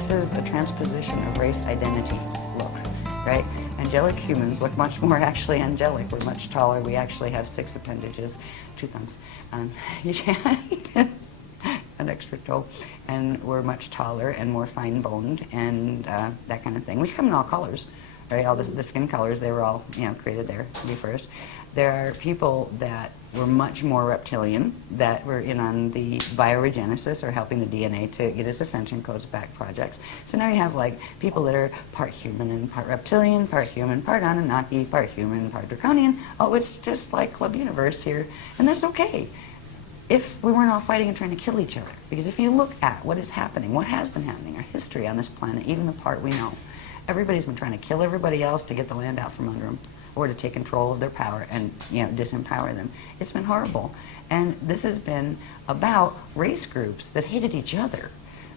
This is a transposition of race identity look, right? Angelic humans look much more actually angelic. We're much taller. We actually have 6 appendages, 2 thumbs on each hand, an extra toe, and we're much taller and more fine-boned and that kind of thing. We come in all colors, right? All the skin colors, they were all, you know, created there to be first. There are people that were much more reptilian, that were in on the bioregenesis or helping the DNA to get its ascension codes back projects. So now you have like people that are part human and part reptilian, part human, part Anunnaki, part human, part draconian. Oh, it's just like Club Universe here, and that's okay if we weren't all fighting and trying to kill each other. Because if you look at what is happening, what has been happening, our history on this planet, even the part we know, everybody's been trying to kill everybody else to get the land out from under them, or to take control of their power and, you know, disempower them. It's been horrible. And this has been about race groups that hated each other,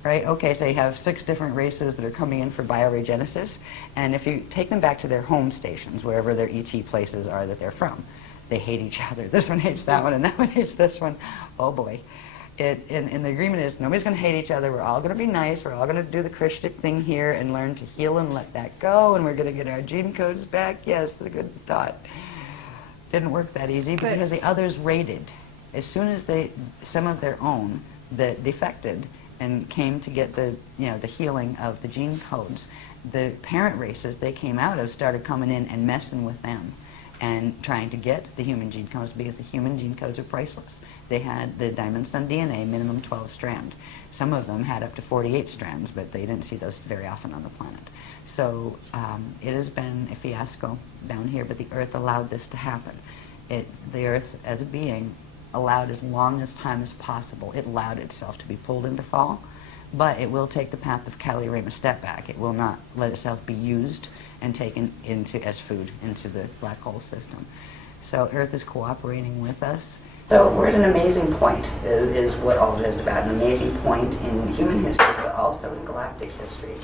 right? Okay, so you have 6 different races that are coming in for bioregenesis, and if you take them back to their home stations, wherever their ET places are that they're from, they hate each other. This one hates that one, and that one hates this one. Oh boy. And the agreement is nobody's going to hate each other. We're all going to be nice. We're all going to do the Christic thing here and learn to heal and let that go. And we're going to get our gene codes back. Yes, the good thought. Didn't work that easy because the others raided. As soon as some of their own that defected and came to get the, you know, the healing of the gene codes, the parent races they came out of started coming in and messing with them and trying to get the human gene codes, because the human gene codes are priceless. They had the Diamond Sun DNA, minimum 12 strand. Some of them had up to 48 strands, but they didn't see those very often on the planet. So it has been a fiasco down here, but the Earth allowed this to happen. The Earth, as a being, allowed as long as time as possible. It allowed itself to be pulled into fall, but it will take the path of Kali Rama step back. It will not let itself be used and taken into as food into the black hole system. So Earth is cooperating with us. So we're at an amazing point, is what all this is about, an amazing point in human history, but also in galactic history.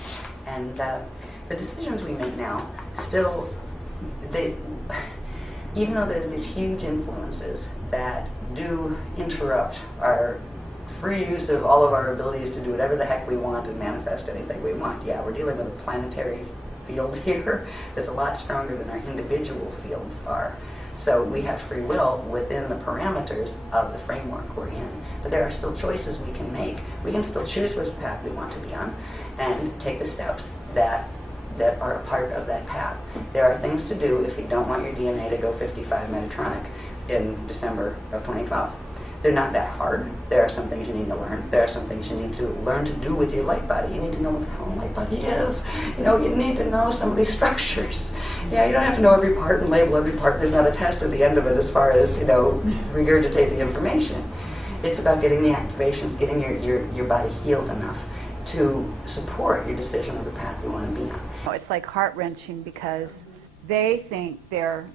And the decisions we make now, still, even though there's these huge influences that do interrupt our free use of all of our abilities to do whatever the heck we want and manifest anything we want. Yeah, we're dealing with a planetary field here that's a lot stronger than our individual fields are. So we have free will within the parameters of the framework we're in. But there are still choices we can make. We can still choose which path we want to be on and take the steps that are a part of that path. There are things to do if you don't want your DNA to go 55 Metatronic in December of 2012. They're not that hard. There are some things you need to learn. There are some things you need to learn to do with your light body. You need to know what the hell a light body is. You know, you need to know some of these structures. Yeah, you don't have to know every part and label every part. There's not a test at the end of it as far as, you know, regurgitate the information. It's about getting the activations, getting your body healed enough to support your decision of the path you want to be on. It's like heart-wrenching because they think they're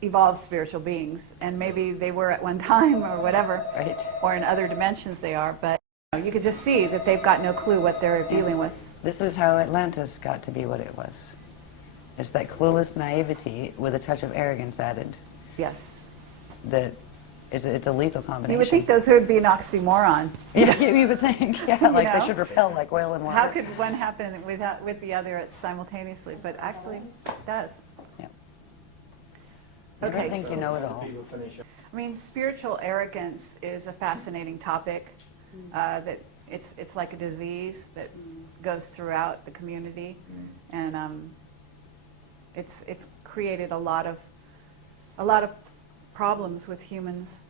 evolved spiritual beings, and maybe they were at one time or whatever, right, or in other dimensions they are, but you could just see that they've got no clue what they're dealing with. This is how Atlantis got to be what it was. It's that clueless naivety with a touch of arrogance added. Yes. That it's a lethal combination. You would think those would be an oxymoron. Yeah, you would think. Yeah, like know? They should repel like oil and water. How could one happen with the other simultaneously? But actually, it does. Yeah. Okay. I think you know it all. I mean, spiritual arrogance is a fascinating topic. That it's like a disease that goes throughout the community, and it's created a lot of problems with humans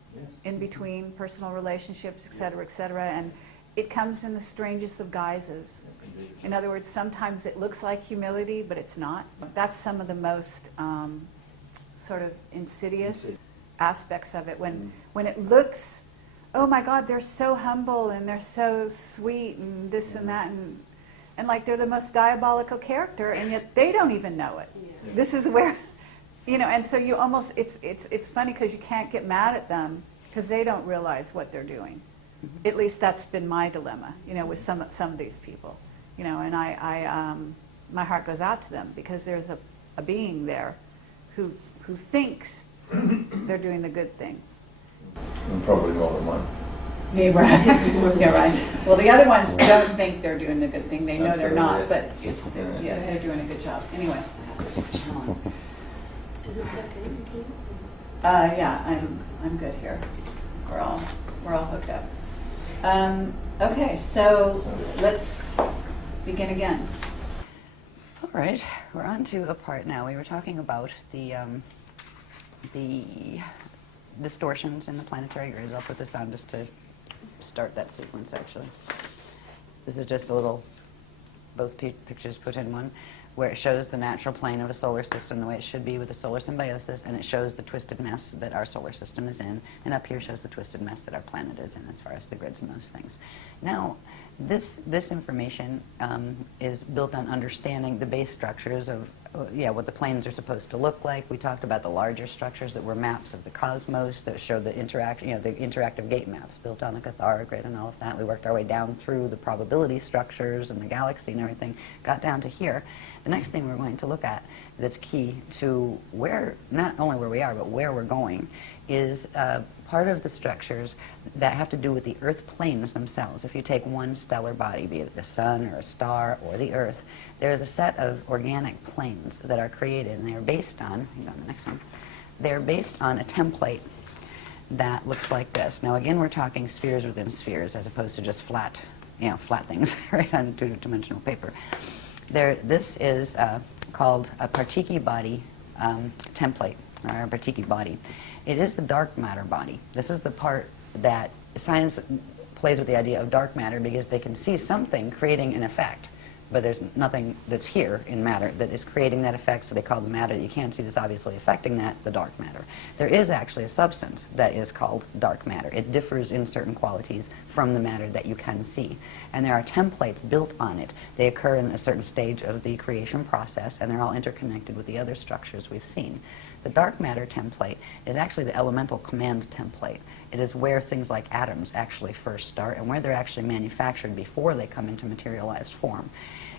in between personal relationships, et cetera, and it comes in the strangest of guises. In other words, sometimes it looks like humility, but it's not. That's some of the most sort of insidious aspects of it. When it looks, oh my God, they're so humble and they're so sweet and this and that, and like they're the most diabolical character, and yet they don't even know it. This is where, you know, and so you almost, it's funny because you can't get mad at them because they don't realize what they're doing. At least that's been my dilemma, you know, with some of these people, you know, and I my heart goes out to them because there's a being there who thinks they're doing the good thing. And probably more than one. Yeah, right. Yeah, right. Well, the other ones don't think they're doing the good thing. They know they're not, but yeah, they're doing a good job. Anyway. Is it plugged in? Yeah, I'm good here. We're all hooked up. Okay, so let's begin again. All right, we're on to a part now. We were talking about the distortions in the planetary grids. I'll put this on just to start that sequence, actually. This is just a little, both pictures put in one, where it shows the natural plane of a solar system the way it should be with the solar symbiosis, and it shows the twisted mess that our solar system is in, and up here shows the twisted mess that our planet is in as far as the grids and those things. Now, this information is built on understanding the base structures of what the planes are supposed to look like. We talked about the larger structures that were maps of the cosmos that show the the interactive gate maps built on the Cathara grid and all of that. We worked our way down through the probability structures and the galaxy and everything, got down to here. The next thing we're going to look at that's key to where, not only where we are, but where we're going, is part of the structures that have to do with the Earth planes themselves. If you take one stellar body, be it the sun or a star or the Earth, there's a set of organic planes that are created, and they are based on, hang on the next one, they're based on a template that looks like this. Now again, we're talking spheres within spheres as opposed to just flat, flat things right on two-dimensional paper. This is called a Partiki body template, or a Partiki body. It is the dark matter body. This is the part that science plays with the idea of dark matter because they can see something creating an effect, but there's nothing that's here in matter that is creating that effect, so they call the matter that you can't see that's obviously affecting that the dark matter. There is actually a substance that is called dark matter. It differs in certain qualities from the matter that you can see, and there are templates built on it. They occur in a certain stage of the creation process, and they're all interconnected with the other structures we've seen. The dark matter template is actually the elemental command template. It is where things like atoms actually first start and where they're actually manufactured before they come into materialized form.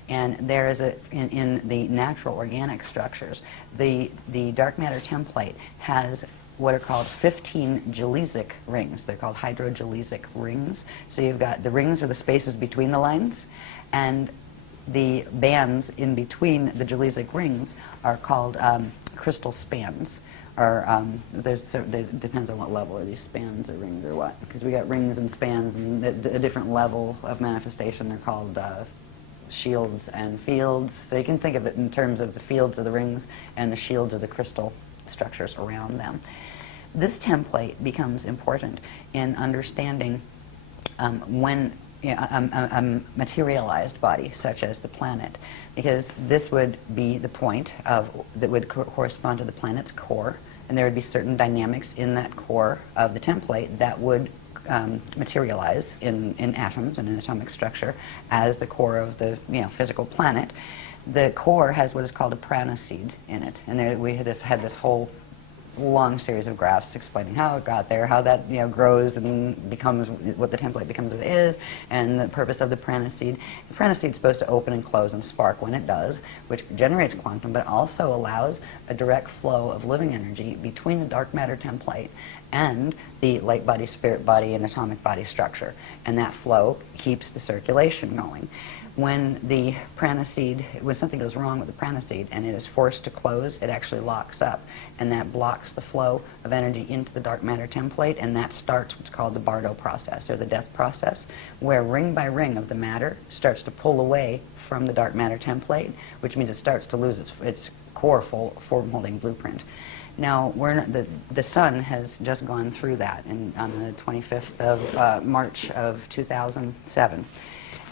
And there is in the natural organic structures, the dark matter template has what are called 15 gelesic rings. They're called hydrogelesic rings. So you've got the rings are the spaces between the lines, and the bands in between the gelesic rings are called crystal spans. Or it depends on what level, are these spans or rings or what? Because we got rings and spans and a different level of manifestation. They're called shields and fields. So you can think of it in terms of the fields of the rings and the shields of the crystal structures around them. This template becomes important in understanding when a materialized body such as the planet, because this would be the point that would correspond to the planet's core, and there would be certain dynamics in that core of the template that would materialize in atoms and in atomic structure as the core of the physical planet. The core has what is called a prana-seed in it, and we had this whole long series of graphs explaining how it got there, how that grows and becomes what the template becomes what it is, and the purpose of the prana-seed. The prana-seed is supposed to open and close and spark when it does, which generates quantum, but also allows a direct flow of living energy between the dark matter template and the light body, spirit body, and atomic body structure. And that flow keeps the circulation going. When the prana-seed, when something goes wrong with the prana-seed and it is forced to close, it actually locks up, and that blocks the flow of energy into the dark matter template, and that starts what's called the Bardo process, or the death process, where ring by ring of the matter starts to pull away from the dark matter template, which means it starts to lose its core form-holding blueprint. Now, the sun has just gone through that on the 25th of March of 2007.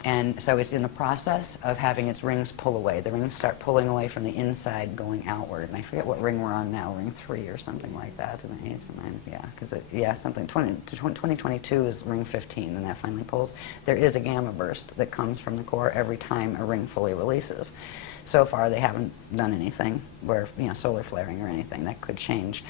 And so it's in the process of having its rings pull away. The rings start pulling away from the inside, going outward. And I forget what ring we're on now, ring 3 or something like that. Isn't it 8 or 9? Yeah, because something. 2022 is ring 15, and that finally pulls. There is a gamma burst that comes from the core every time a ring fully releases. So far, they haven't done anything where solar flaring or anything. That could change.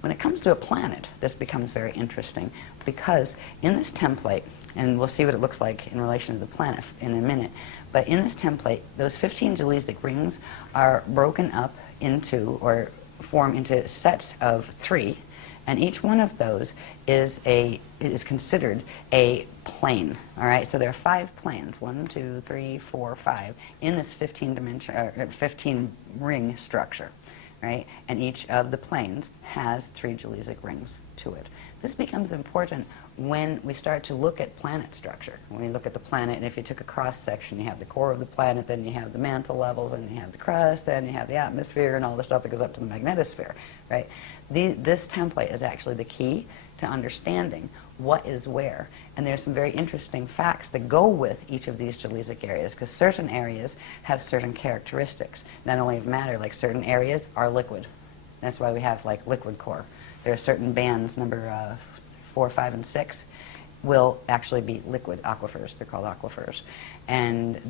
When it comes to a planet, this becomes very interesting because in this template, and we'll see what it looks like in relation to the planet in a minute, but in this template, those 15 gelesic rings are broken up into, or form into sets of 3, And each one of those is considered a plane. All right, so there are 5 planes, 1, 2, 3, 4, 5, in this 15 ring structure. Right? And each of the planes has 3 Jaleesic rings to it. This becomes important when we start to look at planet structure. When we look at the planet, and if you took a cross section, you have the core of the planet, then you have the mantle levels, and you have the crust, then you have the atmosphere, and all the stuff that goes up to the magnetosphere. Right? This template is actually the key to understanding what is where. And there's some very interesting facts that go with each of these Jaleesic areas, because certain areas have certain characteristics, not only of matter, like certain areas are liquid. That's why we have like liquid core. There are certain bands, number 4, 5, and 6, will actually be liquid aquifers. They're called aquifers. And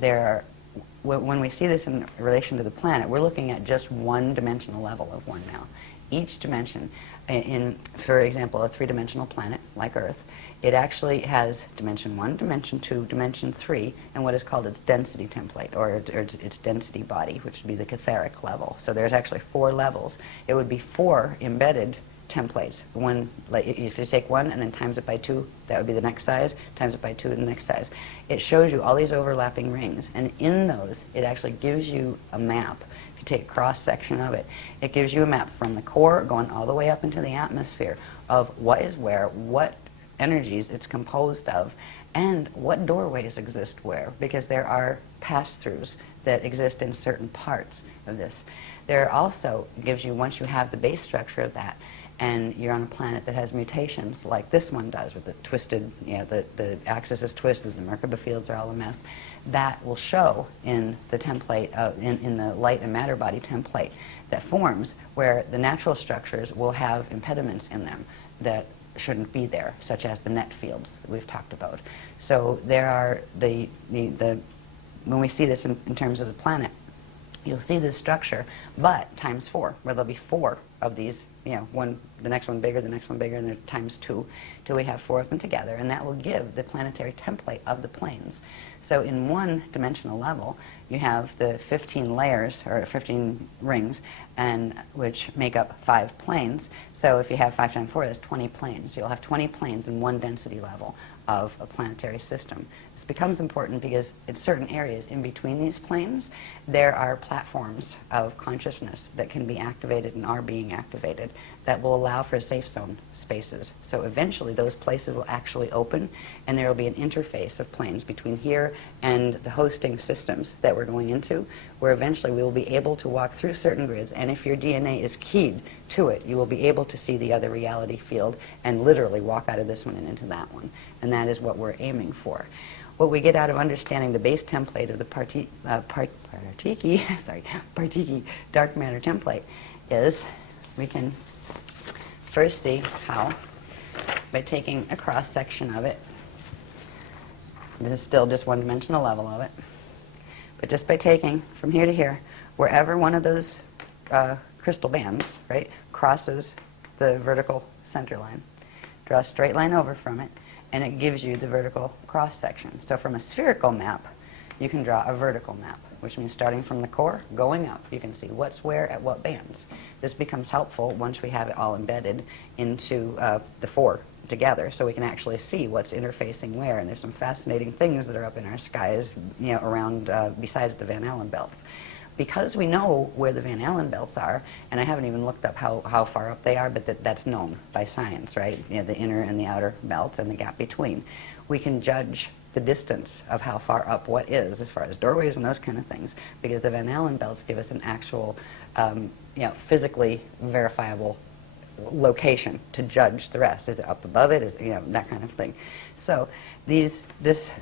when we see this in relation to the planet, we're looking at just one dimensional level of one now. Each dimension, for example, a 3-dimensional planet like Earth, it actually has dimension 1, dimension 2, dimension 3, and what is called its density template, or its density body, which would be the catheric level. So there's actually 4 levels. It would be 4 embedded templates. One, like if you take 1 and then times it by 2, that would be the next size, times it by 2, the next size. It shows you all these overlapping rings, and in those, it actually gives you a map. If you take a cross-section of it, it gives you a map from the core going all the way up into the atmosphere of what is where, what energies it's composed of, and what doorways exist where, because there are pass-throughs that exist in certain parts of this. There also gives you, once you have the base structure of that, and you're on a planet that has mutations like this one does, with the twisted, the axis is twisted, the Merkaba fields are all a mess, that will show in the template, in the light and matter body template that forms, where the natural structures will have impediments in them that shouldn't be there, such as the net fields that we've talked about. So there are when we see this in terms of the planet, you'll see this structure, but times 4, where there'll be 4 of these, the next one bigger, the next one bigger, and then times 2, till we have 4 of them together, and that will give the planetary template of the planes. So in one dimensional level, you have the 15 layers, or 15 rings, and which make up 5 planes. So if you have 5 times 4, that's 20 planes. You'll have 20 planes in one density level of a planetary system. This becomes important because in certain areas in between these planes, there are platforms of consciousness that can be activated and are being activated that will allow for safe zone spaces. So eventually those places will actually open, and there will be an interface of planes between here and the hosting systems that we're going into, where eventually we will be able to walk through certain grids, and if your DNA is keyed to it, you will be able to see the other reality field and literally walk out of this one and into that one. And that is what we're aiming for. What we get out of understanding the base template of the Partiki dark matter template is we can first see how, by taking a cross section of it, this is still just one dimensional level of it, but just by taking from here to here, wherever one of those crystal bands, right, crosses the vertical center line, draw a straight line over from it, and it gives you the vertical cross section. So from a spherical map, you can draw a vertical map, which means starting from the core, going up, you can see what's where at what bands. This becomes helpful once we have it all embedded into the 4 together, so we can actually see what's interfacing where. And there's some fascinating things that are up in our skies, around, besides the Van Allen belts. Because we know where the Van Allen belts are, and I haven't even looked up how far up they are, but that's known by science, right? The inner and the outer belts and the gap between. We can judge the distance of how far up what is, as far as doorways and those kind of things, because the Van Allen belts give us an actual, physically verifiable location to judge the rest. Is it up above it? Is that kind of thing. So these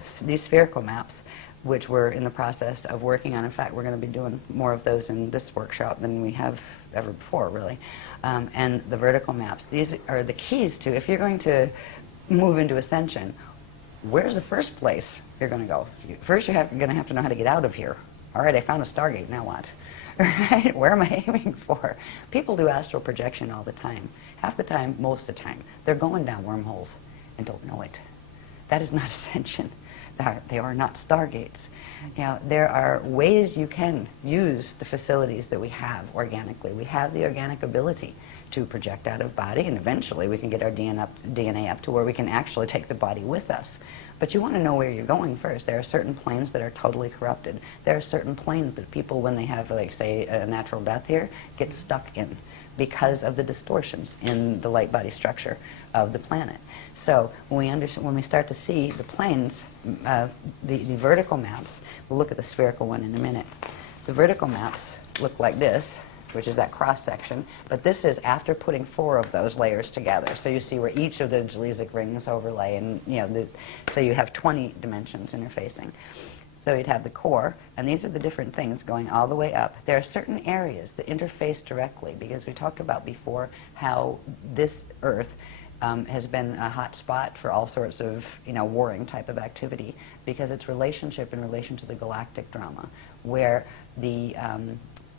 spherical maps, which we're in the process of working on. In fact, we're going to be doing more of those in this workshop than we have ever before, really. And the vertical maps, these are the keys to, if you're going to move into ascension, where's the first place you're going to go? First, you're going to have to know how to get out of here. All right, I found a Stargate, now what? Right? Where am I aiming for? People do astral projection all the time. Half the time, most of the time, they're going down wormholes and don't know it. That is not ascension. They are not stargates. There are ways you can use the facilities that we have organically. We have the organic ability to project out of body, and eventually we can get our DNA up to where we can actually take the body with us. But you want to know where you're going first. There are certain planes that are totally corrupted. There are certain planes that people, when they have, like, say, a natural death here, get stuck in because of the distortions in the light body structure of the planet. So when we start to see the planes, the vertical maps, we'll look at the spherical one in a minute. The vertical maps look like this, which is that cross section, but this is after putting 4 of those layers together. So you see where each of the Jalizic rings overlay, and so you have 20 dimensions interfacing. So you'd have the core, and these are the different things going all the way up. There are certain areas that interface directly, because we talked about before how this Earth has been a hot spot for all sorts of warring type of activity, because its relationship in relation to the galactic drama, where the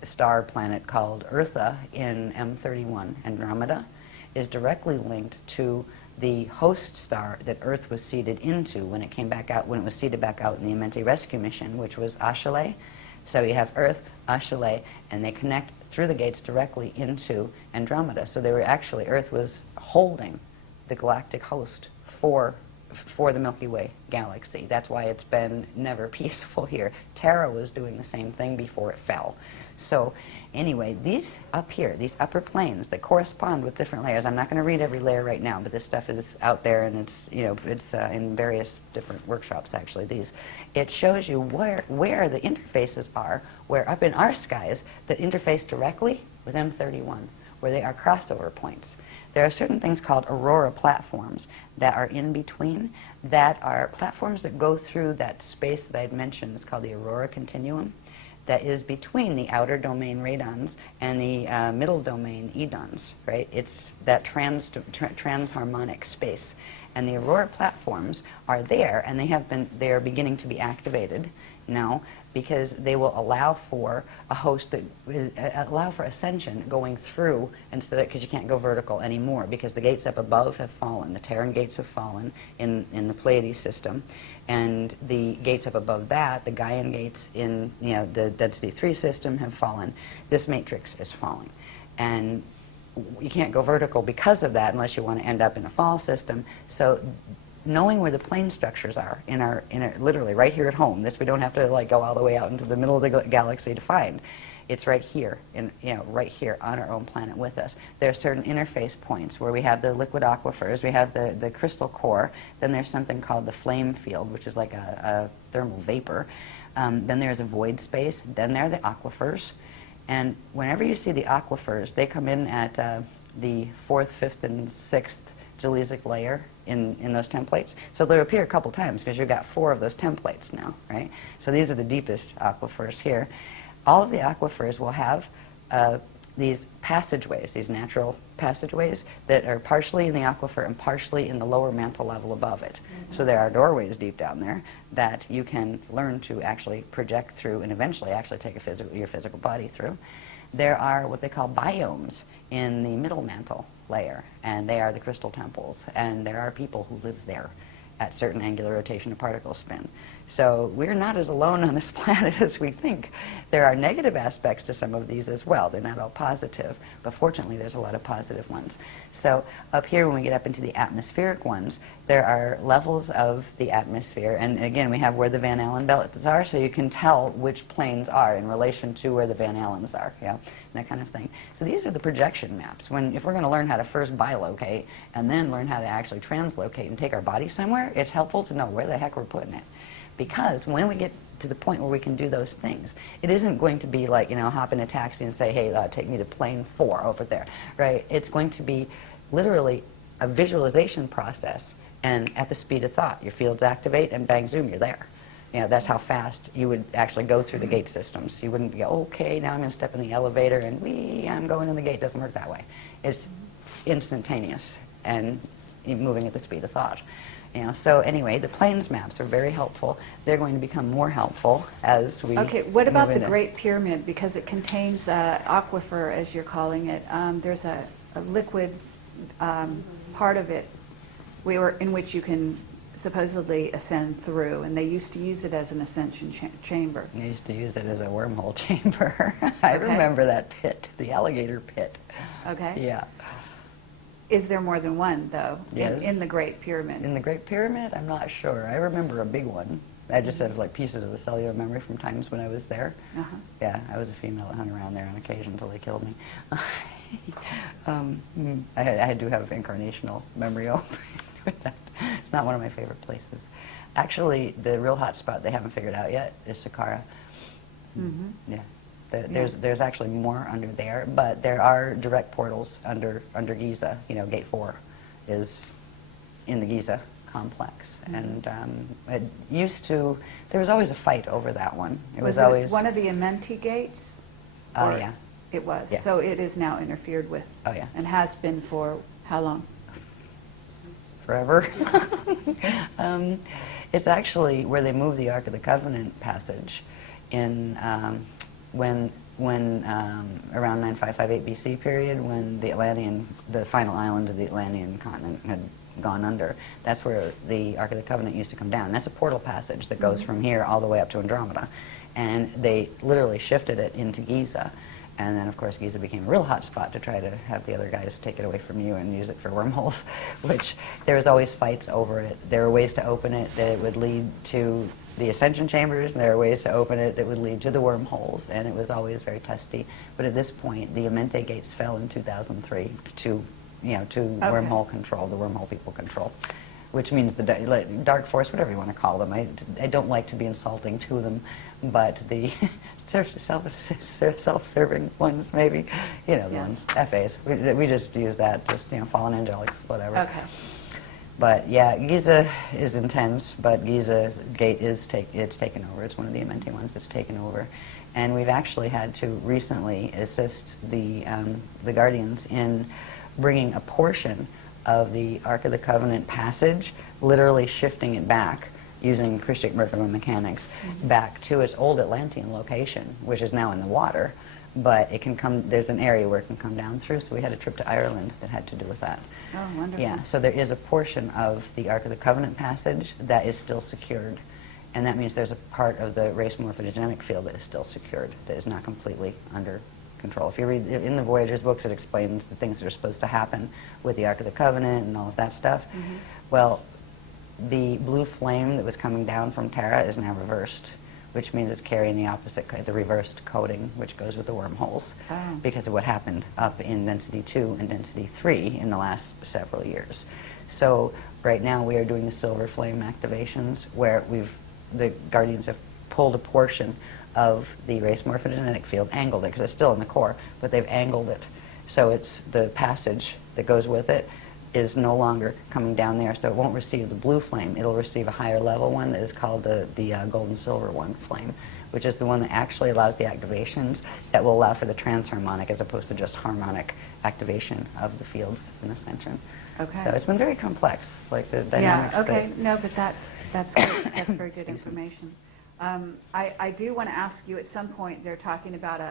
star planet called Eartha in M31 Andromeda is directly linked to the host star that Earth was seeded into when it came back out, when it was seeded back out in the Amenti rescue mission, which was Ashale. So you have Earth, Ashale, and they connect through the gates directly into Andromeda. So they were actually, Earth was holding the galactic host for the Milky Way galaxy. That's why it's been never peaceful here. Terra was doing the same thing before it fell. So anyway, these up here, these upper planes that correspond with different layers, I'm not going to read every layer right now, but this stuff is out there, and it's it's in various different workshops actually. It shows you where the interfaces are, where up in our skies that interface directly with M31, where they are crossover points. There are certain things called aurora platforms that are in between, that are platforms that go through that space that I had mentioned. It's called the aurora continuum, that is between the outer domain radons and the middle domain edons, right? It's that transharmonic space. And the aurora platforms are there, and they are beginning to be activated now, because they will allow for a host that allow for ascension going through, instead of, because you can't go vertical anymore, because the gates up above have fallen. The Terran gates have fallen in the Pleiades system, and the gates up above that, the Gaian gates in the density 3 system, have fallen. This matrix is falling, and you can't go vertical because of that unless you want to end up in a fall system. So knowing where the plane structures are in our literally right here at home, this we don't have to go all the way out into the middle of the galaxy to find. It's right here, right here on our own planet with us. There are certain interface points where we have the liquid aquifers, we have the crystal core, then there's something called the flame field, which is like a thermal vapor. Then there's a void space, then there are the aquifers. And whenever you see the aquifers, they come in at the 4th, 5th, and 6th Jalizic layer in those templates. So they'll appear a couple times because you've got 4 of those templates now, right? So these are the deepest aquifers here. All of the aquifers will have these passageways, these natural passageways that are partially in the aquifer and partially in the lower mantle level above it. Mm-hmm. So there are doorways deep down there that you can learn to actually project through and eventually actually take your physical body through. There are what they call biomes in the middle mantle layer, and they are the crystal temples, and there are people who live there at certain angular rotation of particle spin. So we're not as alone on this planet as we think. There are negative aspects to some of these as well. They're not all positive, but fortunately there's a lot of positive ones. So up here, when we get up into the atmospheric ones, there are levels of the atmosphere, and again we have where the Van Allen belts are, so you can tell which planes are in relation to where the Van Allens are, that kind of thing. So these are the projection maps. If we're going to learn how to first bilocate and then learn how to actually translocate and take our body somewhere, it's helpful to know where the heck we're putting it. Because when we get to the point where we can do those things, it isn't going to be like, hop in a taxi and say, hey, take me to plane 4 over there, right? It's going to be literally a visualization process, and at the speed of thought, your fields activate and bang, zoom, you're there. That's how fast you would actually go through the gate systems. You wouldn't go, okay, now I'm going to step in the elevator and I'm going in the gate. It doesn't work that way. It's instantaneous and moving at the speed of thought. So anyway, the planes maps are very helpful. They're going to become more helpful as we Okay, what about move the into Great Pyramid? Because it contains aquifer, as you're calling it. There's a liquid part of it in which you can supposedly ascend through, and they used to use it as an ascension chamber. They used to use it as a wormhole chamber. I Okay. remember that pit, the alligator pit. Okay. Yeah. Is there more than one, though, Yes. in the Great Pyramid? In the Great Pyramid, I'm not sure. I remember a big one. I just have like pieces of the cellular memory from times when I was there. Uh-huh. Yeah, I was a female that hung around there on occasion until they killed me. I do have incarnational memory with that. It's not one of my favorite places. Actually, the real hot spot they haven't figured out yet is Saqqara. Mm-hmm. Yeah. There's actually more under there, but there are direct portals under Giza. You know, Gate 4 is in the Giza complex, and it used to. There was always a fight over that one. It was always one of the Amenti gates? Oh Or yeah. It was. Yeah. So it is now interfered with. Oh yeah. And has been for how long? Forever. It's actually where they moved the Ark of the Covenant passage in when around 9558 BC period, when the final island of the Atlantean continent had gone under. That's where the Ark of the Covenant used to come down. That's a portal passage that goes from here all the way up to Andromeda, and they literally shifted it into Giza. And then, of course, Giza became a real hot spot to try to have the other guys take it away from you and use it for wormholes, which there was always fights over it. There were ways to open it that it would lead to the ascension chambers, and there were ways to open it that would lead to the wormholes, and it was always very testy. But at this point, the Amenti gates fell in 2003 to wormhole control, the wormhole people control, which means the dark force, whatever you want to call them. I don't like to be insulting to them, but the self-serving ones, maybe, the ones, FAs. We just use that, just, fallen angelics, whatever. Okay. But yeah, Giza is intense, but Giza's gate it's taken over. It's one of the Amenti ones that's taken over. And we've actually had to recently assist the Guardians in bringing a portion of the Ark of the Covenant passage, literally shifting it back using acoustic Merkaba mechanics back to its old Atlantean location, which is now in the water, but it can come, there's an area where it can come down through, so we had a trip to Ireland that had to do with that. Oh, wonderful. Yeah, so there is a portion of the Ark of the Covenant passage that is still secured, and that means there's a part of the race morphogenetic field that is still secured, that is not completely under control. If you read in the Voyagers books, it explains the things that are supposed to happen with the Ark of the Covenant and all of that stuff. Well, the blue flame that was coming down from Terra is now reversed, which means it's carrying the opposite, the reversed coding, which goes with the wormholes, because of what happened up in Density 2 and Density 3 in the last several years. So right now we are doing the silver flame activations, where the Guardians have pulled a portion of the race morphogenetic field, angled it, because it's still in the core, but they've angled it. So it's the passage that goes with it is no longer coming down there, so it won't receive the blue flame. It'll receive a higher level one that is called the gold and silver one flame, which is the one that actually allows the activations that will allow for the transharmonic as opposed to just harmonic activation of the fields in Ascension. Okay. So it's been very complex, like the dynamics. Yeah, okay. No, but that's good. That's very good Excuse me. information. I do want to ask you, at some point, they're talking about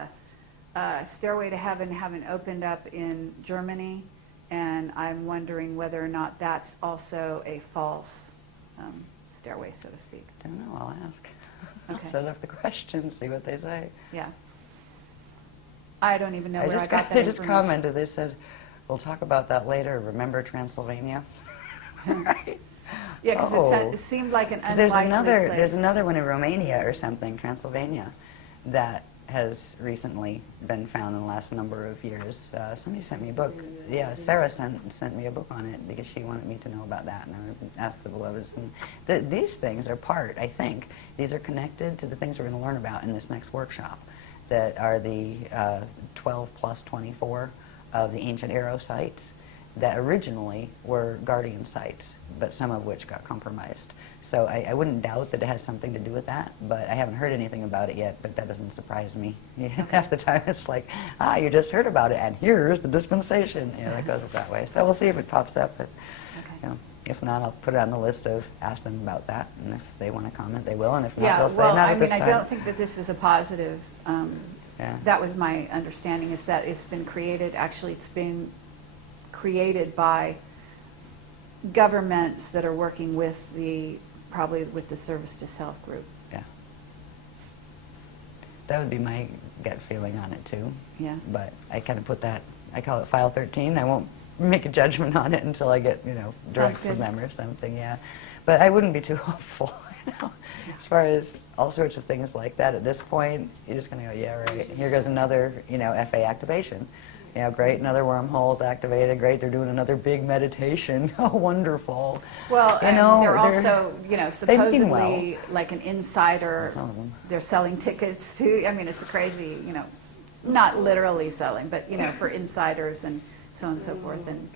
a Stairway to Heaven having opened up in Germany, and I'm wondering whether or not that's also a false stairway, so to speak. Don't know, I'll ask. I'll Okay. set up the question, see what they say. Yeah. I don't even know where I got that They just information. commented, they said, we'll talk about that later, remember Transylvania? Right? Yeah, because Oh. it seemed like an 'Cause unlikely there's place. another one in Romania or something, Transylvania, that has recently been found in the last number of years. Somebody sent me a book. Yeah, Sarah sent me a book on it because she wanted me to know about that, and I asked the beloveds. And these things are I think, these are connected to the things we're going to learn about in this next workshop, that are the 12 plus 24 of the ancient arrow sites that originally were guardian sites, but some of which got compromised. So I wouldn't doubt that it has something to do with that, but I haven't heard anything about it yet, but that doesn't surprise me. Half the time it's like, you just heard about it, and here's the dispensation. That goes that way. So we'll see if it pops up. But, if not, I'll put it on the list of ask them about that, and if they want to comment, they will, and if not, they'll say not at this time. I don't think that this is a positive. Yeah. That was my understanding, is that it's been created, actually it's been created by governments that are working with probably with the service to self group. Yeah. That would be my gut feeling on it too. Yeah. But I kind of put that, I call it file 13. I won't make a judgment on it until I get, direct from them or something, yeah. But I wouldn't be too hopeful, As far as all sorts of things like that, at this point, you're just going to go, yeah, right. Here goes another, FA activation. Great, another wormhole's activated. Great, they're doing another big meditation. Oh, wonderful. Well, and they're also, supposedly well. like an insider. They're selling tickets to. I mean, it's a crazy, not literally selling, but for insiders and so on and so forth. And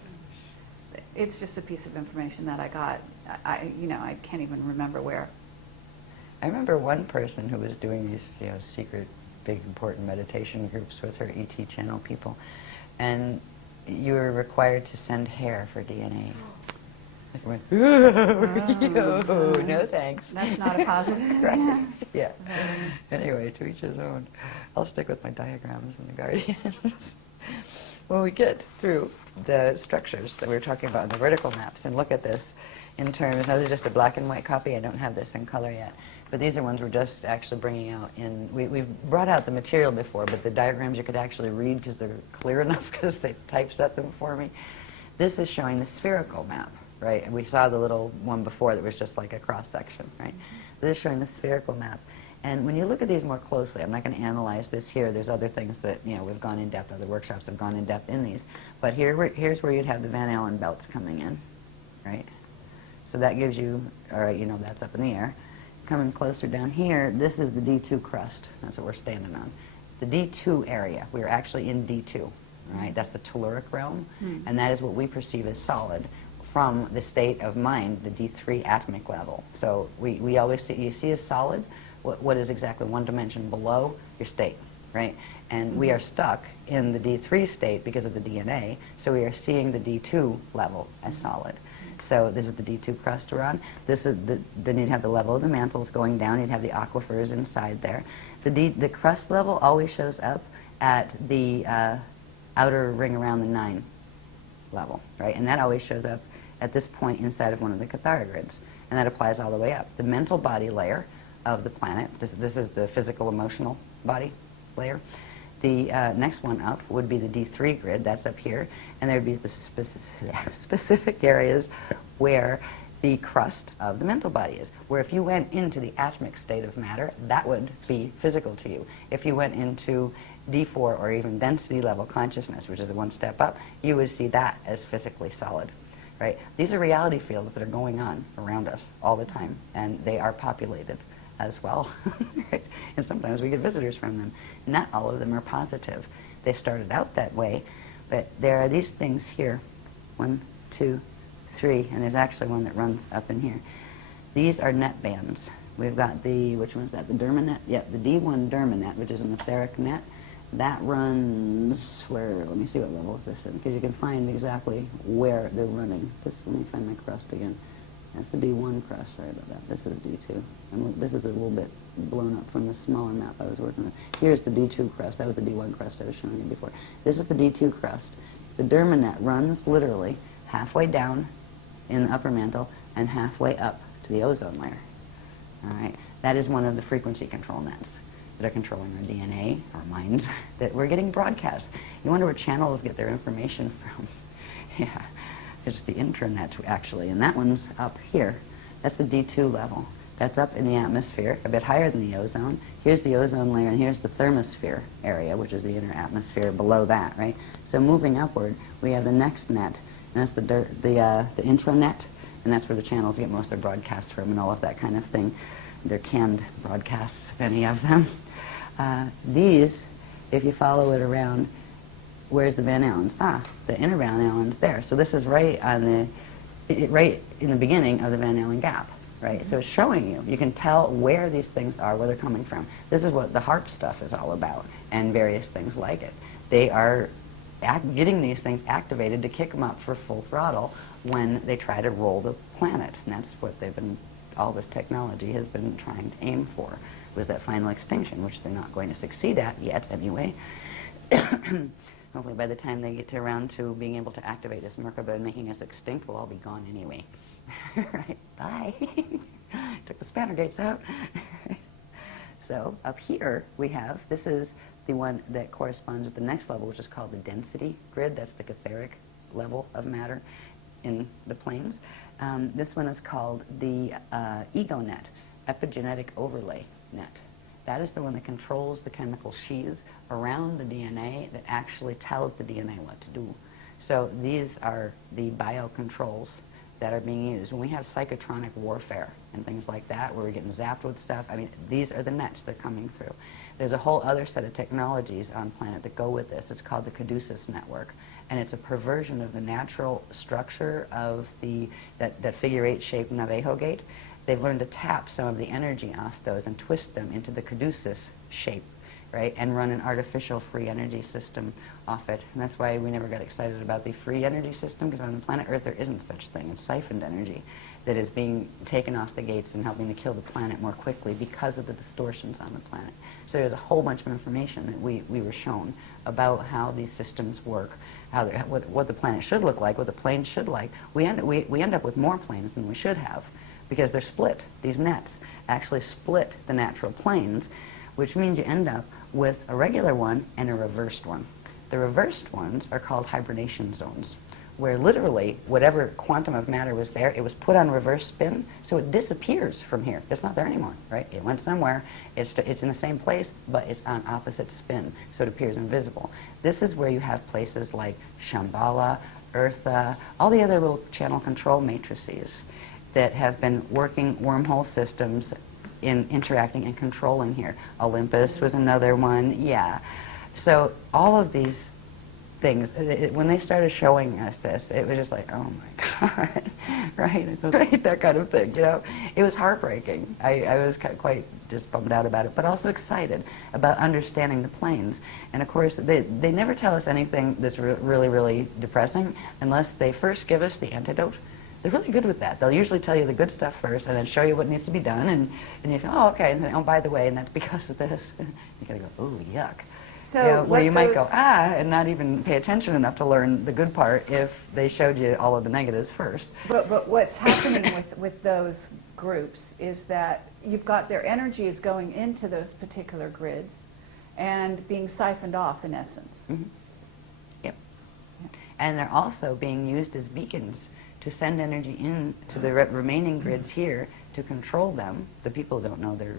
it's just a piece of information that I got. I can't even remember where. I remember one person who was doing these, secret, big, important meditation groups with her ET channel people, and you were required to send hair for DNA. I went, no thanks. That's not a positive. Right. Yeah. Anyway, to each his own. I'll stick with my diagrams and the guardians. When we get through the structures that we were talking about in the vertical maps and look at this in terms, now this is just a black and white copy, I don't have this in color yet, but these are ones we're just actually bringing out in, we've brought out the material before, but the diagrams you could actually read because they're clear enough because they typeset them for me. This is showing the spherical map, right? And we saw the little one before that was just like a cross section, right? This is showing the spherical map. And when you look at these more closely, I'm not going to analyze this here. There's other things that, we've gone in depth, other workshops have gone in depth in these. But here's where you'd have the Van Allen belts coming in, right? So that gives you, all right, that's up in the air. Coming closer down here, this is the D2 crust. That's what we're standing on. The D2 area, we're actually in D2, right? That's the telluric realm, and that is what we perceive as solid from the state of mind, the D3 atomic level. So we always see, you see as solid, what is exactly one dimension below your state, right? And we are stuck in the D3 state because of the DNA, so we are seeing the D2 level as solid. So this is the D2 crust we're on. This is then you'd have the level of the mantles going down. You'd have the aquifers inside there. The crust level always shows up at the outer ring around the 9 level, right? And that always shows up at this point inside of one of the Cathara grids, and that applies all the way up. The mental body layer of the planet. This is the physical emotional body layer. The next one up would be the D3 grid. That's up here, and there would be the specific areas where the crust of the mental body is. Where if you went into the atomic state of matter, that would be physical to you. If you went into D4 or even density level consciousness, which is the one step up, you would see that as physically solid. Right? These are reality fields that are going on around us all the time, and they are populated as well. Right? And sometimes we get visitors from them. Not all of them are positive. They started out that way, but there are these things here. 1, 2, 3, and there's actually one that runs up in here. These are net bands. We've got which one's that? The derma net? Yeah, the D1 derma net, which is an etheric net. That runs let me see what level is this in, because you can find exactly where they're running. Let me find my crust again. That's the D1 crust, sorry about that. This is D2. And this is a little bit blown up from the smaller map I was working with. Here's the D2 crust. That was the D1 crust I was showing you before. This is the D2 crust. The derma net runs literally halfway down in the upper mantle and halfway up to the ozone layer. All right? That is one of the frequency control nets that are controlling our DNA, our minds, that we're getting broadcast. You wonder where channels get their information from. Yeah. It's the intranet, actually, and that one's up here. That's the D2 level. That's up in the atmosphere, a bit higher than the ozone. Here's the ozone layer, and here's the thermosphere area, which is the inner atmosphere below that, right? So moving upward, we have the next net, and that's the intranet, and that's where the channels get most of their broadcasts from and all of that kind of thing. They're canned broadcasts, if any of them. These, if you follow it around, where's the Van Allens? The inner Van Allen's there. So this is right in the beginning of the Van Allen gap, right? So it's showing you. You can tell where these things are, where they're coming from. This is what the HARP stuff is all about, and various things like it. They are getting these things activated to kick them up for full throttle when they try to roll the planet. And that's what all this technology has been trying to aim for, was that final extinction, which they're not going to succeed at yet anyway. Hopefully by the time they get to around to being able to activate this Merkaba and making us extinct, we'll all be gone anyway. Right, bye. Took the spanner gates out. So up here we have, this is the one that corresponds with the next level, which is called the density grid. That's the etheric level of matter in the planes. This one is called the ego net, epigenetic overlay net. That is the one that controls the chemical sheath around the DNA that actually tells the DNA what to do. So these are the biocontrols that are being used. When we have psychotronic warfare and things like that, where we're getting zapped with stuff, I mean, these are the nets that are coming through. There's a whole other set of technologies on planet that go with this. It's called the caduceus network. And it's a perversion of the natural structure of that figure-8 shaped Navajo gate. They've learned to tap some of the energy off those and twist them into the caduceus shape, right? And run an artificial free energy system off it. And that's why we never got excited about the free energy system, because on the planet Earth there isn't such thing. It's siphoned energy that is being taken off the gates and helping to kill the planet more quickly because of the distortions on the planet. So there's a whole bunch of information that we were shown about how these systems work, what the planet should look like, what the planes should like. We end up with more planes than we should have, because they're split. These nets actually split the natural planes, which means you end up with a regular one and a reversed one. The reversed ones are called hibernation zones, where literally whatever quantum of matter was there, it was put on reverse spin, so it disappears from here. It's not there anymore, right? It went somewhere. It's in the same place, but it's on opposite spin, so it appears invisible. This is where you have places like Shambhala, Eartha, all the other little channel control matrices that have been working wormhole systems in interacting and controlling here. Olympus was another one, yeah. So all of these things, when they started showing us this, it was just like, oh my God, right, that kind of thing, you know. It was heartbreaking. I was quite just bummed out about it, but also excited about understanding the planes. And of course, they never tell us anything that's really, really depressing unless they first give us the antidote. They're really good with that. They'll usually tell you the good stuff first and then show you what needs to be done, and you go, oh, okay, and then, oh, by the way, and that's because of this. You gotta go, ooh, yuck. So you know, where you might go, and not even pay attention enough to learn the good part if they showed you all of the negatives first. But what's happening with those groups is that you've got their energy is going into those particular grids and being siphoned off in essence. Mm-hmm. Yep. And they're also being used as beacons to send energy in to the remaining grids here to control them. The people don't know they're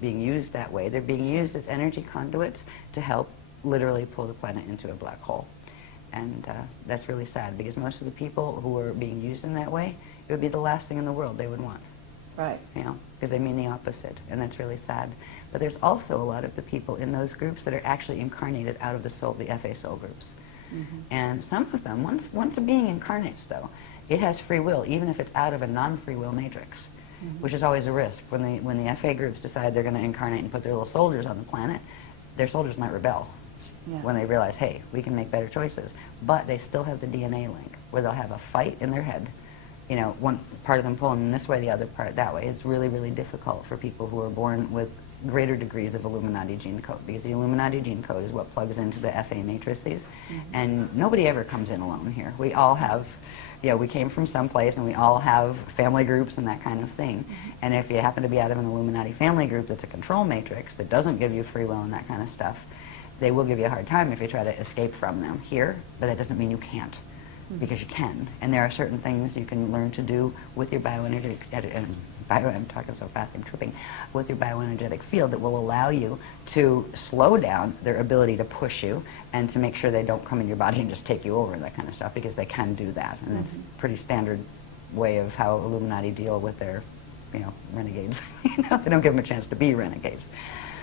being used that way. They're being used as energy conduits to help literally pull the planet into a black hole. And that's really sad, because most of the people who are being used in that way, it would be the last thing in the world they would want. Right. You know, because they mean the opposite, and that's really sad. But there's also a lot of the people in those groups that are actually incarnated out of the soul, the FA soul groups. Mm-hmm. And some of them, once a being incarnates though, it has free will, even if it's out of a non-free will matrix, mm-hmm. which is always a risk. When the FA groups decide they're going to incarnate and put their little soldiers on the planet, their soldiers might rebel when they realize, hey, we can make better choices. But they still have the DNA link, where they'll have a fight in their head. You know, one part of them pulling in this way, the other part that way. It's really, really difficult for people who are born with greater degrees of Illuminati gene code, because the Illuminati gene code is what plugs into the FA matrices, mm-hmm. and nobody ever comes in alone here. We all have, you know, we came from someplace, and we all have family groups and that kind of thing. Mm-hmm. And if you happen to be out of an Illuminati family group that's a control matrix that doesn't give you free will and that kind of stuff, they will give you a hard time if you try to escape from them here, but that doesn't mean you can't, mm-hmm. because you can. And there are certain things you can learn to do with your bioenergetic, I'm talking so fast, I'm tripping, with your bioenergetic field that will allow you to slow down their ability to push you and to make sure they don't come in your body and just take you over and that kind of stuff, because they can do that. And it's a pretty standard way of how Illuminati deal with their, you know, renegades. You know, they don't give them a chance to be renegades.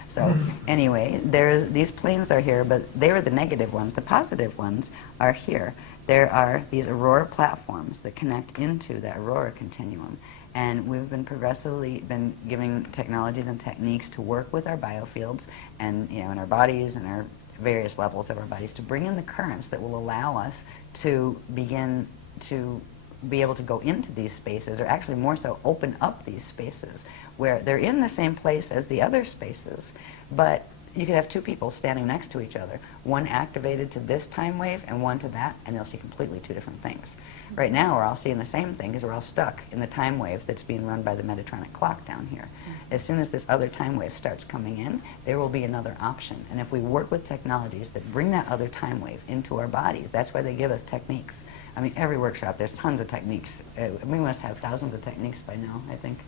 So anyway, these planes are here, but they are the negative ones. The positive ones are here. There are these aurora platforms that connect into the aurora continuum. And we've been progressively giving technologies and techniques to work with our biofields and, you know, in our bodies and our various levels of our bodies to bring in the currents that will allow us to begin to be able to go into these spaces, or actually more so open up these spaces where they're in the same place as the other spaces, but you could have two people standing next to each other, one activated to this time wave and one to that, and they'll see completely two different things. Right now, we're all seeing the same thing because we're all stuck in the time wave that's being run by the Metatronic clock down here. As soon as this other time wave starts coming in, there will be another option. And if we work with technologies that bring that other time wave into our bodies, that's why they give us techniques. I mean, every workshop, there's tons of techniques. We must have thousands of techniques by now, I think.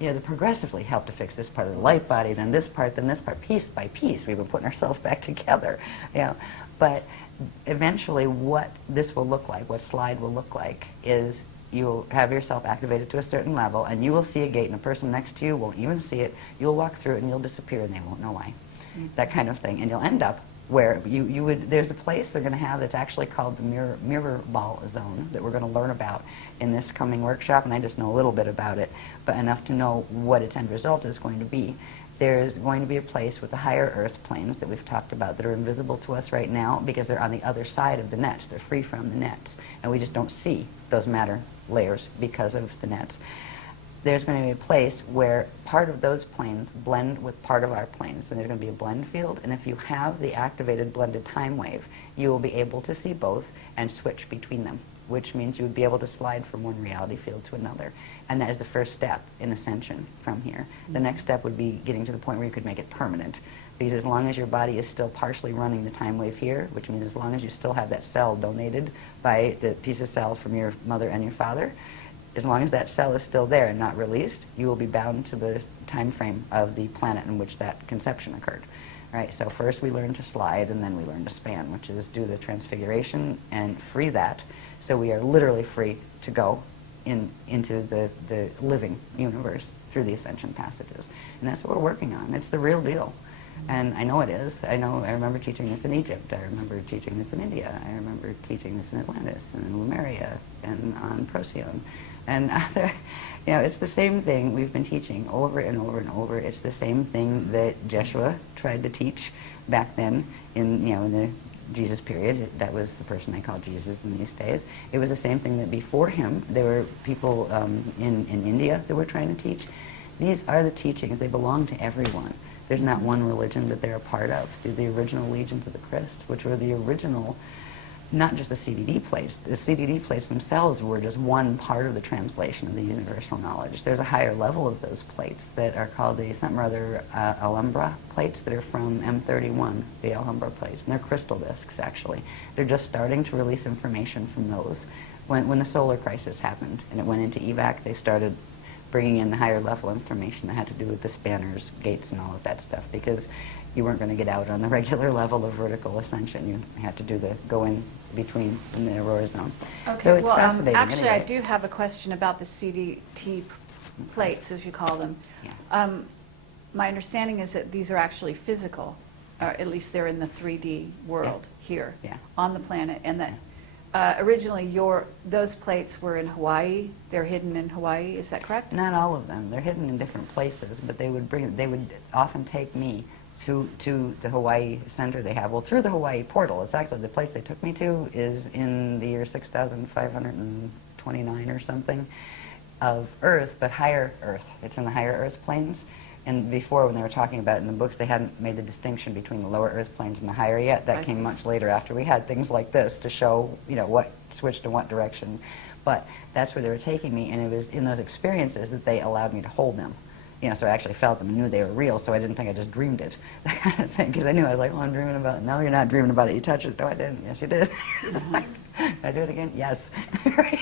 Yeah, they progressively help to fix this part of the light body, then this part, piece by piece. We've been putting ourselves back together, you know. But eventually what this will look like, what slide will look like, is you'll have yourself activated to a certain level, and you will see a gate, and a person next to you won't even see it. You'll walk through it, and you'll disappear, and they won't know why. That kind of thing. And you'll end up where you would, there's a place they're going to have that's actually called the mirror ball zone that we're going to learn about in this coming workshop, and I just know a little bit about it, but enough to know what its end result is going to be. There's going to be a place with the higher earth planes that we've talked about that are invisible to us right now because they're on the other side of the nets. They're free from the nets, and we just don't see those matter layers because of the nets. There's going to be a place where part of those planes blend with part of our planes, and there's going to be a blend field, and if you have the activated blended time wave, you will be able to see both and switch between them, which means you would be able to slide from one reality field to another. And that is the first step in ascension from here. The next step would be getting to the point where you could make it permanent, because as long as your body is still partially running the time wave here, which means as long as you still have that cell donated by the piece of cell from your mother and your father, as long as that cell is still there and not released, you will be bound to the time frame of the planet in which that conception occurred. Right? So first we learn to slide, and then we learn to span, which is do the transfiguration and free that. So we are literally free to go into the living universe through the ascension passages. And that's what we're working on. It's the real deal. And I know it is. I remember teaching this in Egypt. I remember teaching this in India. I remember teaching this in Atlantis and in Lemuria and on Procyon. And other, you know, it's the same thing we've been teaching over and over and over. It's the same thing that Jeshua tried to teach back then in the Jesus period. That was the person they called Jesus in these days. It was the same thing that before him, there were people in India that were trying to teach. These are the teachings. They belong to everyone. There's not one religion that they're a part of. They're the original legions of the Christ, which were the original, not just the CDD plates. The CDD plates themselves were just one part of the translation of the universal knowledge. There's a higher level of those plates that are called the something or other Alhambra plates that are from M31, the Alhambra plates. And they're crystal discs, actually. They're just starting to release information from those. When the solar crisis happened and it went into evac, they started bringing in the higher level information that had to do with the spanners, gates, and all of that stuff, because you weren't going to get out on the regular level of vertical ascension. You had to go in between in the aurora zone. Okay, So it's well, fascinating. actually, anyway. I do have a question about the CDT plates, as you call them. Yeah. My understanding is that these are actually physical, or at least they're in the 3D world here Yeah. on the planet, and that originally those plates were in Hawaii. They're hidden in Hawaii. Is that correct? Not all of them. They're hidden in different places, but they would often take me to the Hawaii center they have. Well, through the Hawaii portal. It's actually the place they took me to is in the year 6,529 or something of Earth, but higher Earth. It's in the higher Earth planes. And before, when they were talking about it in the books, they hadn't made the distinction between the lower Earth planes and the higher yet. That came much later, after we had things like this to show, what switched in what direction. But that's where they were taking me, and it was in those experiences that they allowed me to hold them. So I actually felt them and knew they were real, so I didn't think I just dreamed it, that kind of thing, because I knew I was like, I'm dreaming about it. No, you're not dreaming about it. You touched it. No, I didn't. Yes, you did. Did I do it again? Yes. Right.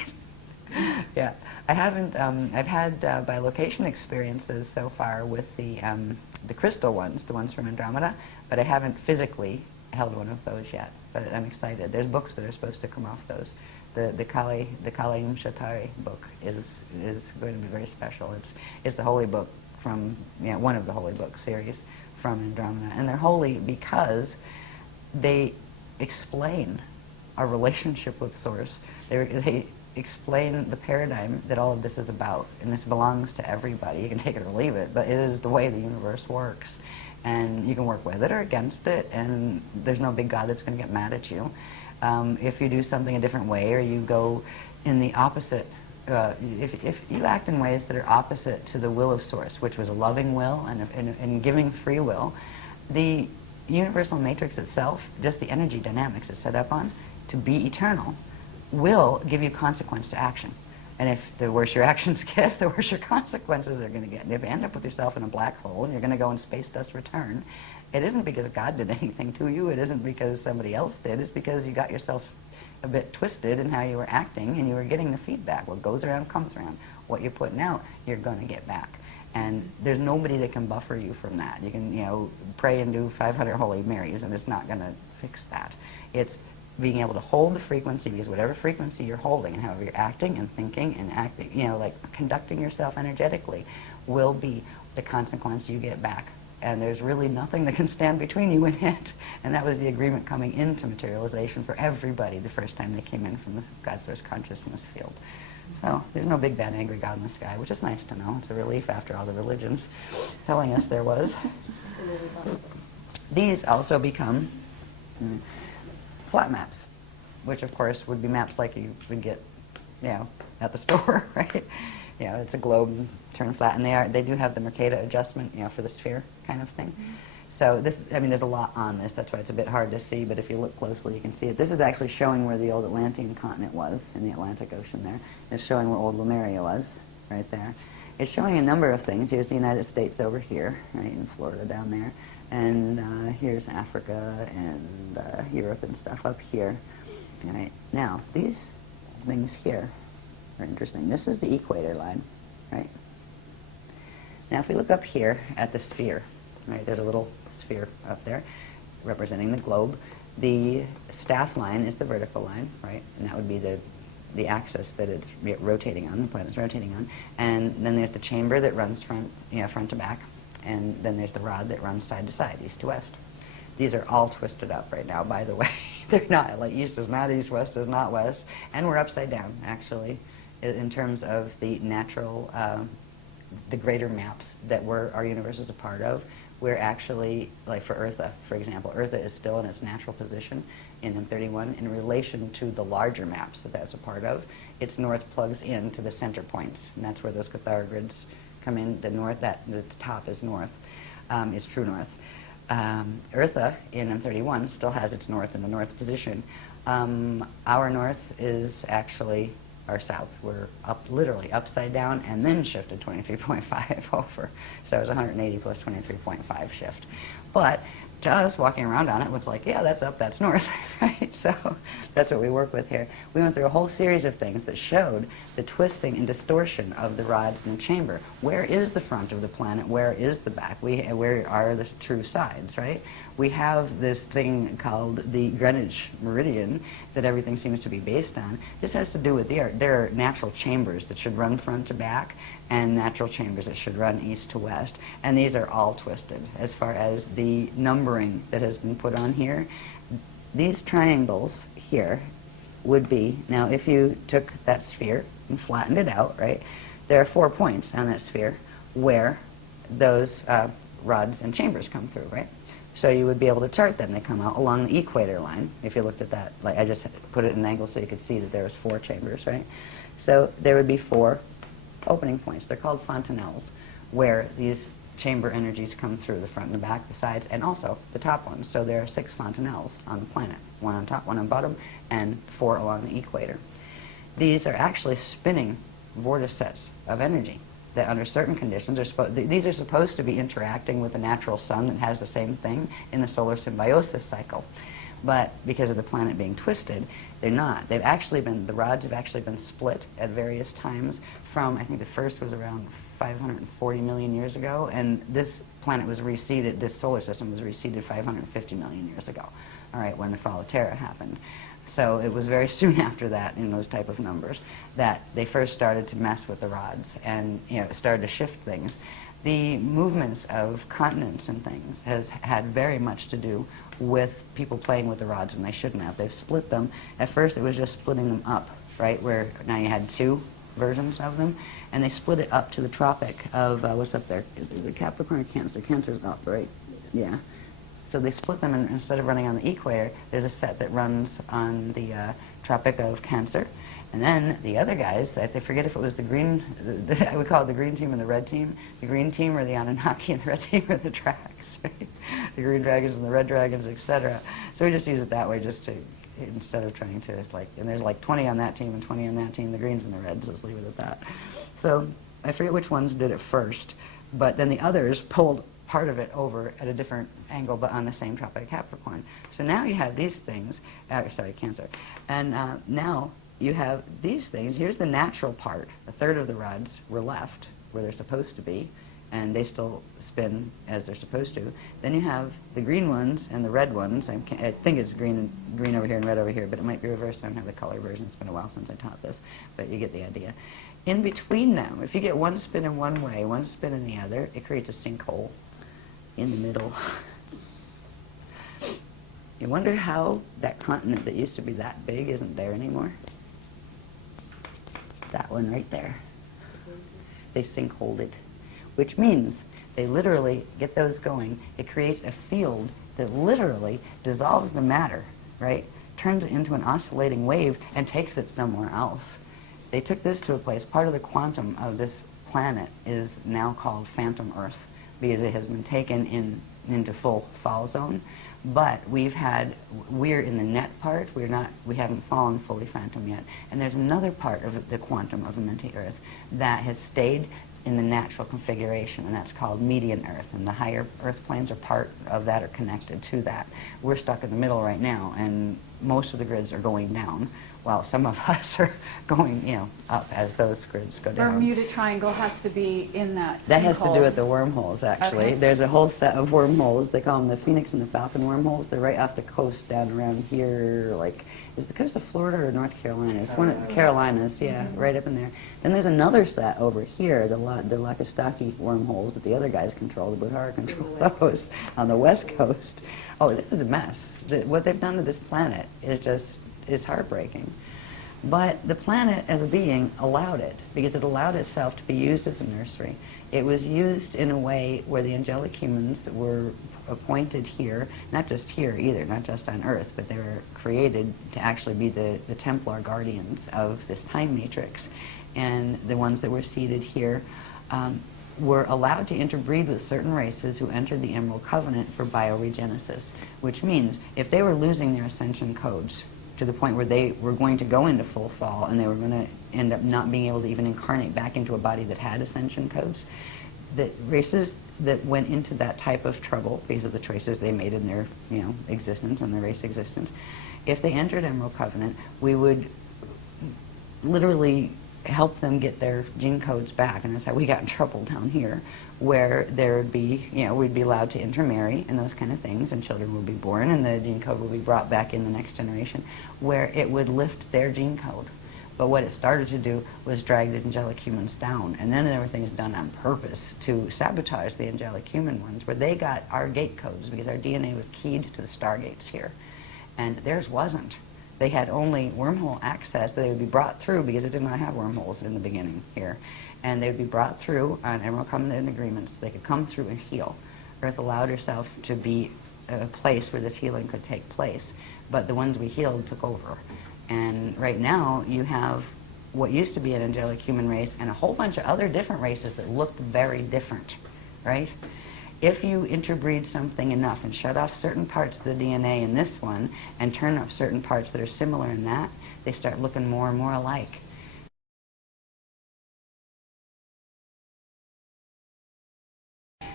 Yeah. I haven't, I've had bilocation experiences so far with the crystal ones, the ones from Andromeda, but I haven't physically held one of those yet, but I'm excited. There's books that are supposed to come off those. The Kali Shatari book is going to be very special. It's the holy book from, one of the holy book series from Andromeda, and they're holy because they explain our relationship with Source. They explain the paradigm that all of this is about, and this belongs to everybody. You can take it or leave it, but it is the way the universe works, and you can work with it or against it, and there's no big God that's going to get mad at you. If you do something a different way, or you go in the opposite, if you act in ways that are opposite to the will of Source, which was a loving will and giving free will, the universal matrix itself, just the energy dynamics it's set up on, to be eternal, will give you consequence to action. And if the worse your actions get, the worse your consequences are going to get. And if you end up with yourself in a black hole and you're going to go in space dust return, it isn't because God did anything to you, it isn't because somebody else did, it's because you got yourself a bit twisted in how you were acting and you were getting the feedback. What goes around comes around. What you're putting out, you're going to get back. And there's nobody that can buffer you from that. You can, pray and do 500 Holy Marys and it's not going to fix that. It's being able to hold the frequency, because whatever frequency you're holding and however you're acting and thinking and acting, like conducting yourself energetically will be the consequence you get back. And there's really nothing that can stand between you and it. And that was the agreement coming into materialization for everybody the first time they came in from the God Source consciousness field. So there's no big, bad, angry God in the sky, which is nice to know. It's a relief after all the religions telling us there was. These also become flat maps, which of course would be maps like you would get, at the store, right? It's a globe turned flat, and they do have the Mercator adjustment, for the sphere kind of thing. Mm-hmm. So there's a lot on this. That's why it's a bit hard to see, but if you look closely, you can see it. This is actually showing where the old Atlantean continent was in the Atlantic Ocean there. It's showing where old Lemuria was, right there. It's showing a number of things. Here's the United States over here, right, in Florida down there. And here's Africa and Europe and stuff up here. All right. Now, these things here are interesting. This is the equator line, right? Now, if we look up here at the sphere, right, there's a little sphere up there representing the globe. The staff line is the vertical line, right? And that would be the axis that it's rotating on, the planet's rotating on. And then there's the chamber that runs front to back. And then there's the rod that runs side to side, east to west. These are all twisted up right now, by the way. They're not, like east is not east, west is not west. And we're upside down, actually, in terms of the natural, the greater maps that our universe is a part of. We're actually, like for Eartha, for example, Eartha is still in its natural position in M31 in relation to the larger maps that's a part of. Its north plugs into the center points, and that's where those Cathara grids come in. The north, the top is north, is true north. Eartha in M31 still has its north in the north position. Our north is actually our south. We're literally upside down and then shifted 23.5 over. So it was 180 plus 23.5 shift. But to us, walking around on it looks like, yeah, that's up, that's north, right? So that's what we work with here. We went through a whole series of things that showed the twisting and distortion of the rods in the chamber. Where is the front of the planet? Where is the back? Where are the true sides, right? We have this thing called the Greenwich Meridian that everything seems to be based on. This has to do with there are natural chambers that should run front to back and natural chambers that should run east to west. And these are all twisted as far as the numbering that has been put on here. These triangles here would be, now if you took that sphere and flattened it out, right, there are 4 points on that sphere where those rods and chambers come through, right? So you would be able to chart them. They come out along the equator line. If you looked at that, like I just put it in an angle so you could see that there was 4 chambers, right? So there would be 4 opening points. They're called fontanelles, where these chamber energies come through, the front and the back, the sides, and also the top ones. So there are 6 fontanelles on the planet, 1 on top, 1 on bottom, and 4 along the equator. These are actually spinning vortices of energy that under certain conditions these are supposed to be interacting with the natural sun that has the same thing in the solar symbiosis cycle. But because of the planet being twisted, they're not. The rods have actually been split at various times from, I think the first was around 540 million years ago, and this planet was reseeded, this solar system was reseeded 550 million years ago, all right, when the fall of Terra happened. So it was very soon after that, in those type of numbers, that they first started to mess with the rods and started to shift things. The movements of continents and things has had very much to do with people playing with the rods when they shouldn't have. They've split them. At first it was just splitting them up, right, where now you had 2 versions of them, and they split it up to the tropic of, what's up there? Is it Capricorn or Cancer? Cancer's up, right? Yeah. So they split them, and instead of running on the equator, there's a set that runs on the Tropic of Cancer, And then the other guys, I forget if it was the green, I would call it the green team and the red team. The green team are the Anunnaki and the red team are the dragons, right? The green dragons and the red dragons, etc. So we just use it that way just to, instead of trying to, like, and there's like 20 on that team and 20 on that team, the greens and the reds, let's leave it at that. So I forget which ones did it first, but then the others pulled part of it over at a different angle, but on the same tropic Capricorn. So now you have these things, sorry, Cancer, and now you have these things. Here's the natural part. A third of the rods were left where they're supposed to be, and they still spin as they're supposed to. Then you have the green ones and the red ones. I think it's green over here and red over here, but it might be reversed. I don't have the color version. It's been a while since I taught this, but you get the idea. In between them, if you get one spin in one way, one spin in the other, it creates a sinkhole in the middle. You wonder how that continent that used to be that big isn't there anymore? That one right there. They sinkholed it, which means they literally get those going. It creates a field that literally dissolves the matter, right? Turns it into an oscillating wave and takes it somewhere else. They took this to a place. Part of the quantum of this planet is now called phantom Earth because it has been taken into full fall zone. But we're in the net part. We haven't fallen fully phantom yet. And there's another part of the quantum of Mp4 Earth that has stayed in the natural configuration, and that's called median Earth. And the higher Earth planes are part of that, are connected to that. We're stuck in the middle right now, and most of the grids are going down, while some of us are going, up as those grids go down. Bermuda Triangle has to be in that That has to do sinkhole. with the wormholes, actually. Okay. There's a whole set of wormholes. They call them the Phoenix and the Falcon wormholes. They're right off the coast down around here, like, is the coast of Florida or North Carolina? It's one of the Carolinas, yeah, right up in there. Then there's another set over here, the Lakastaki wormholes that the other guys control, the Buhara control those on the west coast. Oh, this is a mess. What they've done to this planet is just, it's heartbreaking. But the planet as a being allowed it, because it allowed itself to be used as a nursery. It was used in a way where the angelic humans were appointed here, not just here either, not just on Earth, but they were created to actually be the Templar guardians of this time matrix. And the ones that were seated here were allowed to interbreed with certain races who entered the Emerald Covenant for bioregenesis, which means if they were losing their ascension codes to the point where they were going to go into full fall and they were going to end up not being able to even incarnate back into a body that had ascension codes, the races that went into that type of trouble because of the choices they made in their existence and their race existence, if they entered Emerald Covenant, we would literally help them get their gene codes back, and that's how we got in trouble down here, where there would be, we'd be allowed to intermarry and those kind of things, and children would be born, and the gene code would be brought back in the next generation, where it would lift their gene code. But what it started to do was drag the angelic humans down, and then everything is done on purpose to sabotage the angelic human ones, where they got our gate codes because our DNA was keyed to the stargates here, and theirs wasn't. They had only wormhole access that they would be brought through because it did not have wormholes in the beginning here. And they would be brought through on Emerald Covenant agreements. They could come through and heal. Earth allowed herself to be a place where this healing could take place. But the ones we healed took over. And right now you have what used to be an angelic human race and a whole bunch of other different races that look very different, right? If you interbreed something enough and shut off certain parts of the DNA in this one and turn up certain parts that are similar in that, they start looking more and more alike.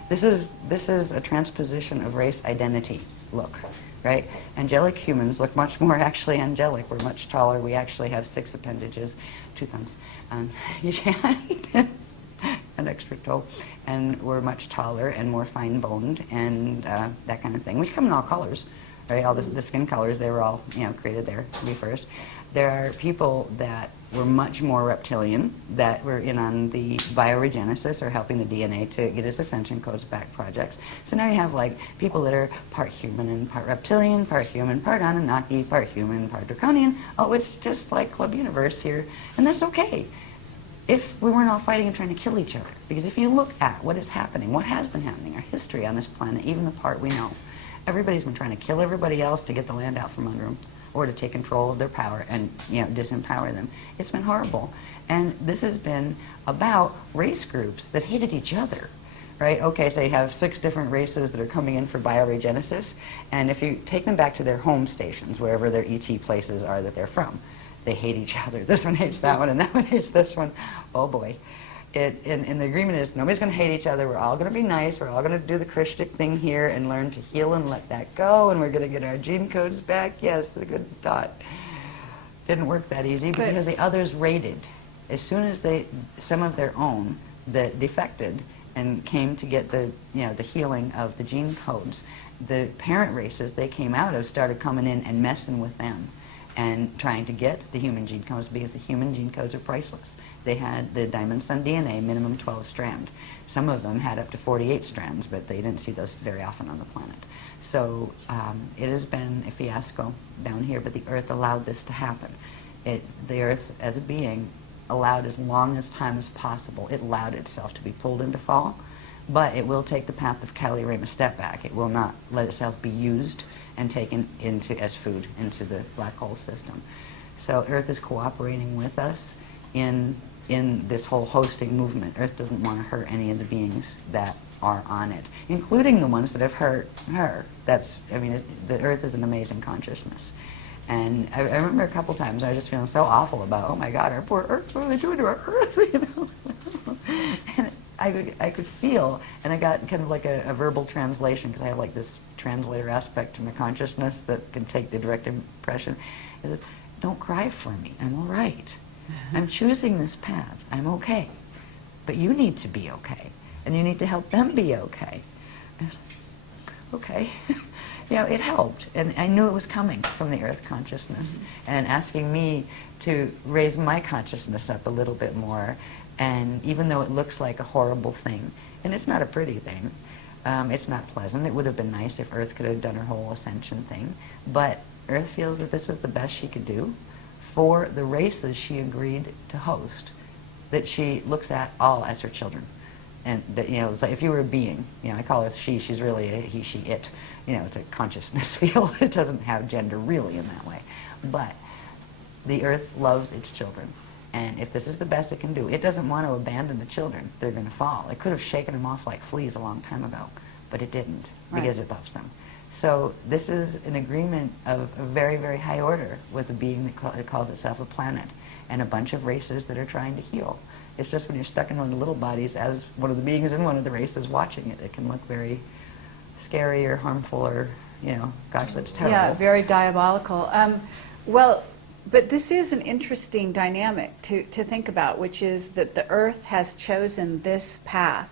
This is a transposition of race identity look, right? Angelic humans look much more actually angelic. We're much taller. We actually have 6 appendages, 2 thumbs, an extra toe, and we're much taller and more fine-boned and that kind of thing. We come in all colors, right? All the skin colors, they were all created there to be first. There are people that were much more reptilian, that were in on the bioregenesis or helping the DNA to get its ascension codes back projects. So now you have like people that are part human and part reptilian, part human, part Anunnaki, part human, part draconian. Oh, it's just like Club Universe here, and that's okay. If we weren't all fighting and trying to kill each other. Because if you look at what is happening, what has been happening, our history on this planet, even the part we know, everybody's been trying to kill everybody else to get the land out from under them. or to take control of their power and, you know, disempower them. It's been horrible. And this has been about race groups that hated each other. Right? Okay, so you have 6 different races that are coming in for bioregenesis, and if you take them back to their home stations, wherever their ET places are that they're from, they hate each other. This one hates that one, and that one hates this one. Oh boy. And the agreement is nobody's going to hate each other. We're all going to be nice. We're all going to do the Christic thing here and learn to heal and let that go, and we're going to get our gene codes back. Yes, a good thought. Didn't work that easy because the others raided. As soon as some of their own that defected and came to get the, you know, the healing of the gene codes, the parent races they came out of started coming in and messing with them and trying to get the human gene codes because the human gene codes are priceless. They had the Diamond Sun DNA, minimum 12 strand. Some of them had up to 48 strands, but they didn't see those very often on the planet. So it has been a fiasco down here, but the Earth allowed this to happen. The Earth, as a being, allowed as long as time as possible. It allowed itself to be pulled into fall, but it will take the path of Kali Rama step back. It will not let itself be used and taken into as food into the black hole system. So Earth is cooperating with us in this whole hosting movement. Earth doesn't want to hurt any of the beings that are on it, including the ones that have hurt her. That's, I mean, the Earth is an amazing consciousness. And I remember a couple times I was just feeling so awful about, oh my God, our poor Earth, what are they doing to our Earth, you know? And I could feel, and I got kind of like a verbal translation, because I have like this translator aspect to my consciousness that can take the direct impression. It says, don't cry for me, I'm all right. I'm choosing this path, I'm okay. But you need to be okay, and you need to help them be okay. And I was like, okay. You know, it helped, and I knew it was coming from the Earth consciousness, and asking me to raise my consciousness up a little bit more. And even though it looks like a horrible thing, and it's not a pretty thing, it's not pleasant. It would have been nice if Earth could have done her whole ascension thing, but Earth feels that this was the best she could do for the races she agreed to host, that she looks at all as her children. And that, you know, it's like if you were a being, you know, I call her she, she's really a he, she, it. You know, it's a consciousness field. It doesn't have gender really in that way. But the Earth loves its children. And if this is the best it can do, it doesn't want to abandon the children. They're going to fall. It could have shaken them off like fleas a long time ago, but it didn't, because it loves them. So this is an agreement of a very, very high order with a being that calls itself a planet, and a bunch of races that are trying to heal. It's just when you're stuck in one of the little bodies as one of the beings in one of the races watching it, it can look very scary or harmful or, you know, gosh, that's terrible. Yeah, very diabolical. Well, but this is an interesting dynamic to think about, which is that the Earth has chosen this path,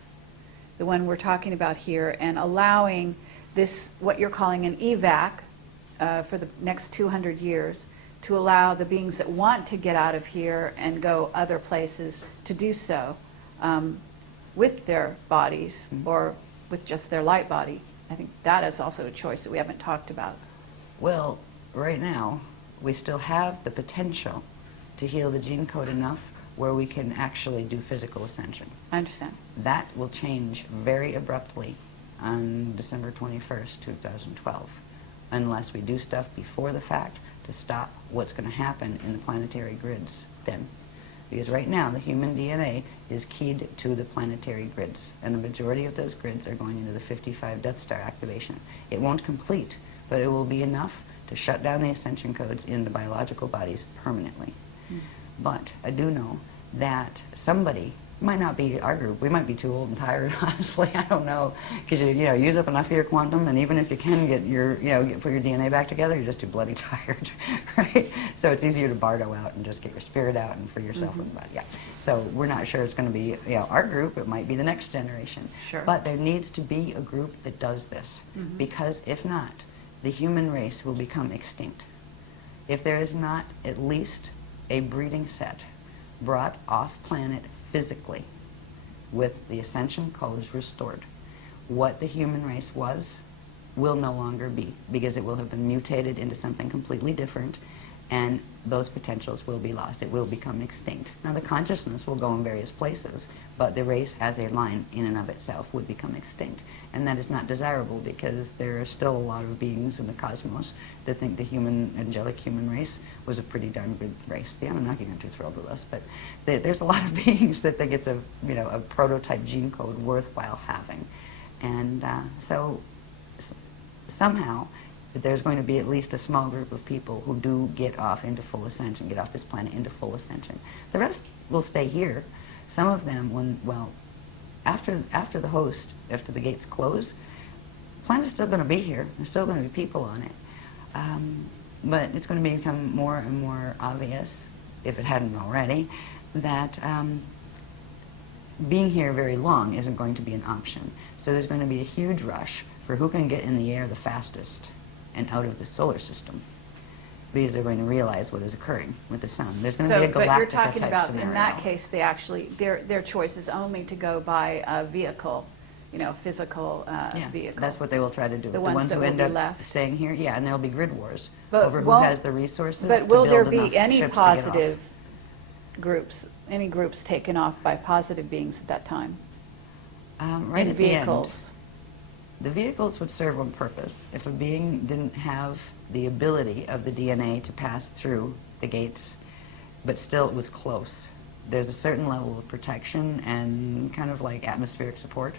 the one we're talking about here, and allowing this, what you're calling an evac for the next 200 years, to allow the beings that want to get out of here and go other places to do so with their bodies or with just their light body. I think that is also a choice that we haven't talked about. Well, right now, we still have the potential to heal the gene code enough where we can actually do physical ascension. I understand. That will change very abruptly on December 21st, 2012, unless we do stuff before the fact to stop what's going to happen in the planetary grids then. Because right now, the human DNA is keyed to the planetary grids, and the majority of those grids are going into the 55 Death Star activation. It won't complete, but it will be enough to shut down the ascension codes in the biological bodies permanently. But I do know that somebody, might not be our group, we might be too old and tired, honestly, I don't know, because you know, use up enough of your quantum, and even if you can get your, you know, put your DNA back together, you're just too bloody tired, right? So it's easier to bardo out and just get your spirit out and free yourself from the body, yeah. So we're not sure it's going to be, you know, our group, it might be the next generation. Sure. But there needs to be a group that does this, because if not, the human race will become extinct. If there is not at least a breeding set brought off planet physically with the ascension codes restored, what the human race was will no longer be, because it will have been mutated into something completely different, and those potentials will be lost. It will become extinct. Now, the consciousness will go in various places, but the race as a line in and of itself would become extinct. And that is not desirable, because there are still a lot of beings in the cosmos that think the angelic human race was a pretty darn good race. The Anunnaki aren't too thrilled with us, but there's a lot of beings that think it's a prototype gene code worthwhile having. And somehow, there's going to be at least a small group of people who do get off into full ascension, get off this planet into full ascension. The rest will stay here. Some of them, after the gates close, the planet's still going to be here. There's still going to be people on it. But it's going to become more and more obvious, if it hadn't already, that being here very long isn't going to be an option. So there's going to be a huge rush for who can get in the air the fastest and out of the solar system, because they're going to realize what is occurring with the sun. There's going to be a galactica but you're talking type about, scenario. in that case, they actually, their choice is only to go by a vehicle, physical vehicle. That's what they will try to do. The ones that who will end be up left. staying here, and there'll be grid wars But over who won't- has the resources But to will there build enough be any ships to get off. positive groups, any groups taken off by positive beings at that time? Right in at the end, vehicles? the vehicles would serve one purpose. If a being didn't have the ability of the DNA to pass through the gates, but still it was close, there's a certain level of protection and kind of like atmospheric support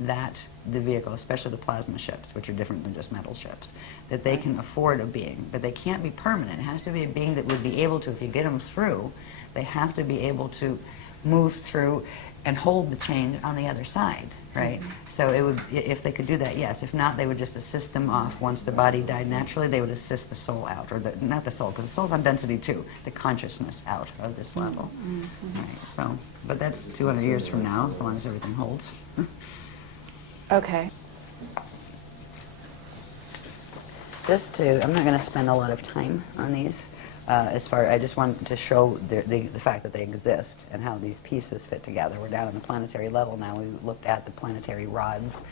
that the vehicle, especially the plasma ships, which are different than just metal ships, that they can afford a being. But they can't be permanent. It has to be a being that would be able to, if you get them through, they have to be able to move through and hold the change on the other side, right? So it would, if they could do that, yes. If not, they would just assist them off. Once the body died naturally, they would assist the soul out, or not the soul, because the soul's on density too, the consciousness out of this level. Right, so, but that's 200 years from now, as long as everything holds. Okay. I'm not going to spend a lot of time on these. I just want to show the fact that they exist and how these pieces fit together. We're down on the planetary level now. We looked at the planetary rods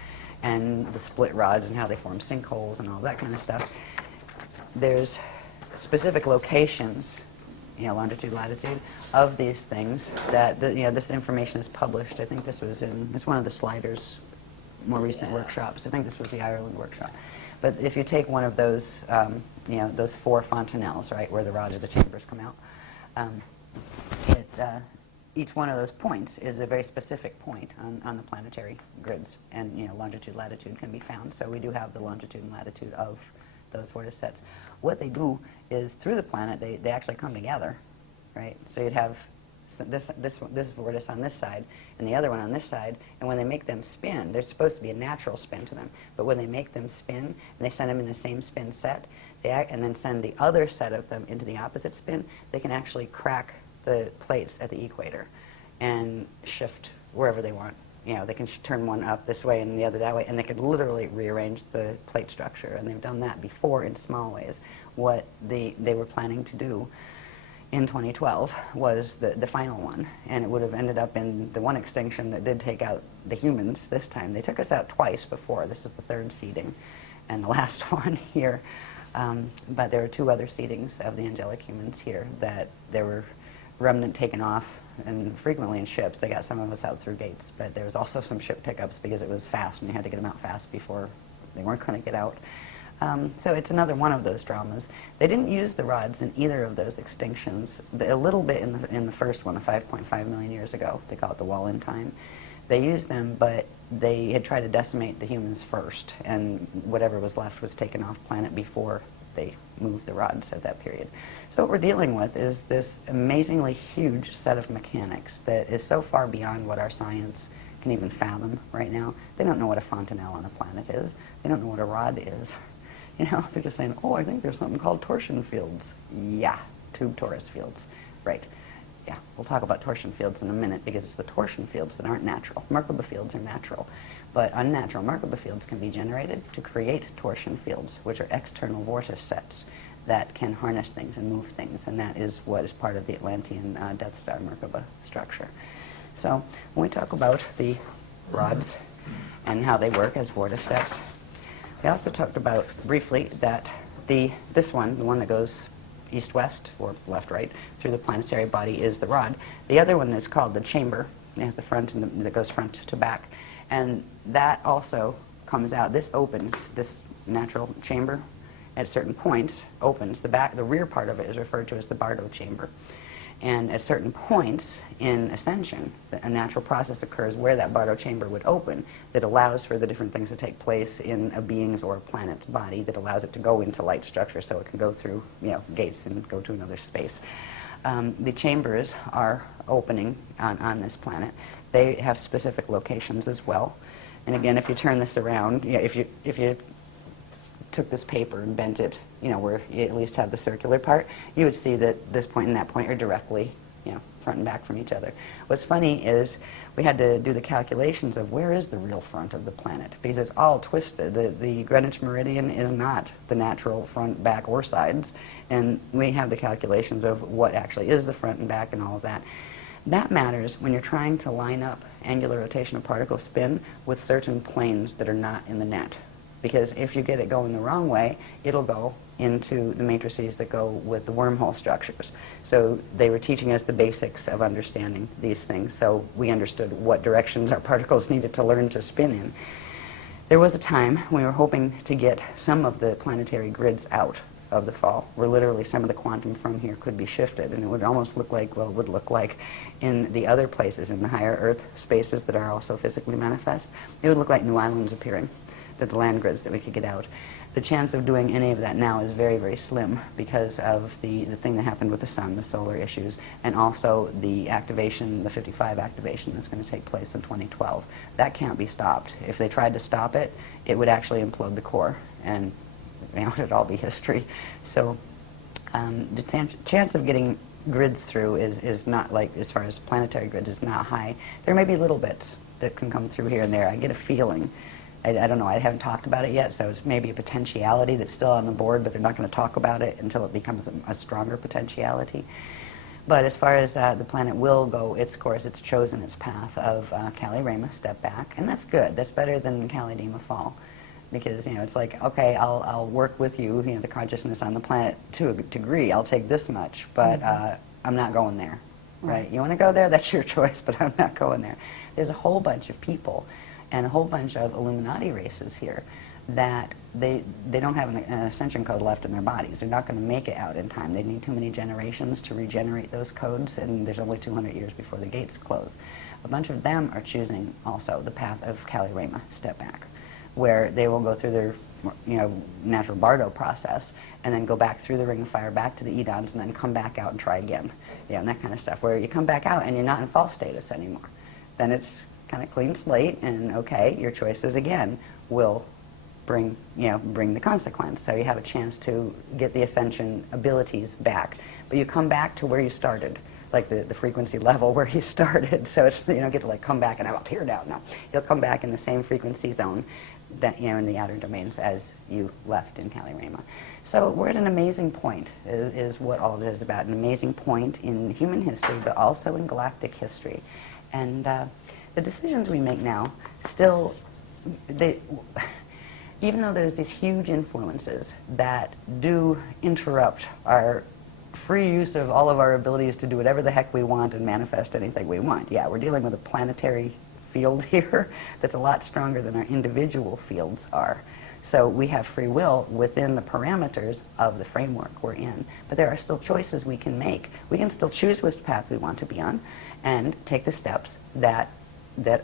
and the split rods and how they form sinkholes and all that kind of stuff. There's specific locations, longitude, latitude, of these things that, this information is published. I think it's one of the Sliders' more recent workshops. I think this was the Ireland workshop. But if you take one of those, those 4 fontanelles, right, where the rods or the chambers come out, each one of those points is a very specific point on the planetary grids, and longitude, latitude can be found. So we do have the longitude and latitude of those vortices. What they do is, through the planet, they actually come together, right? So you'd have this vortice on this side and the other one on this side, and when they make them spin, there's supposed to be a natural spin to them, but when they make them spin and they send them in the same spin set, and then send the other set of them into the opposite spin, they can actually crack the plates at the equator and shift wherever they want. They can turn one up this way and the other that way, and they could literally rearrange the plate structure, and they've done that before in small ways. What they were planning to do in 2012 was the final one, and it would have ended up in the one extinction that did take out the humans this time. They took us out twice before. This is the 3rd seeding and the last one here. But there are 2 other seedings of the angelic humans here that there were remnant taken off, and frequently in ships. They got some of us out through gates, but there was also some ship pickups because it was fast and you had to get them out fast before they weren't going to get out. So it's another one of those dramas. They didn't use the rods in either of those extinctions. A little bit in the first one, 5.5 million years ago. They call it the wall in time. They used them, but they had tried to decimate the humans first, and whatever was left was taken off planet before they moved the rods at that period. So what we're dealing with is this amazingly huge set of mechanics that is so far beyond what our science can even fathom right now. They don't know what a fontanelle on a planet is. They don't know what a rod is. They're just saying, oh, I think there's something called torsion fields. Yeah, tube torus fields. Right. Yeah, we'll talk about torsion fields in a minute, because it's the torsion fields that aren't natural. Merkaba fields are natural, but unnatural Merkaba fields can be generated to create torsion fields, which are external vortice sets that can harness things and move things, and that is what is part of the Atlantean Death Star Merkaba structure. So when we talk about the rods and how they work as vortice sets, we also talked about briefly that this one, the one that goes east-west or left-right through the planetary body is the rod. The other one is called the chamber. It has the front and that goes front to back. And that also comes out. This opens, this natural chamber at certain points opens. The rear part of it is referred to as the Bardo chamber. And at certain points in ascension, a natural process occurs where that Bardo chamber would open that allows for the different things to take place in a being's or a planet's body, that allows it to go into light structure so it can go through, gates and go to another space. The chambers are opening on this planet. They have specific locations as well. And again, if you turn this around, if you took this paper and bent it, where you at least have the circular part, you would see that this point and that point are directly, front and back from each other. What's funny is we had to do the calculations of where is the real front of the planet, because it's all twisted. The Greenwich meridian is not the natural front, back, or sides, and we have the calculations of what actually is the front and back and all of that. That matters when you're trying to line up angular rotation of particle spin with certain planes that are not in the net. Because if you get it going the wrong way, it'll go into the matrices that go with the wormhole structures. So they were teaching us the basics of understanding these things, so we understood what directions our particles needed to learn to spin in. There was a time we were hoping to get some of the planetary grids out of the fall, where literally some of the quantum from here could be shifted, and it would almost look like, well, it would look like in the other places, in the higher Earth spaces that are also physically manifest, it would look like new islands appearing, that the land grids that we could get out. The chance of doing any of that now is very, very slim because of the thing that happened with the sun, the solar issues, and also the activation, the 55 activation that's going to take place in 2012. That can't be stopped. If they tried to stop it, it would actually implode the core, and it would all be history. So the chance of getting grids through is not, like, as far as planetary grids, is not high. There may be little bits that can come through here and there. I get a feeling. I don't know, I haven't talked about it yet, so it's maybe a potentiality that's still on the board, but they're not going to talk about it until it becomes a stronger potentiality. But as far as the planet will go its course, it's chosen its path of Kali-Rama, step back, and that's good. That's better than Kali-Dima fall. Because, it's like, okay, I'll work with you, the consciousness on the planet to a degree. I'll take this much, but I'm not going there, right? You want to go there? That's your choice, but I'm not going there. There's a whole bunch of people and a whole bunch of Illuminati races here that they don't have an ascension code left in their bodies. They're not going to make it out in time. They need too many generations to regenerate those codes, and there's only 200 years before the gates close. A bunch of them are choosing also the path of Kali-Rama, step back, where they will go through their natural Bardo process and then go back through the Ring of Fire, back to the Edons, and then come back out and try again. And that kind of stuff, where you come back out and you're not in false status anymore. Then it's kind of clean slate, and okay, your choices again will bring the consequence. So you have a chance to get the ascension abilities back, but you come back to where you started, like the frequency level where you started. So it's, you don't get to like come back and I'm up here now. No, you'll come back in the same frequency zone that in the outer domains as you left in Kali-Rama. So we're at an amazing point, is what all this is about. An amazing point in human history, but also in galactic history. And the decisions we make now still, even though there's these huge influences that do interrupt our free use of all of our abilities to do whatever the heck we want and manifest anything we want. Yeah, we're dealing with a planetary field here that's a lot stronger than our individual fields are. So we have free will within the parameters of the framework we're in. But there are still choices we can make. We can still choose which path we want to be on and take the steps that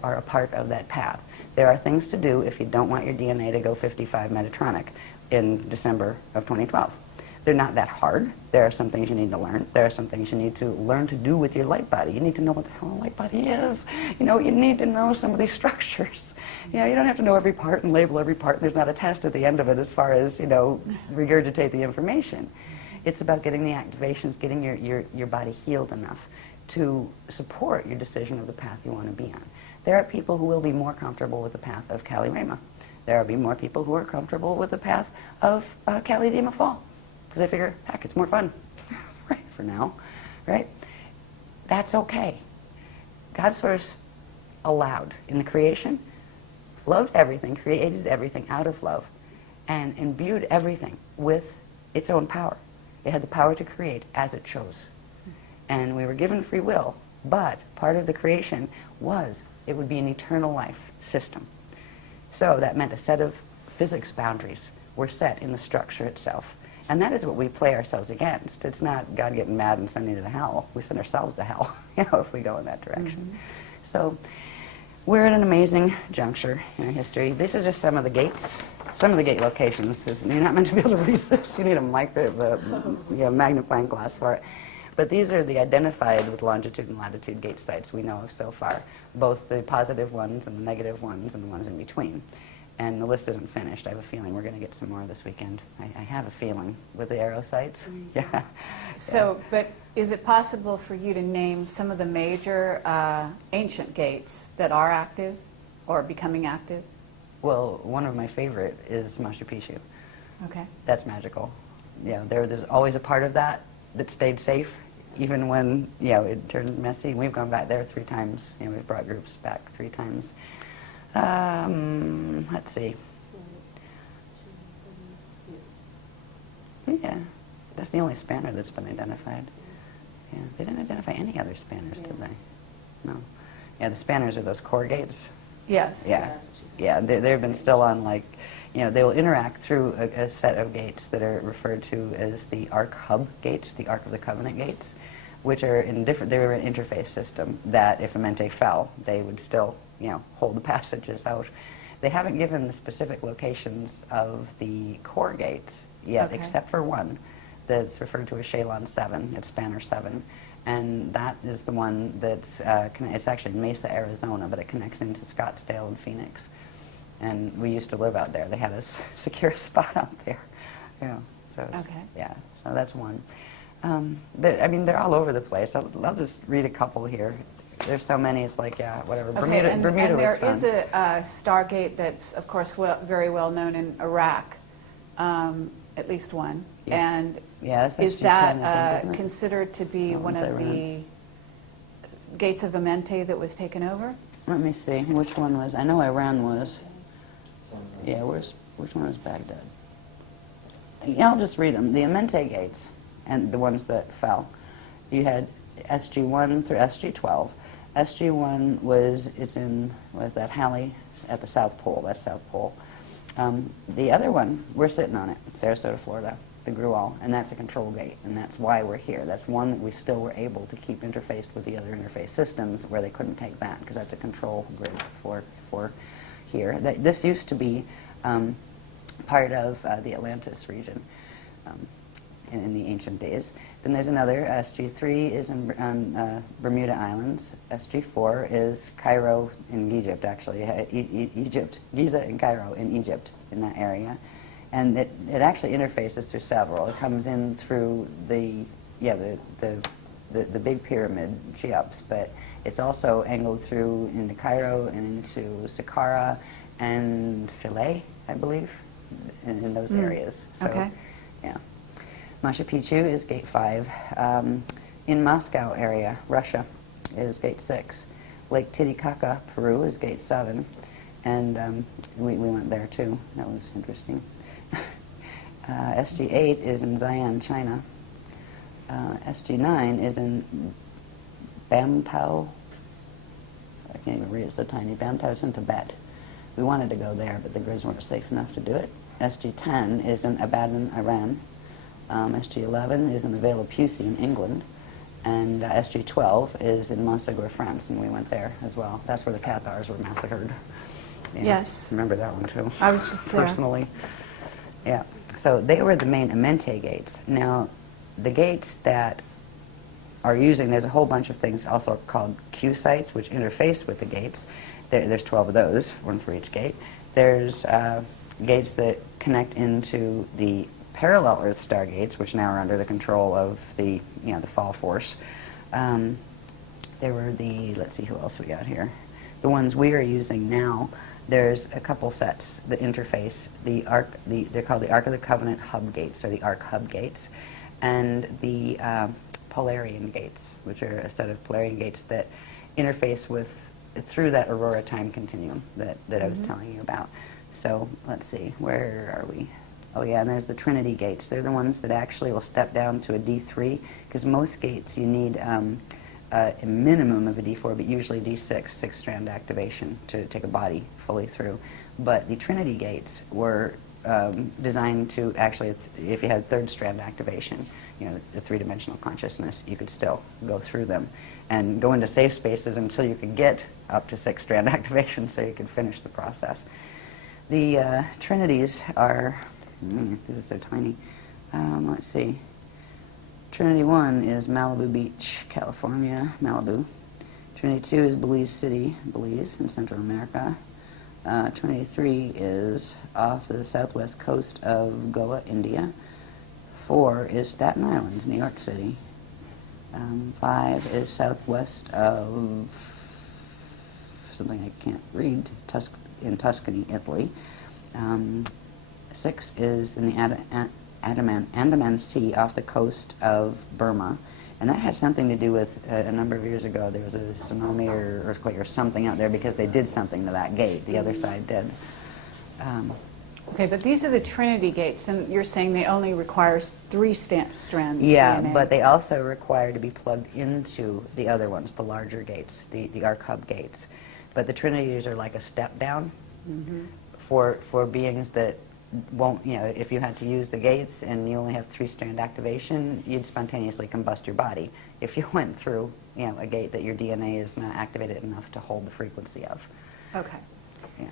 are a part of that path. There are things to do if you don't want your DNA to go 55 Metatronic in December of 2012. They're not that hard. There are some things you need to learn. There are some things you need to learn to do with your light body. You need to know what the hell a light body is. You need to know some of these structures. You don't have to know every part and label every part. There's not a test at the end of it as far as, regurgitate the information. It's about getting the activations, getting your body healed enough to support your decision of the path you want to be on. There are people who will be more comfortable with the path of Kali-Rama. There will be more people who are comfortable with the path of Kali-Dima fall. Because they figure, heck, it's more fun, right, for now, right? That's okay. God source allowed in the creation, loved everything, created everything out of love, and imbued everything with its own power. It had the power to create as it chose. And we were given free will, but part of the creation was it would be an eternal life system. So that meant a set of physics boundaries were set in the structure itself. And that is what we play ourselves against. It's not God getting mad and sending you to hell. We send ourselves to hell, if we go in that direction. So we're at an amazing juncture in our history. This is just some of the gates, some of the gate locations. You're not meant to be able to read this. You need a magnifying glass for it. But these are the identified with longitude and latitude gate sites we know of so far, both the positive ones and the negative ones and the ones in between. And the list isn't finished. I have a feeling we're going to get some more this weekend. I have a feeling with the arrow sites. Yeah. So, but is it possible for you to name some of the major ancient gates that are active or becoming active? Well, one of my favorite is Machu Picchu. Okay. That's magical. Yeah, there's always a part of that stayed safe, even when it turned messy. We've gone back there 3 times. We've brought groups back 3 times. Let's see. Yeah, that's the only spanner that's been identified. Yeah, they didn't identify any other spanners, did they? No. Yeah, the spanners are those core gates. Yes. Yeah, yeah. They've been still on they will interact through a set of gates that are referred to as the Ark Hub gates, the Ark of the Covenant gates, which are they were an interface system that if a mente fell, they would still hold the passages out. They haven't given the specific locations of the core gates yet, Okay. except for one that's referred to as Shalon 7. It's Spanner 7. And that is the one that's, it's actually in Mesa, Arizona, but it connects into Scottsdale and Phoenix. And we used to live out there. They had us secure a spot out there. So that's one. They're all over the place. I'll just read a couple here. There's so many, it's like, whatever. Okay, Bermuda was there fun. is a Stargate that's, of course, very well known in Iraq, at least one. Yeah. And that's is SG-10, that I think, isn't it? considered to be That one one's of the gates of Amente that was taken over? Let me see, which one was, I know Iran was. Yeah, which one was Baghdad? I'll just read them. The Amente gates, and the ones that fell. You had SG-1 through SG-12. SG-1 was that Halley at the South Pole, that's South Pole. The other one, we're sitting on it, Sarasota, Florida, the Gruol, and that's a control gate, and that's why we're here. That's one that we still were able to keep interfaced with the other interface systems where they couldn't take that, because that's a control grid for here. This used to be part of the Atlantis region in the ancient days. Then there's another, SG-3 is on Bermuda Islands. SG-4 is Cairo in Egypt, actually. Egypt, Giza and Cairo in Egypt, in that area. And it actually interfaces through several. It comes in through the big pyramid, Cheops, but it's also angled through into Cairo and into Saqqara and Philae, I believe, in those areas. So, okay. Yeah. Machu Picchu is Gate 5. In Moscow area, Russia, is Gate 6. Lake Titicaca, Peru, is Gate 7. And we went there too. That was interesting. SG-8 is in Xi'an, China. SG-9 is in Bamtao. I can't even read it, it's so tiny. Bamtao is in Tibet. We wanted to go there, but the grids weren't safe enough to do it. SG-10 is in Abadan, Iran. SG-11 is in the Vale of Pusey in England. And SG-12 is in Montségur, France, and we went there as well. That's where the Cathars were massacred. Yeah, Yes. Remember that one too. I was just there. Personally. Yeah. So they were the main Amente gates. Now, the gates that are using, there's a whole bunch of things also called Q sites, which interface with the gates. There's 12 of those, one for each gate. There's gates that connect into the parallel Earth star gates, which now are under the control of the fall force. There were let's see who else we got here. The ones we are using now, there's a couple sets that interface the Ark, they're called the Ark of the Covenant hub gates, or the Ark hub gates, and the Polarian gates, which are a set of Polarian gates that interface through that Aurora time continuum that I was telling you about. So let's see, where are we? Oh yeah, and there's the Trinity gates. They're the ones that actually will step down to a D3, because most gates you need a minimum of a D4, but usually D6, six-strand activation to take a body fully through. But the Trinity gates were designed to actually, if you had third-strand activation, you know, the three-dimensional consciousness, you could still go through them and go into safe spaces until you could get up to six-strand activation so you could finish the process. The Trinities are, this is so tiny, let's see. Trinity 1 is Malibu Beach, California, Malibu. Trinity 2 is Belize City, Belize, in Central America. Trinity 3 is off the southwest coast of Goa, India. 4 is Staten Island, New York City. 5 is southwest of something I can't read, in Tuscany, Italy. 6 is in the Andaman Sea off the coast of Burma. And that had something to do with a number of years ago there was a tsunami or earthquake or something out there because they did something to that gate. The other side did. Okay, but these are the Trinity gates, and you're saying they only requires three-strand Yeah, DNA. but they also require to be plugged into the other ones, the larger gates, the arc hub gates. But the Trinities are like a step down for beings that won't, you know, if you had to use the gates and you only have three-strand activation, you'd spontaneously combust your body if you went through, you know, a gate that your DNA is not activated enough to hold the frequency of. Okay. Yeah.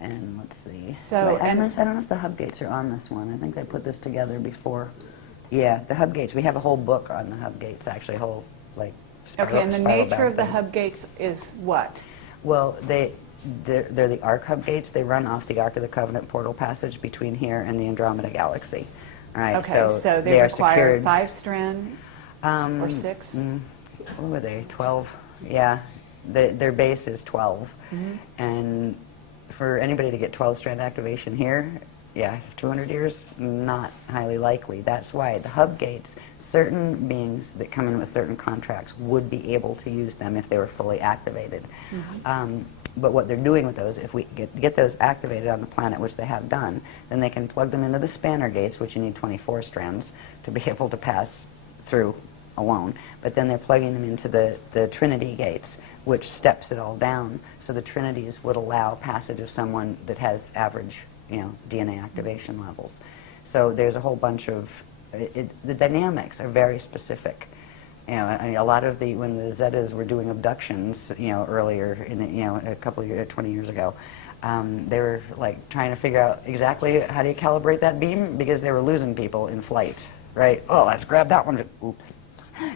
And let's see. So, Wait, I don't know if the hub gates are on this one. I think they put this together before. Yeah, the hub gates. We have a whole book on the hub gates, actually, a whole, like, Okay, and the nature of the thing. hub gates is what? Well, they're the arc hub gates. They run off the Ark of the Covenant portal passage between here and the Andromeda Galaxy. All right, Okay, so they are require secured. 5-strand or 6? What were they? 12? Yeah, their base is 12, and for anybody to get 12-strand activation here, yeah, 200 years, not highly likely. That's why the hub gates, certain beings that come in with certain contracts would be able to use them if they were fully activated. But what they're doing with those, if we get those activated on the planet, which they have done, then they can plug them into the spanner gates, which you need 24 strands to be able to pass through alone. But then they're plugging them into the Trinity gates, which steps it all down. So the Trinities would allow passage of someone that has average, you know, DNA activation levels. So there's a whole bunch of, the dynamics are very specific. You know, I mean, a lot of when the Zetas were doing abductions, you know, earlier in the, you know, a couple of years, 20 years ago, they were like trying to figure out exactly how do you calibrate that beam because they were losing people in flight, right? Oh, let's grab that one. Oops.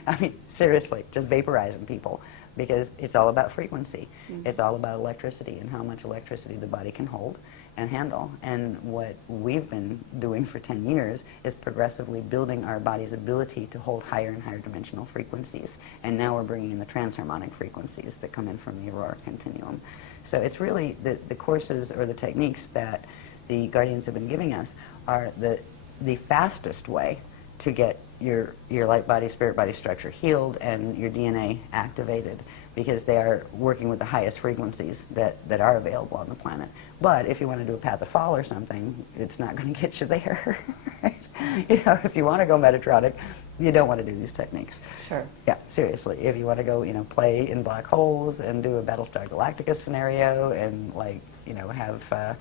I mean, seriously, just vaporizing people because it's all about frequency. It's all about electricity and how much electricity the body can hold and handle. And what we've been doing for 10 years is progressively building our body's ability to hold higher and higher dimensional frequencies. And now we're bringing in the transharmonic frequencies that come in from the Aurora continuum. So it's really the courses or the techniques that the Guardians have been giving us are the fastest way to get your light body, spirit body structure healed and your DNA activated, because they are working with the highest frequencies that are available on the planet. But if you want to do a path of fall or something, it's not going to get you there. Right? You know, if you want to go Metatronic, you don't want to do these techniques. Sure. Yeah, seriously. If you want to go, you know, play in black holes and do a Battlestar Galactica scenario and, like, you know, have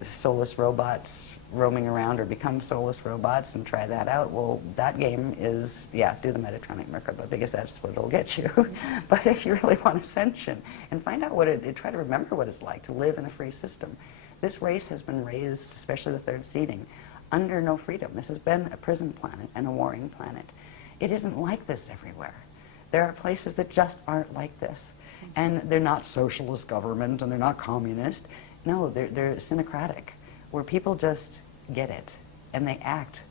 soulless robots roaming around or become soulless robots and try that out, well, that game is, yeah, do the Metatronic Merkaba because that's what it'll get you. But if you really want ascension and find out what try to remember what it's like to live in a free system. This race has been raised, especially the third seeding, under no freedom. This has been a prison planet and a warring planet. It isn't like this everywhere. There are places that just aren't like this. And they're not socialist government and they're not communist. No, they're synocratic, where people just get it and they act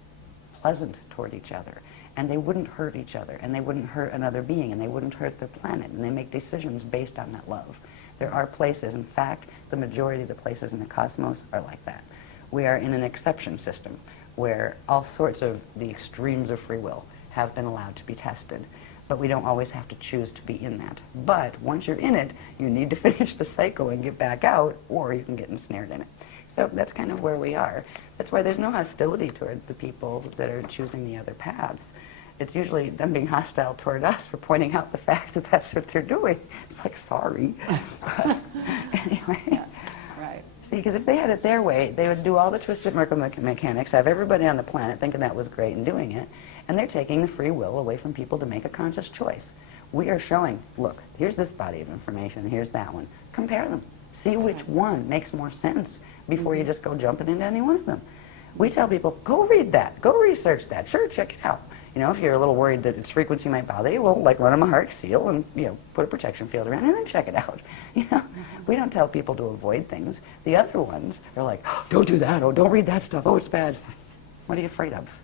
pleasant toward each other and they wouldn't hurt each other and they wouldn't hurt another being and they wouldn't hurt the planet and they make decisions based on that love. There are places, in fact, the majority of the places in the cosmos are like that. We are in an exception system where all sorts of the extremes of free will have been allowed to be tested. But we don't always have to choose to be in that. But once you're in it, you need to finish the cycle and get back out, or you can get ensnared in it. So that's kind of where we are. That's why there's no hostility toward the people that are choosing the other paths. It's usually them being hostile toward us for pointing out the fact that that's what they're doing. It's like, sorry. But anyway. Yeah. Right. See, because if they had it their way, they would do all the twisted mechanics, have everybody on the planet thinking that was great and doing it, and they're taking the free will away from people to make a conscious choice. We are showing, look, here's this body of information, here's that one. Compare them. See which one makes more sense before you just go jumping into any one of them. We tell people, go read that, go research that, sure, check it out. You know, if you're a little worried that its frequency might bother you, well, like run a Maharic seal and, you know, put a protection field around it and then check it out. You know, we don't tell people to avoid things. The other ones are like, oh, don't do that, oh, don't read that stuff, oh, it's bad. It's like, what are you afraid of?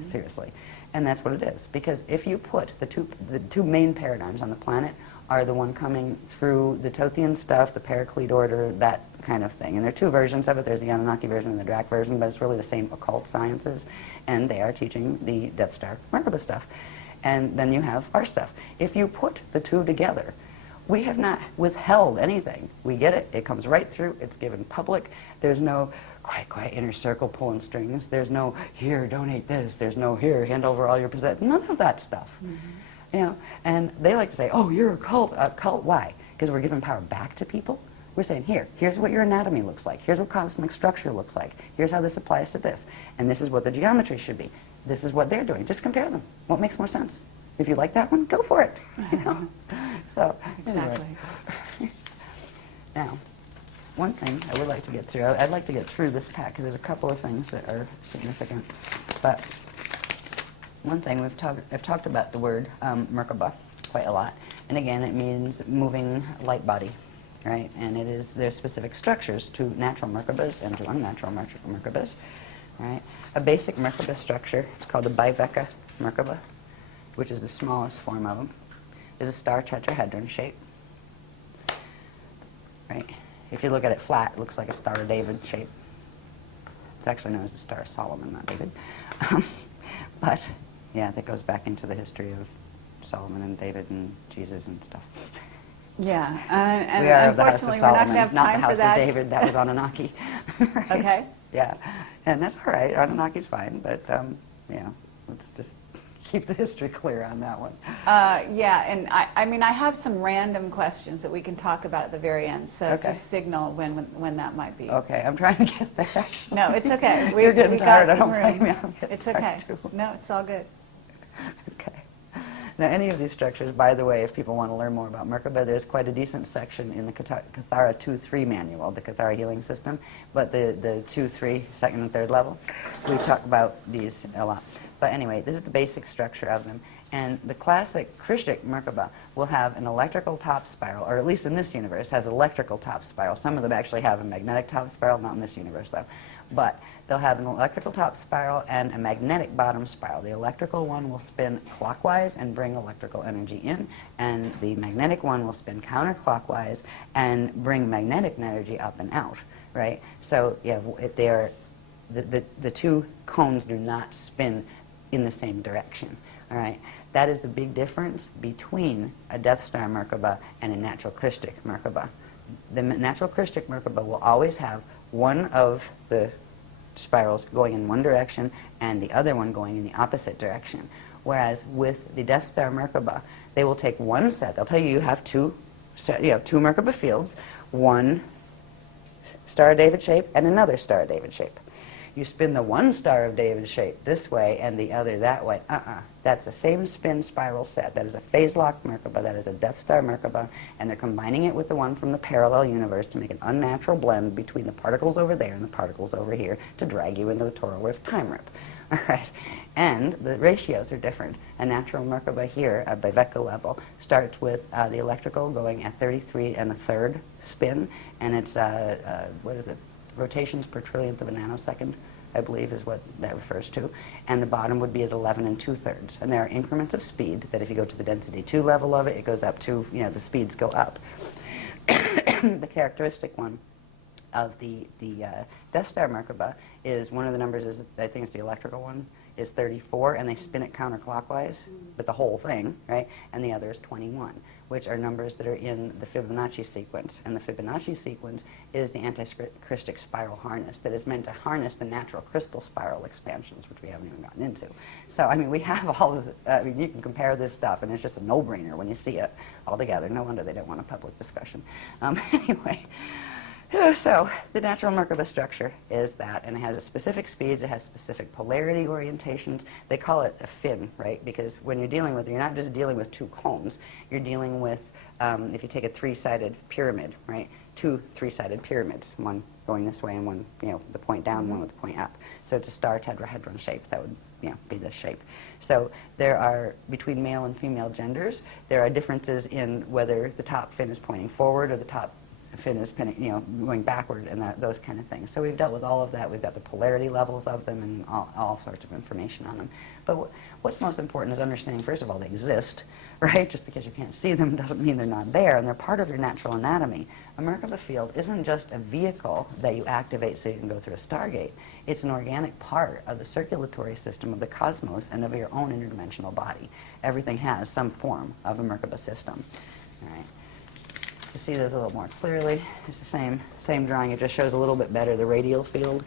Seriously. And that's what it is. Because if you put the two main paradigms on the planet are the one coming through the Tothian stuff, the Paraclete order, that kind of thing. And there are two versions of it. There's the Anunnaki version and the Drac version, but it's really the same occult sciences. And they are teaching the Death Star Merkaba stuff. And then you have our stuff. If you put the two together, we have not withheld anything. We get it. It comes right through. It's given public. There's no quiet inner circle pulling strings. There's no, here, donate this. There's no, here, hand over all your possessions. None of that stuff. You know, and they like to say, oh, you're a cult. Why? Because we're giving power back to people. We're saying, here's what your anatomy looks like. Here's what cosmic structure looks like. Here's how this applies to this. And this is what the geometry should be. This is what they're doing. Just compare them. What makes more sense? If you like that one, go for it. You know? So, Exactly. Anyway. Now, one thing I would like to get through, I'd like to get through this pack because there's a couple of things that are significant. But one thing, I've talked about the word Merkaba quite a lot. And again, it means moving light body, right? And there's specific structures to natural Merkabas and to unnatural Merkabas, right? A basic Merkaba structure, it's called a Biveka Merkaba, which is the smallest form of them, is a star tetrahedron shape, right? If you look at it flat, it looks like a Star of David shape. It's actually known as the Star of Solomon, not David. But yeah, that goes back into the history of Solomon and David and Jesus and stuff. Yeah, and We are of the House of unfortunately, we're not Solomon, going to have not the time for House of that. David. That was Anunnaki. Right? Okay. Yeah, and that's all right. Anunnaki's fine, but yeah, let's just keep the history clear on that one. Yeah, and I mean, I have some random questions that we can talk about at the very end, so Okay. just signal when that might be. Okay, I'm trying to get there, actually. No, it's okay. You're getting we tired. got I some don't blame room. you. I'm getting It's tired, okay. too. No, it's all good. Okay. Now, any of these structures, by the way, if people want to learn more about Merkaba, there's quite a decent section in the Cathara 2-3 manual, the Cathara healing system, but the 2-3, second and third level, we talk about these a lot. But anyway, this is the basic structure of them. And the classic Christic Merkaba will have an electrical top spiral, or at least in this universe, has electrical top spiral. Some of them actually have a magnetic top spiral, not in this universe, though. But they'll have an electrical top spiral and a magnetic bottom spiral. The electrical one will spin clockwise and bring electrical energy in, and the magnetic one will spin counterclockwise and bring magnetic energy up and out, right? So yeah, the two cones do not spin in the same direction, all right? That is the big difference between a Death Star Merkaba and a natural Christic Merkaba. The natural Christic Merkaba will always have one of the spirals going in one direction and the other one going in the opposite direction. Whereas with the Death Star Merkaba, they will take one set. They'll tell you you have two Merkaba fields, one Star of David shape and another Star of David shape. You spin the one Star of David shape this way and the other that way. That's the same spin spiral set. That is a phase-locked Merkaba. That is a Death Star Merkaba. And they're combining it with the one from the parallel universe to make an unnatural blend between the particles over there and the particles over here to drag you into the Toro Rift time rip. All right. And the ratios are different. A natural Merkaba here at Biveka level starts with the electrical going at 33 1/3 spin. And it's, what is it? Rotations per trillionth of a nanosecond, I believe is what that refers to. And the bottom would be at 11 2/3. And there are increments of speed that if you go to the density 2 level of it, it goes up to, the speeds go up. The characteristic one of the Death Star Merkaba is, one of the numbers is, I think it's the electrical one, is 34, and they spin it counterclockwise, but the whole thing, right? And the other is 21. which are numbers that are in the Fibonacci sequence. And the Fibonacci sequence is the anti-crystic spiral harness that is meant to harness the natural crystal spiral expansions, which we haven't even gotten into. So, I mean, we have all this, I mean, you can compare this stuff, and it's just a no-brainer when you see it all together. No wonder they don't want a public discussion. Anyway. So the natural Merkaba structure is that, and it has a specific speeds, it has specific polarity orientations. They call it a fin, right? Because when you're dealing with, you're not just dealing with two cones, you're dealing with, if you take a three-sided pyramid, right? Two three-sided pyramids, one going this way and one, you know, the point down, one with the point up. So it's a star tetrahedron shape. That would, you know, be this shape. So there are, between male and female genders, there are differences in whether the top fin is pointing forward or the top fin is pinning, you know, going backward, and those kind of things. So we've dealt with all of that. We've got the polarity levels of them and all sorts of information on them. But what's most important is understanding, first of all, they exist, right? Just because you can't see them doesn't mean they're not there, and they're part of your natural anatomy. A Merkaba field isn't just a vehicle that you activate so you can go through a stargate. It's an organic part of the circulatory system of the cosmos and of your own interdimensional body. Everything has some form of a Merkaba system. All right. To see this a little more clearly, it's the same drawing. It just shows a little bit better the radial field.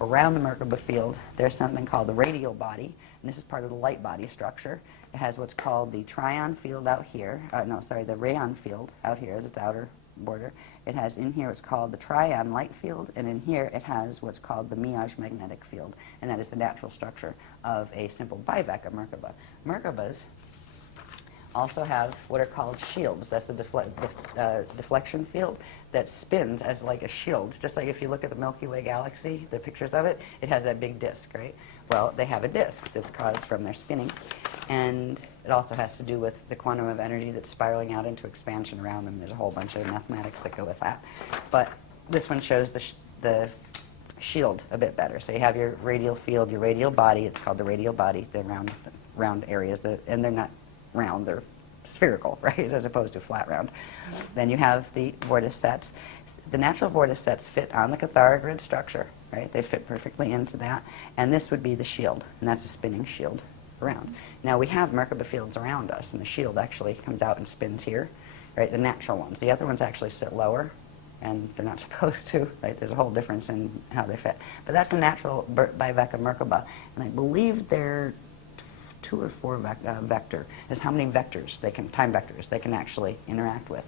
Around the Merkaba field, there's something called the radial body, and this is part of the light body structure. It has what's called the trion field out here. The rayon field out here as its outer border. It has in here what's called the trion light field, and in here it has what's called the Miage magnetic field, and that is the natural structure of a simple biveka Merkaba. Merkabas also have what are called shields. That's the deflection field that spins as like a shield. Just like if you look at the Milky Way galaxy, the pictures of it, it has that big disk, right? Well, they have a disk that's caused from their spinning, and it also has to do with the quantum of energy that's spiraling out into expansion around them. There's a whole bunch of mathematics that go with that. But this one shows the shield a bit better. So you have your radial field, your radial body. It's called the radial body, the round areas, and they're not round, they're spherical, right, as opposed to flat round. Then you have the vorticets. The natural vorticets fit on the Cathara grid structure, right? They fit perfectly into that. And this would be the shield, and that's a spinning shield around. Now we have Merkaba fields around us, and the shield actually comes out and spins here, right, the natural ones. The other ones actually sit lower, and they're not supposed to, right? There's a whole difference in how they fit. But that's a natural biveka Merkaba, and I believe they're 2 or 4 vector is how many vectors they can, time vectors they can actually interact with.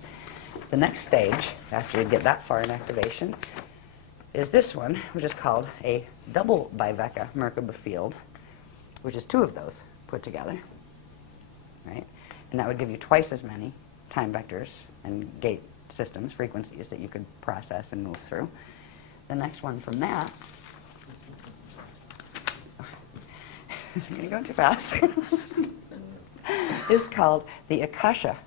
The next stage, after you get that far in activation, is this one, which is called a double biveka Merkaba field, which is 2 of those put together, right? And that would give you twice as many time vectors and gate systems, frequencies that you could process and move through. The next one from that, I'm going to go too fast, is called the Akasha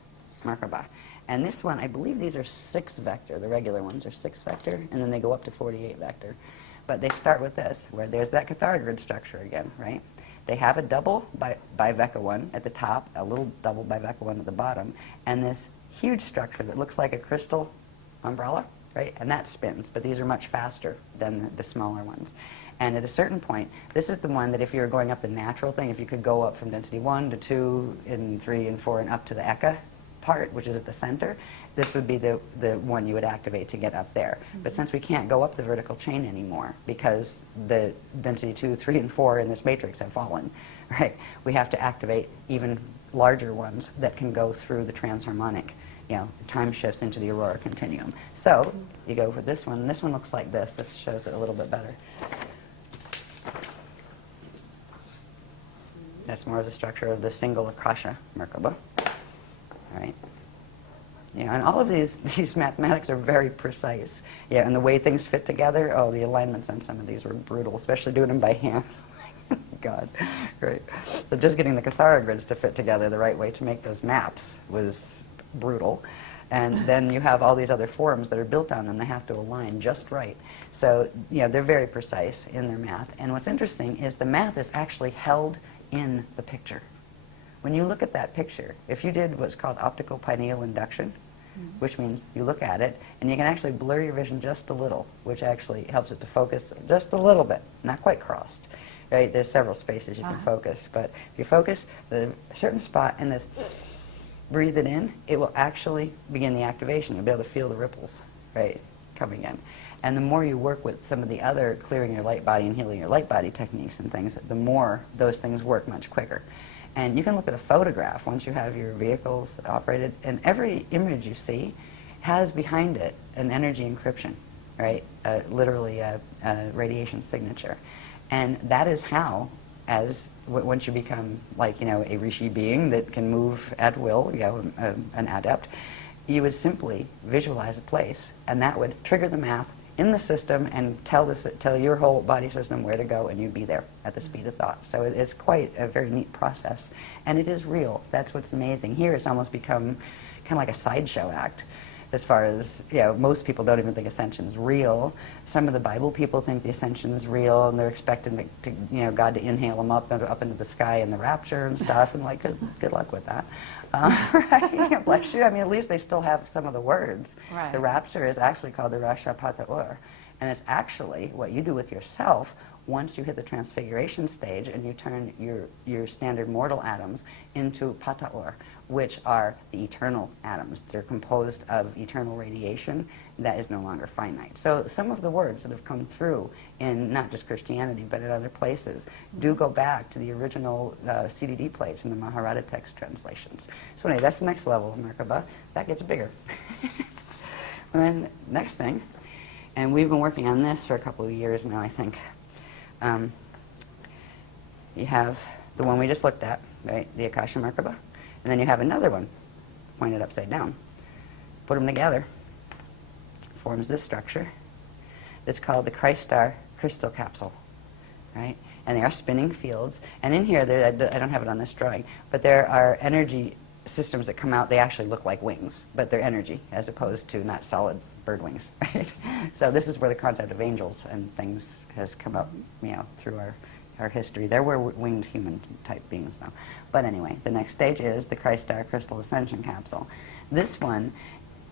Merkaba. And this one, I believe these are 6 vector. The regular ones are 6 vector, and then they go up to 48 vector. But they start with this, where there's that Cathara grid structure again, right? They have a double biveka one at the top, a little double biveka one at the bottom, and this huge structure that looks like a crystal umbrella, right? And that spins, but these are much faster than the smaller ones. And at a certain point, this is the one that if you were going up the natural thing, if you could go up from density 1 to 2 and 3 and 4 and up to the Eka part, which is at the center, this would be the one you would activate to get up there. Mm-hmm. But since we can't go up the vertical chain anymore because the density 2, 3, and 4 in this matrix have fallen, right? We have to activate even larger ones that can go through the transharmonic, you know, time shifts into the aurora continuum. So you go for this one, and this one looks like this. This shows it a little bit better. That's more of the structure of the single Akasha Merkaba, right? Yeah, and all of these mathematics are very precise. Yeah, and the way things fit together, oh, the alignments on some of these were brutal, especially doing them by hand. God, right? So just getting the Cathara grids to fit together the right way to make those maps was brutal. And then you have all these other forms that are built on them. They have to align just right. So, you know, they're very precise in their math. And what's interesting is the math is actually held in the picture. When you look at that picture, if you did what's called optical pineal induction, which means you look at it and you can actually blur your vision just a little, which actually helps it to focus just a little bit, not quite crossed. Right? There's several spaces you can focus, but if you focus a certain spot in this breathe it in, it will actually begin the activation. You'll be able to feel the ripples, right, coming in. And the more you work with some of the other clearing your light body and healing your light body techniques and things, the more those things work much quicker. And you can look at a photograph once you have your vehicles operated, and every image you see has behind it an energy encryption, right? Literally a radiation signature. And that is how, once you become like, a rishi being that can move at will, an adept, you would simply visualize a place, and that would trigger the math in the system and tell your whole body system where to go, and you'd be there at the speed of thought. So it's quite a very neat process, and it is real. That's what's amazing. Here it's almost become kind of like a sideshow act, as far as, most people don't even think ascension is real. Some of the Bible people think the ascension is real, and they're expecting God to inhale them up into the sky in the rapture and stuff, and like, good luck with that. Right? Bless you. I mean, at least they still have some of the words. Right. The rapture is actually called the Rashapata, and it's actually what you do with yourself once you hit the transfiguration stage and you turn your standard mortal atoms into Pataor, which are the eternal atoms. They're composed of eternal radiation that is no longer finite. So some of the words that have come through in not just Christianity but in other places do go back to the original CDD plates in the Maharata text translations. So anyway, that's the next level of Merkaba. That gets bigger. And then next thing, and we've been working on this for a couple of years now, I think. You have the one we just looked at, right, the Akasha Merkaba, and then you have another one pointed upside down. Put them together, forms this structure. It's called the Christ Star Crystal Capsule, right? And they are spinning fields. And in here, I don't have it on this drawing, but there are energy systems that come out. They actually look like wings, but they're energy as opposed to not solid bird wings, right? So this is where the concept of angels and things has come up, through our history. There were winged human type beings though. But anyway, the next stage is the Christ Star Crystal Ascension Capsule. This one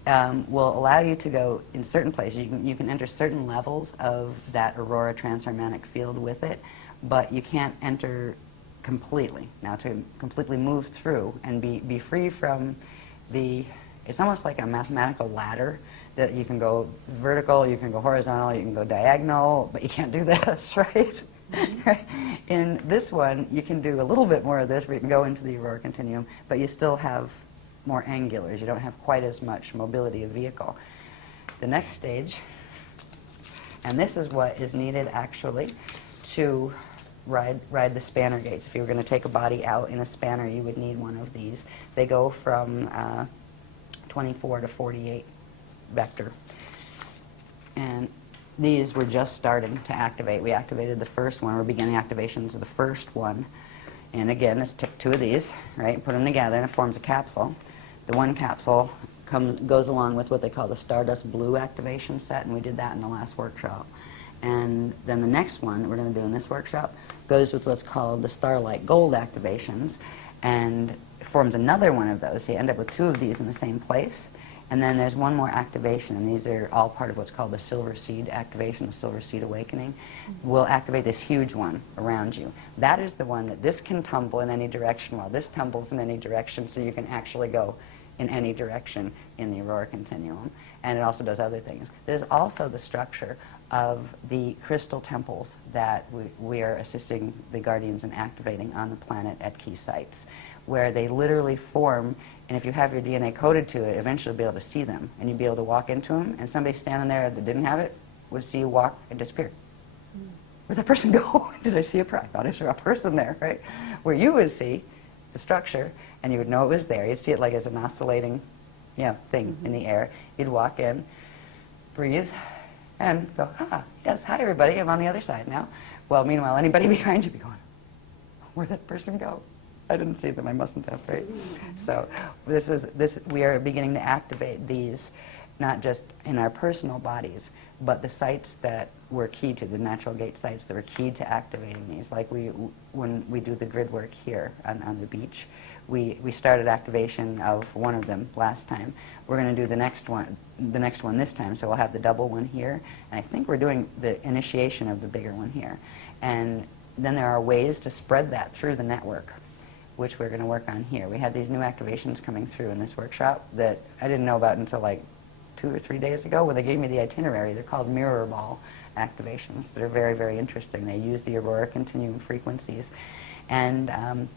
will allow you to go in certain places. You can enter certain levels of that aurora transharmonic field with it, but you can't enter completely. Now, to completely move through and be free from it's almost like a mathematical ladder that you can go vertical, you can go horizontal, you can go diagonal, but you can't do this, right? In this one, you can do a little bit more of this, where you can go into the aurora continuum, but you still have more angulars. You don't have quite as much mobility of vehicle. The next stage, and this is what is needed actually to ride the spanner gates. If you were going to take a body out in a spanner, you would need one of these. They go from 24 to 48 vector. And these were just starting to activate. We activated the first one. We're beginning activations of the first one. And again, let's take two of these, right? Put them together and it forms a capsule. The one capsule goes along with what they call the Stardust Blue activation set, and we did that in the last workshop. And then the next one that we're going to do in this workshop goes with what's called the Starlight Gold activations, and forms another one of those. So you end up with two of these in the same place. And then there's one more activation, and these are all part of what's called the Silver Seed activation, the Silver Seed Awakening. We'll activate this huge one around you. That is the one that this can tumble in any direction, while this tumbles in any direction, so you can actually go in any direction in the Aurora Continuum. And it also does other things. There's also the structure of the crystal temples that we are assisting the Guardians in activating on the planet at key sites, where they literally form. And if you have your DNA coded to it, eventually you'll be able to see them. And you'll be able to walk into them, and somebody standing there that didn't have it would see you walk and disappear. Where'd that person go? Did I see a person? I thought I saw a person there, right? Where you would see the structure, and you would know it was there. You'd see it like as an oscillating thing in the air. You'd walk in, breathe, and go, yes, hi everybody, I'm on the other side now. Well, meanwhile, anybody behind you be going, where'd that person go? I didn't see them, I mustn't have, right? So we are beginning to activate these, not just in our personal bodies, but the sites that were key to, the natural gate sites that were key to activating these. Like when we do the grid work here on the beach, we started activation of one of them last time. We're going to do the next one this time, so we'll have the double one here, and I think we're doing the initiation of the bigger one here. And then there are ways to spread that through the network. which we're going to work on here. We have these new activations coming through in this workshop that I didn't know about until like 2 or 3 days ago when they gave me the itinerary. They're called mirror ball activations. They're very, very interesting. They use the aurora continuum frequencies. And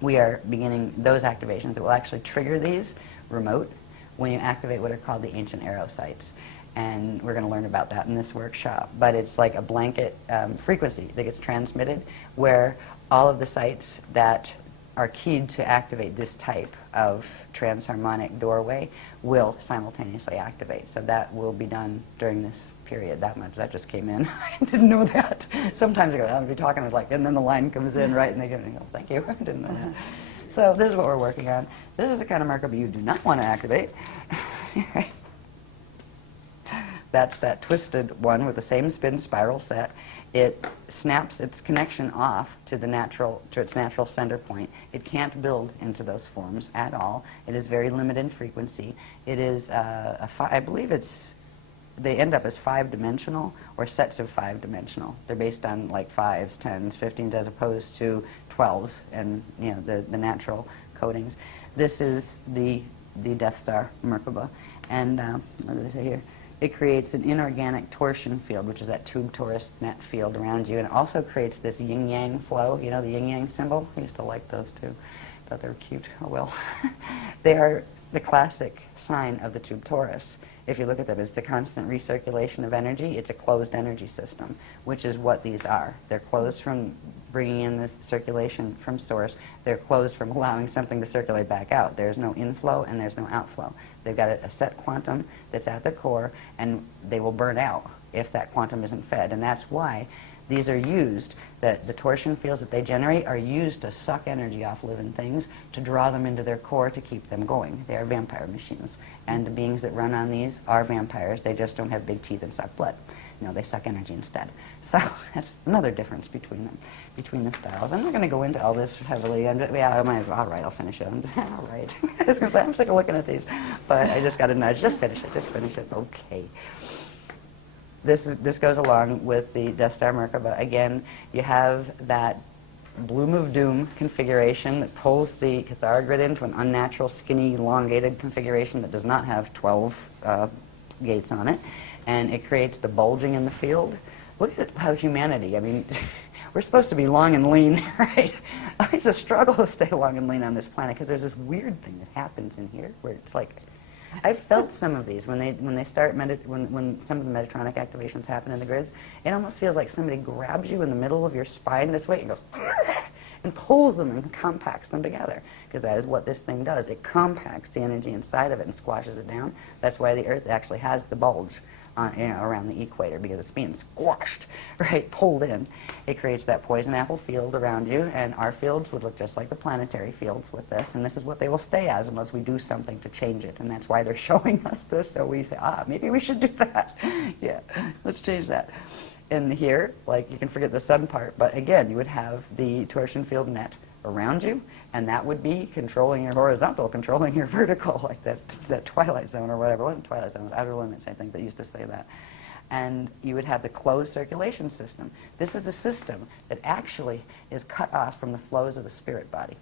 we are beginning those activations that will actually trigger these remote when you activate what are called the ancient arrow sites. And we're going to learn about that in this workshop. But it's like a blanket frequency that gets transmitted where all of the sites that are keyed to activate this type of transharmonic doorway will simultaneously activate. So that will be done during this period. That just came in. I didn't know that. Sometimes I go, I'll be talking like, and then the line comes in, right, and they go, thank you, I didn't know that. So this is what we're working on. This is the kind of Merkaba you do not want to activate. That's that twisted one with the same spin spiral set. It snaps its connection off to its natural center point. It can't build into those forms at all. It is very limited in frequency. It is I believe they end up as 5-dimensional or sets of 5-dimensional. They're based on like 5s, 10s, 15s as opposed to 12s and the natural codings. This is the Death Star Merkaba, and what did I say here? It creates an inorganic torsion field, which is that tube torus net field around you, and it also creates this yin-yang flow. You know the yin-yang symbol? I used to like those too. Thought they were cute. Oh well. They are the classic sign of the tube torus. If you look at them, it's the constant recirculation of energy. It's a closed energy system, which is what these are. They're closed from bringing in this circulation from source. They're closed from allowing something to circulate back out. There's no inflow and there's no outflow. They've got a set quantum that's at the core, and they will burn out if that quantum isn't fed. And that's why these are used, that the torsion fields that they generate are used to suck energy off living things, to draw them into their core to keep them going. They are vampire machines. And the beings that run on these are vampires. They just don't have big teeth and suck blood. They suck energy instead. So that's another difference between them, between the styles. I'm not going to go into all this heavily. Yeah, I might as well. All right, I'll finish it. All right. I was going to say, I'm sick of looking at these. But I just got a nudge. Just finish it. Just finish it. Okay. This goes along with the Death Star Merkaba. Again, you have that Bloom of Doom configuration that pulls the Cathara grid into an unnatural, skinny, elongated configuration that does not have 12 gates on it. And it creates the bulging in the field. Look at how humanity, we're supposed to be long and lean, right? It's a struggle to stay long and lean on this planet because there's this weird thing that happens in here where it's like, I've felt some of these when they start when some of the Metatronic activations happen in the grids. It almost feels like somebody grabs you in the middle of your spine this way and goes and pulls them and compacts them together, because that is what this thing does. It compacts the energy inside of it and squashes it down. That's why the Earth actually has the bulge around the equator, because it's being squashed, right, pulled in. It creates that poison apple field around you, and our fields would look just like the planetary fields with this, and this is what they will stay as unless we do something to change it, and that's why they're showing us this, so we say, maybe we should do that. Yeah, let's change that. And here, you can forget the sun part, but again, you would have the torsion field net around you, and that would be controlling your horizontal, controlling your vertical, like that Twilight Zone or whatever. It wasn't Twilight Zone, it was Outer Limits, I think, that used to say that. And you would have the closed circulation system. This is a system that actually is cut off from the flows of the spirit body.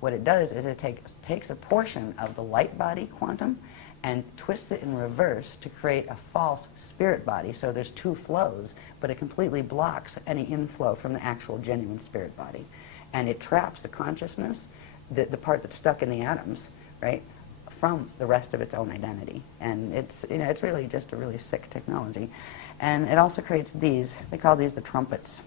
What it does is it takes a portion of the light body quantum and twists it in reverse to create a false spirit body. So there's two flows, but it completely blocks any inflow from the actual genuine spirit body. And it traps the consciousness, the part that's stuck in the atoms, right, from the rest of its own identity. And it's really just a really sick technology. And it also creates these. They call these the trumpets.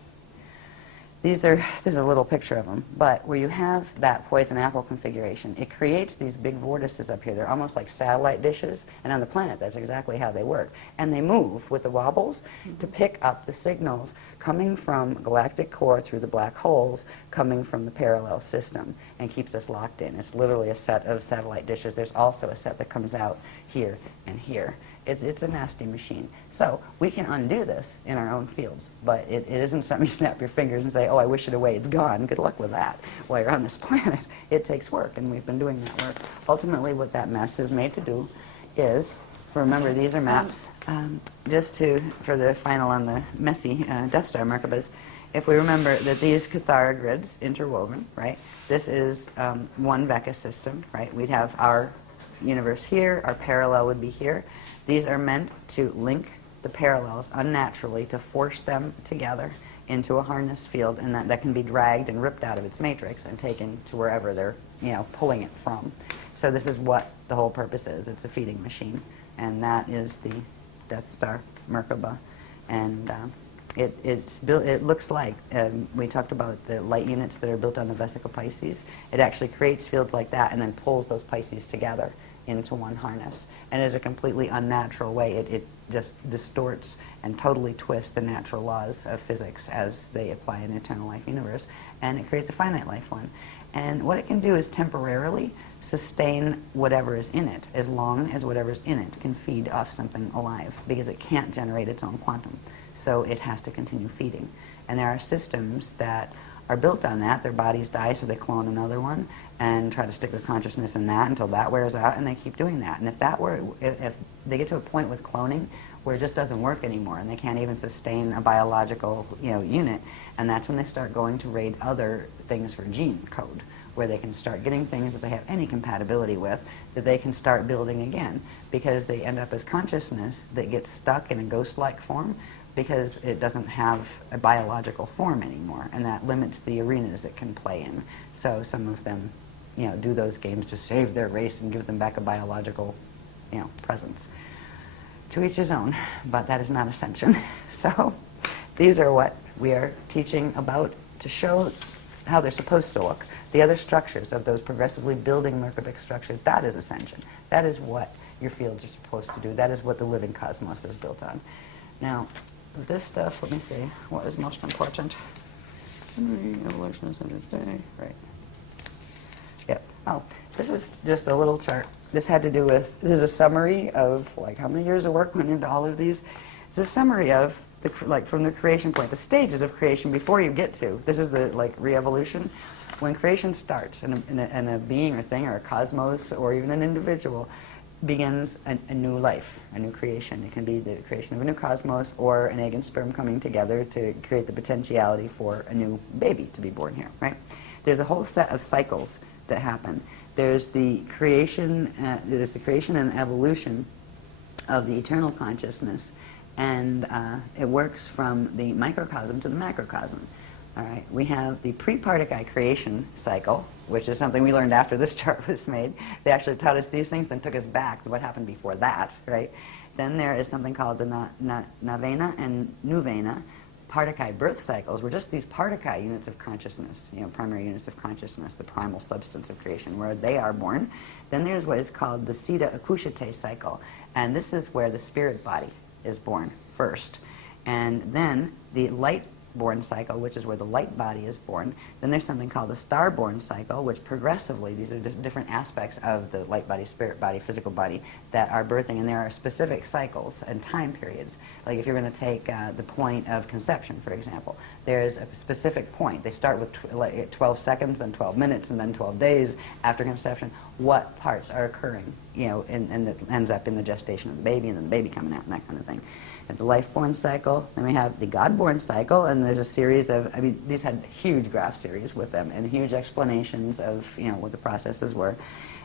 This is a little picture of them, but where you have that poison apple configuration, it creates these big vortices up here. They're almost like satellite dishes, and on the planet, that's exactly how they work. And they move with the wobbles to pick up the signals coming from galactic core through the black holes, coming from the parallel system, and keeps us locked in. It's literally a set of satellite dishes. There's also a set that comes out here and here. It's a nasty machine. So we can undo this in our own fields, but it isn't something you snap your fingers and say, I wish it away, it's gone. Good luck with that. While you're on this planet, it takes work, and we've been doing that work. Ultimately, what that mess is made to do is remember, these are maps. Just for the final on the messy Death Star Merkabahs, if we remember that these Cathara grids interwoven, right? This is one Vecca system, right? We'd have our universe here, our parallel would be here. These are meant to link the parallels unnaturally, to force them together into a harness field, and that can be dragged and ripped out of its matrix and taken to wherever they're pulling it from. So this is what the whole purpose is. It's a feeding machine, and that is the Death Star Merkabah. And it's built. It looks like we talked about the light units that are built on the vesica Pisces. It actually creates fields like that and then pulls those Pisces together into one harness. And it's a completely unnatural way. It just distorts and totally twists the natural laws of physics as they apply in the eternal life universe, and it creates a finite life one. And what it can do is temporarily sustain whatever is in it, as long as whatever's in it can feed off something alive, because it can't generate its own quantum. So it has to continue feeding. And there are systems that are built on that. Their bodies die, so they clone another one and try to stick their consciousness in that until that wears out, and they keep doing that. And if they get to a point with cloning where it just doesn't work anymore, and they can't even sustain a biological unit, and that's when they start going to raid other things for gene code, where they can start getting things that they have any compatibility with, that they can start building again, because they end up as consciousness that gets stuck in a ghost-like form because it doesn't have a biological form anymore, and that limits the arenas it can play in. So some of them do those games to save their race and give them back a biological presence. To each his own, but that is not ascension. So these are what we are teaching about to show how they're supposed to look. The other structures of those progressively building Merkabic structures, that is ascension. That is what your fields are supposed to do. That is what the living cosmos is built on. Now, this stuff, let me see, what is most important? Evolution is understanding, right. Yep. Oh, this is just a little chart. This had to do with, this is a summary of how many years of work went into all of these. It's a summary of, from the creation point, the stages of creation before you get to, this is the re-evolution. When creation starts, and a being or thing or a cosmos or even an individual begins a new life, a new creation. It can be the creation of a new cosmos or an egg and sperm coming together to create the potentiality for a new baby to be born here, right? There's a whole set of cycles that happen. There's the creation and evolution of the eternal consciousness, and it works from the microcosm to the macrocosm. All right, we have the pre-Pardikai creation cycle, which is something we learned after this chart was made. They actually taught us these things, then took us back to what happened before that, right? Then there is something called the Navena and Nuvena Pardikai birth cycles, were just these Pardikai units of consciousness, primary units of consciousness, the primal substance of creation, where they are born. Then there's what is called the Siddha Akushate cycle, and this is where the spirit body is born first. And then the light-born cycle, which is where the light body is born. Then there's something called the star-born cycle, which progressively, these are different aspects of the light body, spirit body, physical body that are birthing, and there are specific cycles and time periods. Like if you're going to take the point of conception, for example, there's a specific point. They start with 12 seconds, then 12 minutes, and then 12 days after conception. What parts are occurring, and it ends up in the gestation of the baby, and then the baby coming out, and that kind of thing. At the life-born cycle, then we have the God-born cycle, and there's a series of, these had huge graph series with them, and huge explanations of, what the processes were.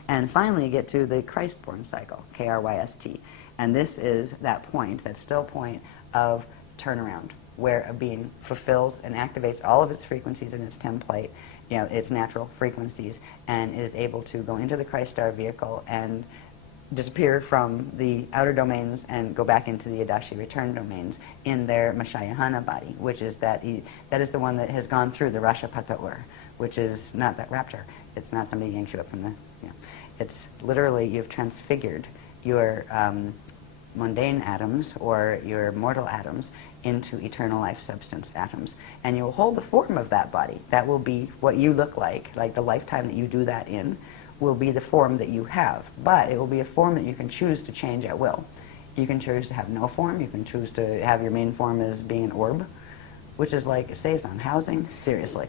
And finally, you get to the Christ-born cycle, K-R-Y-S-T. And this is that point, that still point of turnaround, where a being fulfills and activates all of its frequencies in its template, its natural frequencies, and is able to go into the Christ star vehicle and disappear from the outer domains and go back into the Adashi return domains in their Mashayahana body, which is that is the one that has gone through the Rashapata Ur, which is not that raptor. It's not somebody yanks you up from the, it's literally you've transfigured your mundane atoms or your mortal atoms into eternal life substance atoms. And you will hold the form of that body. That will be what you look like the lifetime that you do that in will be the form that you have. But it will be a form that you can choose to change at will. You can choose to have no form. You can choose to have your main form as being an orb, which is like, it saves on housing. Seriously.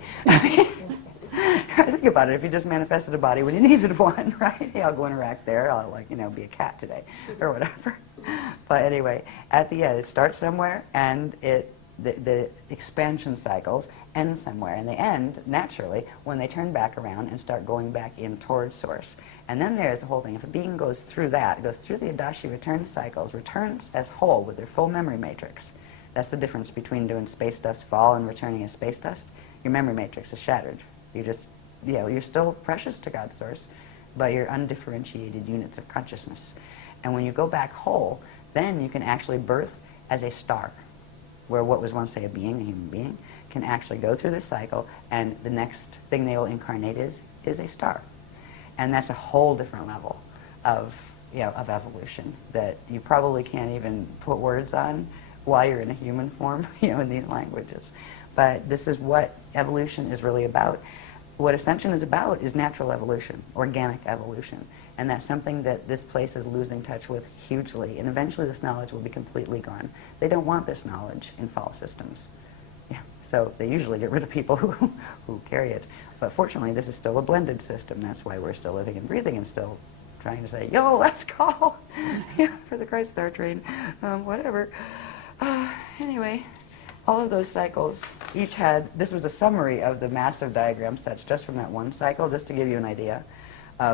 Think about it. If you just manifested a body when you needed one, right? Yeah, I'll go interact there. I'll, like, be a cat today or whatever. But anyway, at the end, it starts somewhere, and the expansion cycles end somewhere, and they end naturally when they turn back around and start going back in towards source. And then there's the whole thing. If a being goes through that, goes through the Adashi return cycles, returns as whole with their full memory matrix. That's the difference between doing space dust fall and returning as space dust. Your memory matrix is shattered. You just, you're still precious to God's source, but you're undifferentiated units of consciousness. And when you go back whole, then you can actually birth as a star, where what was once, say, a being, a human being, can actually go through this cycle, and the next thing they will incarnate is a star. And that's a whole different level of evolution that you probably can't even put words on while you're in a human form, in these languages. But this is what evolution is really about. What Ascension is about is natural evolution, organic evolution. And that's something that this place is losing touch with hugely. And eventually this knowledge will be completely gone. They don't want this knowledge in fall systems. Yeah. So they usually get rid of people who carry it. But fortunately, this is still a blended system. That's why we're still living and breathing and still trying to say, yo, let's call for the Christ Star train, whatever. Anyway, all of those cycles each had, this was a summary of the massive diagram sets just from that one cycle, just to give you an idea.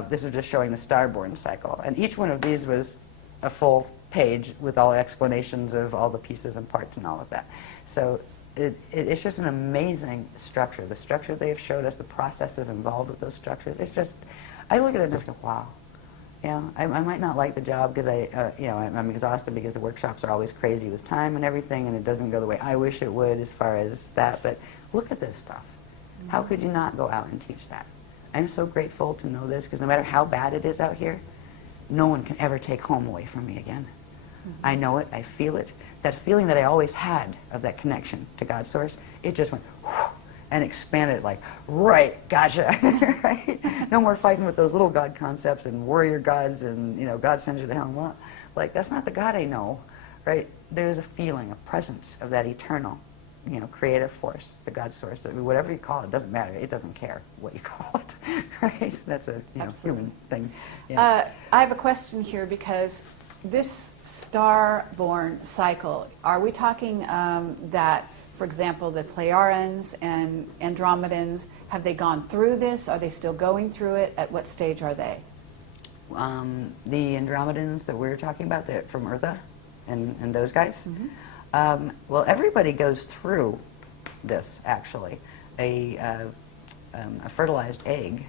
This was just showing the starborn cycle. And each one of these was a full page with all explanations of all the pieces and parts and all of that. So it's just an amazing structure. The structure they've showed us, the processes involved with those structures, it's just, I look at it and just go, wow. I might not like the job because I'm exhausted because the workshops are always crazy with time and everything, and it doesn't go the way I wish it would as far as that. But look at this stuff. How could you not go out and teach that? I'm so grateful to know this, because no matter how bad it is out here, no one can ever take home away from me again. I know it. I feel it. That feeling that I always had of that connection to God's source, it just went whoosh, and expanded like, right, gotcha, right? No more fighting with those little God concepts and warrior gods and, God sends you to hell and what. Like, that's not the God I know, right? There's a feeling, a presence of that eternal, creative force, the God source, whatever you call it, doesn't matter. It doesn't care what you call it, right? That's a human thing. Yeah. I have a question here, because this star-born cycle, are we talking that, for example, the Pleiadians and Andromedans, have they gone through this? Are they still going through it? At what stage are they? The Andromedans that we're talking about, from Eartha and those guys, well, everybody goes through this, actually. A fertilized egg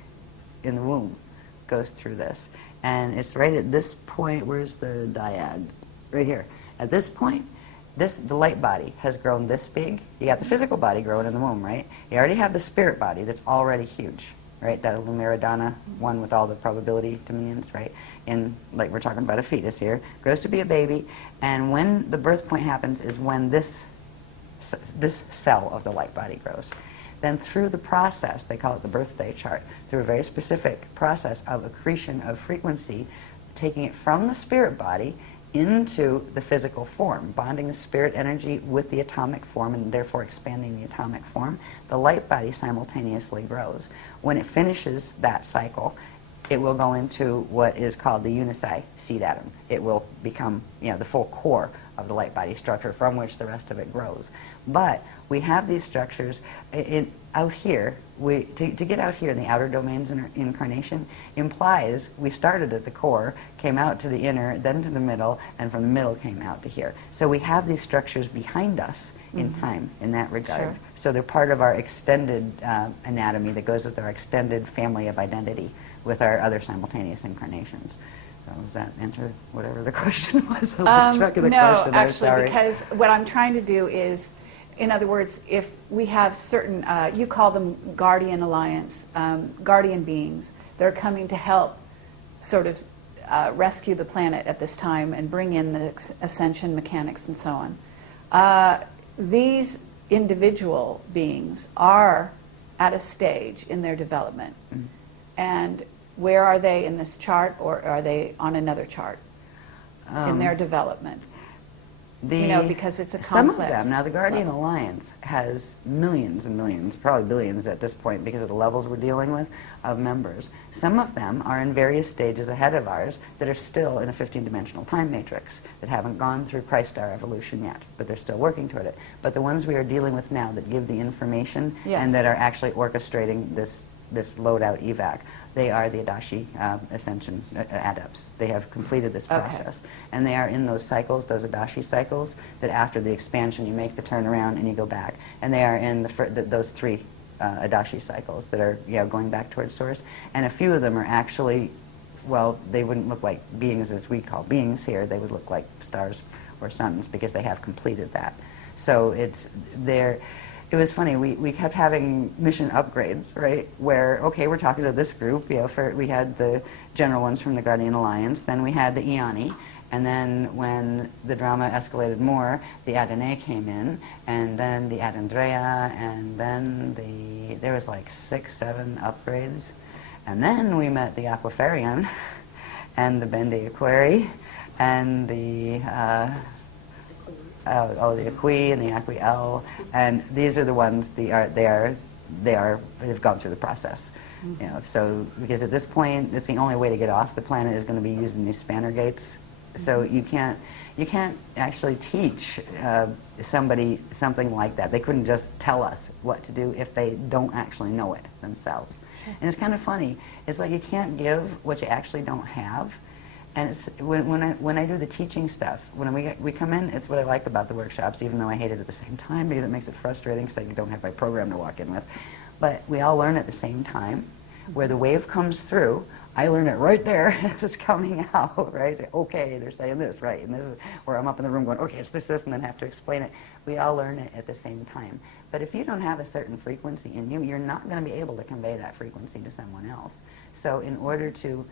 in the womb goes through this. And it's right at this point, where's the dyad? Right here. At this point, the light body has grown this big. You got the physical body growing in the womb, right? You already have the spirit body that's already huge, right? That Lumiridana one with all the probability dominions, right? And like we're talking about a fetus here, grows to be a baby. And when the birth point happens is when this cell of the light body grows. Then through the process, they call it the birthday chart, through a very specific process of accretion of frequency, taking it from the spirit body into the physical form, bonding the spirit energy with the atomic form and therefore expanding the atomic form, the light body simultaneously grows. When it finishes that cycle, it will go into what is called the unicide seed atom. It will become the full core of the light body structure from which the rest of it grows. But we have these structures out here. To get out here in the outer domains in incarnation implies we started at the core, came out to the inner, then to the middle, and from the middle came out to here. So we have these structures behind us in time in that regard. Sure. So they're part of our extended anatomy that goes with our extended family of identity with our other simultaneous incarnations. So does that answer whatever the question was? I lost track of the question. No, actually, sorry. because what I'm trying to do is, in other words, if we have certain, you call them guardian alliance, guardian beings, they're coming to help sort of rescue the planet at this time and bring in the ascension mechanics and so on. These individual beings are at a stage in their development. And where are they in this chart, or are they on another chart in their development? You know, because it's a complex. Some of them, now the Guardian Alliance has millions and millions, probably billions at this point because of the levels we're dealing with, of members. Some of them are in various stages ahead of ours that are still in a 15-dimensional time matrix, that haven't gone through Christ star evolution yet, but they're still working toward it. But the ones we are dealing with now that give the information and that are actually orchestrating this load-out evac, they are the Adashi Ascension adepts. They have completed this process. And they are in those cycles, those Adashi cycles, that after the expansion you make the turnaround and you go back. And they are in those 3 Adashi cycles that are going back towards Source. And a few of them are actually, well, they wouldn't look like beings as we call beings here. They would look like stars or suns because they have completed that. So it's there. It was funny, we kept having mission upgrades, right, where, okay, we're talking to this group, we had the general ones from the Guardian Alliance, then we had the Iani, and then when the drama escalated more, the Adene came in, and then the Adandrea, and then there was like 6, 7 upgrades, and then we met the Aquafarian, and the Bende Aquari, and the the Aqui and the Aqui-L, and these are the ones they've gone through the process. So because at this point, it's the only way to get off the planet is going to be using these spanner gates. So you can't actually teach somebody something like that. They couldn't just tell us what to do if they don't actually know it themselves. Sure. And it's kind of funny. It's like you can't give what you actually don't have. And it's, when I do the teaching stuff, when we come in, it's what I like about the workshops, even though I hate it at the same time because it makes it frustrating because I don't have my program to walk in with. But we all learn at the same time. Where the wave comes through, I learn it right there as it's coming out, right? Say, okay, they're saying this, right? And this is where I'm up in the room going, okay, it's this, and then have to explain it. We all learn it at the same time. But if you don't have a certain frequency in you, you're not going to be able to convey that frequency to someone else. So in order to,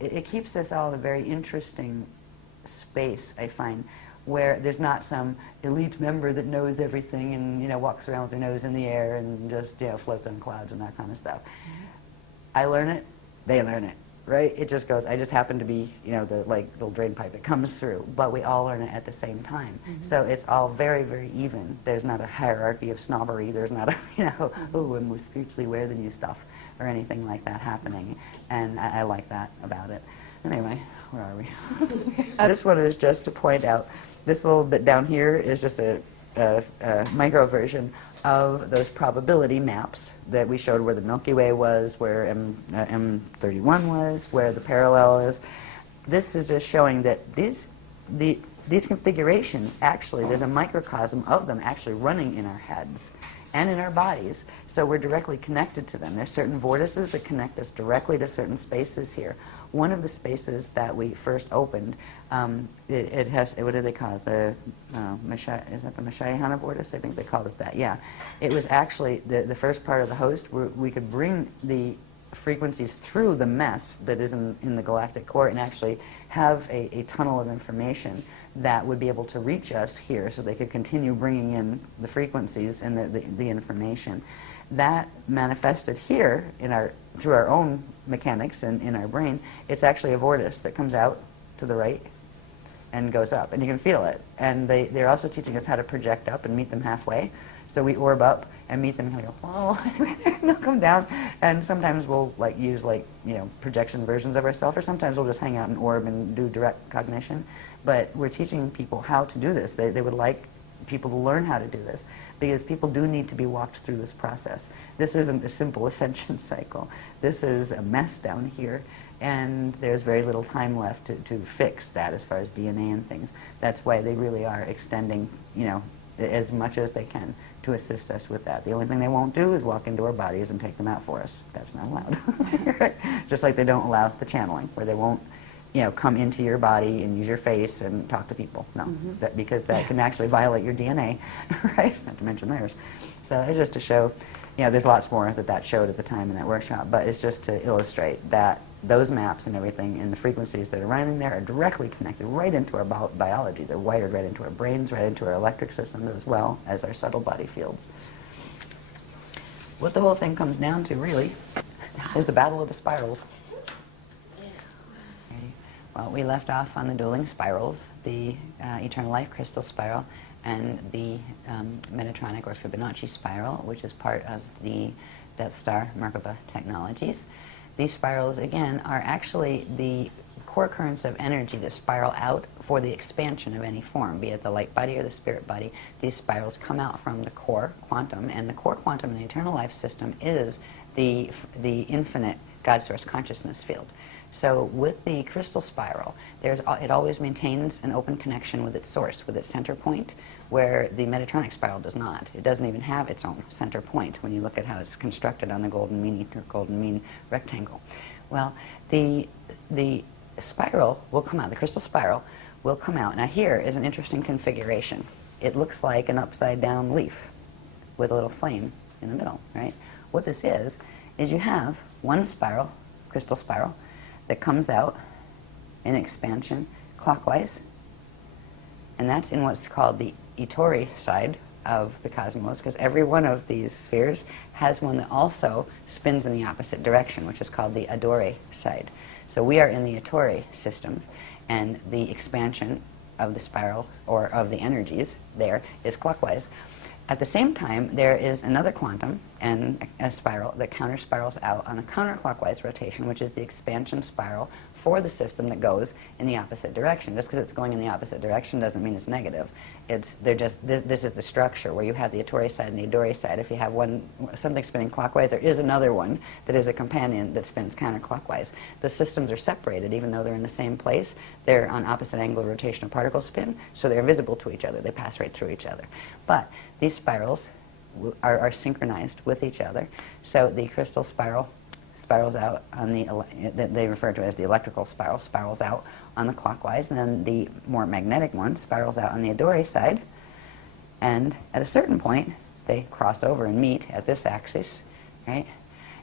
it keeps us all in a very interesting space, I find, where there's not some elite member that knows everything and walks around with their nose in the air and just floats on clouds and that kind of stuff. I learn it, they learn it, right? It just goes. I just happen to be the little drain pipe that comes through, but we all learn it at the same time. So it's all very, very even. There's not a hierarchy of snobbery. There's not a oh, I'm more spiritually aware than you stuff or anything like that happening. And I like that about it. Anyway, where are we? This one is just to point out, this little bit down here is just a micro version of those probability maps that we showed where the Milky Way was, where M31 was, where the parallel is. This is just showing that these configurations, actually, there's a microcosm of them actually running in our heads and in our bodies, so we're directly connected to them. There's certain vortices that connect us directly to certain spaces here. One of the spaces that we first opened, it has, what do they call it? The is that the ashayana vortice? I think they called it that, yeah. It was actually the first part of the host where we could bring the frequencies through the mess that is in the galactic core and actually have a tunnel of information that would be able to reach us here so they could continue bringing in the frequencies and the information. That manifested here through our own mechanics and in our brain. It's actually a vortice that comes out to the right and goes up, and you can feel it. And they're also teaching us how to project up and meet them halfway. So we orb up and meet them and go, oh, and they'll come down. And sometimes we'll use projection versions of ourselves, or sometimes we'll just hang out and orb and do direct cognition. But we're teaching people how to do this. They would like people to learn how to do this because people do need to be walked through this process. This isn't a simple ascension cycle. This is a mess down here. And there's very little time left to fix that as far as DNA and things. That's why they really are extending, as much as they can to assist us with that. The only thing they won't do is walk into our bodies and take them out for us. That's not allowed. Just like they don't allow the channeling, where they won't, come into your body and use your face and talk to people. No, because that can actually violate your DNA, right? Not to mention theirs. So it's just to show, there's lots more that showed at the time in that workshop, but it's just to illustrate that those maps and everything and the frequencies that are running there are directly connected right into our biology. They're wired right into our brains, right into our electric systems, as well as our subtle body fields. What the whole thing comes down to, really, is the battle of the spirals. Well, we left off on the dueling spirals, the Eternal Life Crystal Spiral, and the Metatronic or Fibonacci Spiral, which is part of the Death Star Merkaba technologies. These spirals, again, are actually the core currents of energy that spiral out for the expansion of any form, be it the light body or the spirit body. These spirals come out from the core quantum, and the core quantum in the Eternal Life system is the infinite God Source consciousness field. So with the crystal spiral, it always maintains an open connection with its source, with its center point, where the Metatronic spiral does not. It doesn't even have its own center point when you look at how it's constructed on the golden mean rectangle. Well, the spiral will come out, the crystal spiral will come out. Now here is an interesting configuration. It looks like an upside down leaf with a little flame in the middle, right? What this is you have one spiral, crystal spiral, that comes out in expansion clockwise, and that's in what's called the Itori side of the cosmos, because every one of these spheres has one that also spins in the opposite direction, which is called the Adore side. So we are in the Itori systems, and the expansion of the spiral, or of the energies there, is clockwise. At the same time, there is another quantum and a spiral that counter-spirals out on a counterclockwise rotation, which is the expansion spiral for the system that goes in the opposite direction. Just because it's going in the opposite direction doesn't mean it's negative. This is the structure where you have the Itori side and the Adore side. If you have something spinning clockwise, there is another one that is a companion that spins counterclockwise. The systems are separated, even though they're in the same place. They're on opposite angular rotational particle spin, so they're visible to each other. They pass right through each other. But these spirals are synchronized with each other. So the crystal spiral spirals out on that they refer to as the electrical spiral, spirals out on the clockwise, and then the more magnetic one spirals out on the Adore side, and at a certain point they cross over and meet at this axis, right?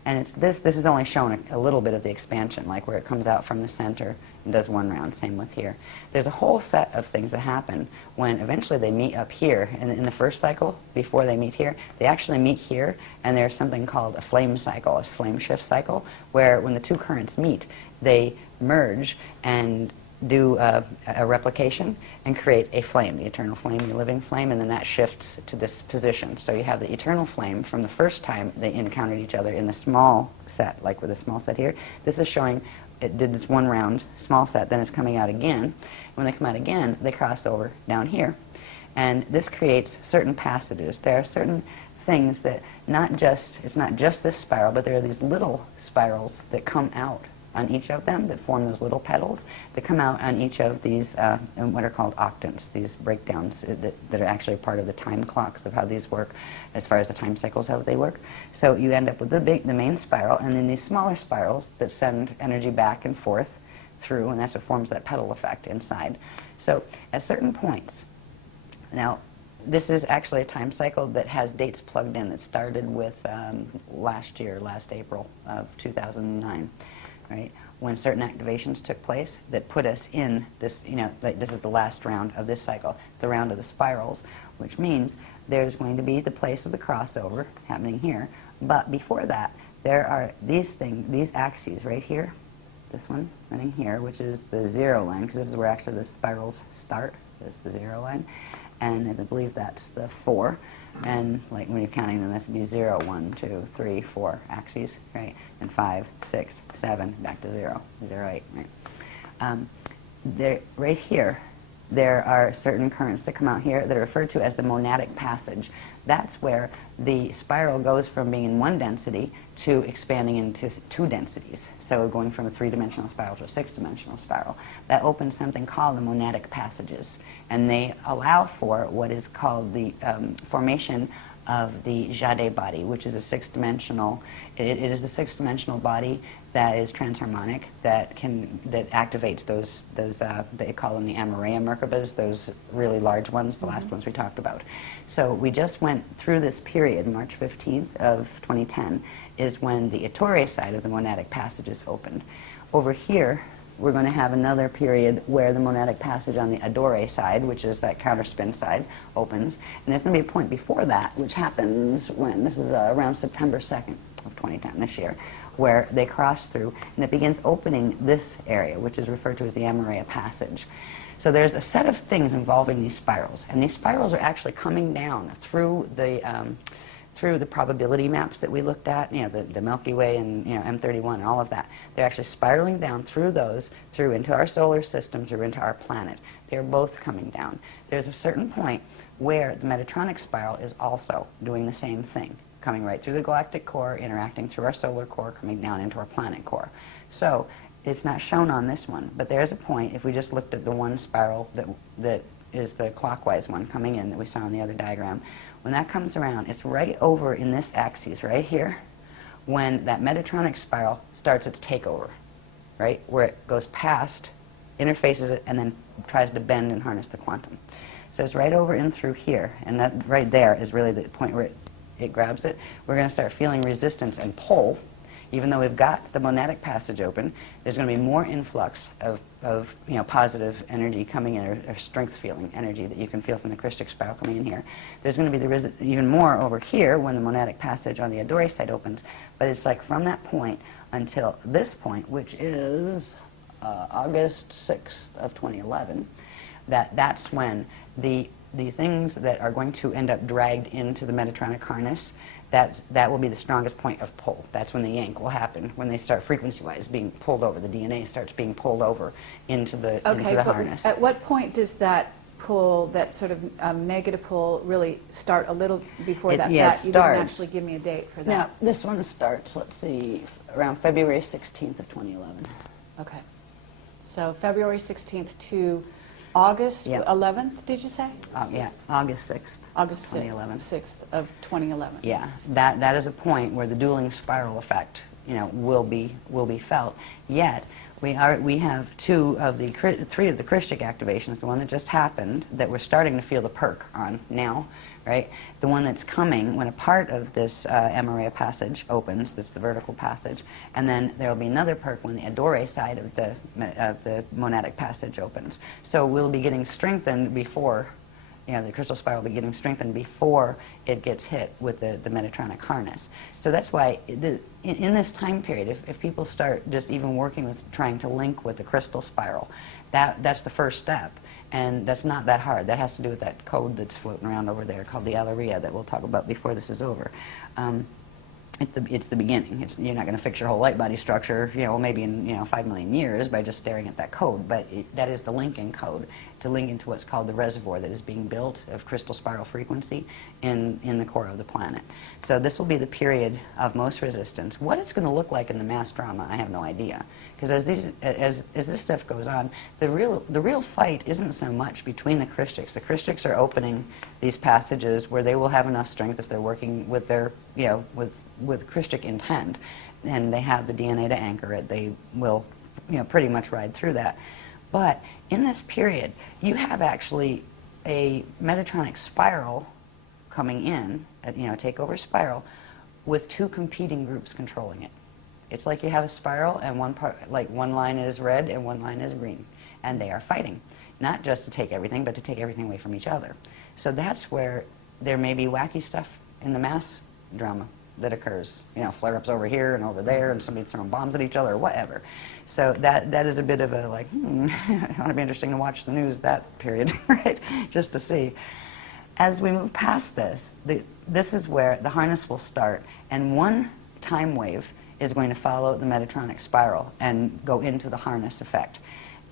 And it's this is only shown a little bit of the expansion, like where it comes out from the center and does one round, same with here. There's a whole set of things that happen when eventually they meet up here. In the first cycle, before they meet here, they actually meet here, and there's something called a flame cycle, a flame shift cycle, where when the two currents meet, they merge and do a replication and create a flame, the eternal flame, the living flame, and then that shifts to this position. So you have the eternal flame from the first time they encountered each other in the small set, like with a small set here. This is showing it did this one round small set, then it's coming out again. When they come out again, they cross over down here. And this creates certain passages. There are certain things that it's not just this spiral, but there are these little spirals that come out on each of them that form those little petals that come out on each of these what are called octants, these breakdowns that are actually part of the time clocks of how these work as far as the time cycles, how they work. So you end up with the main spiral, and then these smaller spirals that send energy back and forth through, and that's what forms that petal effect inside. So at certain points, now this is actually a time cycle that has dates plugged in that started with last April of 2009. Right? When certain activations took place that put us in this, like this is the last round of this cycle, the round of the spirals, which means there's going to be the place of the crossover happening here. But before that, there are these axes right here, this one running here, which is the 0 line, because this is where actually the spirals start. This is the 0 line. And I believe that's the 4. And like when you're counting them, that's to be 0, 1, 2, 3, 4 axes, right? And 5, 6, 7, back to 0, 0, 8, right? Right here, there are certain currents that come out here that are referred to as the monadic passage. That's where the spiral goes from being in one density to expanding into 2 densities. So going from a 3-dimensional spiral to a 6-dimensional spiral. That opens something called the monadic passages. And they allow for what is called the formation of the Jade body, which is a 6-dimensional, it is the 6-dimensional body that is transharmonic, that activates those they call them the Amareya Merkabas, those really large ones, the last ones we talked about. So we just went through this period, March 15th of 2010, is when the Itori side of the monadic passages opened. Over here, we're going to have another period where the monadic passage on the adore side, which is that counterspin side, opens. And there's going to be a point before that, which happens when, this is around September 2nd of 2010, this year, where they cross through, and it begins opening this area, which is referred to as the Amareya passage. So there's a set of things involving these spirals, and these spirals are actually coming down through the probability maps that we looked at, you know, the Milky Way and, you know, M31 and all of that. They're actually spiraling down through those, through into our solar system, through into our planet. They're both coming down. There's a certain point where the Metatronic spiral is also doing the same thing, coming right through the galactic core, interacting through our solar core, coming down into our planet core. So it's not shown on this one, but there's a point, if we just looked at the one spiral that is the clockwise one coming in that we saw in the other diagram, when that comes around, it's right over in this axis right here when that Metatronic spiral starts its takeover, right, where it goes past, interfaces it, and then tries to bend and harness the quantum. So it's right over in through here, and that right there is really the point where it grabs it. We're going to start feeling resistance and pull. Even though we've got the monadic passage open, there's going to be more influx of you know, positive energy coming in, or strength feeling energy that you can feel from the Christic spiral coming in here. There's going to be even more over here when the monadic passage on the Adore side opens, but it's like from that point until this point, which is August 6th of 2011, that's when the things that are going to end up dragged into the Metatronic harness, that will be the strongest point of pull. That's when the yank will happen, when they start frequency-wise being pulled over. The DNA starts being pulled over into the harness. At what point does that pull, that sort of negative pull, really start? A little before that? Yeah, it you starts. didn't actually give me a date for that. Now, this one starts, let's see, around February 16th of 2011. Okay. So February 16th to August Yep. 11th, did you say? Yeah, August 6th, August 2011. 6th of 2011. Yeah, that is a point where the dueling spiral effect, you know, will be felt. Yet we have three of the Christic activations. The one that just happened, that we're starting to feel the perk on now, right? The one that's coming when a part of this Amareya passage opens, that's the vertical passage, and then there will be another perk when the Adore side of the monadic passage opens. So we'll be getting strengthened before, you know, the crystal spiral will be getting strengthened before it gets hit with the Metatronic harness. So that's why in this time period, if people start just even working with trying to link with the crystal spiral, that's the first step. And that's not that hard. That has to do with that code that's floating around over there called the Alleria that we'll talk about before this is over. It's the beginning. You're not going to fix your whole light body structure, you know, maybe in 5 million years by just staring at that code. But that is the linking code to link into what's called the reservoir that is being built of crystal spiral frequency in the core of the planet. So this will be the period of most resistance. What it's going to look like in the mass drama, I have no idea. Because as this stuff goes on, the real fight isn't so much between the Christics. The Christics are opening these passages where they will have enough strength if they're working with their, you know, with Christic intent, and they have the DNA to anchor it. They will, you know, pretty much ride through that. But in this period, you have actually a Metatronic spiral coming in, you know, takeover spiral, with two competing groups controlling it. It's like you have a spiral, and one line is red and one line is green, and they are fighting, not just to take everything, but to take everything away from each other. So that's where there may be wacky stuff in the mass drama that occurs. You know, flare-ups over here and over there, and somebody throwing bombs at each other or whatever. So that is a bit of a like, it ought to be interesting to watch the news that period, right? Just to see. As we move past this, this is where the harness will start, and one time wave is going to follow the Metatronic spiral and go into the harness effect,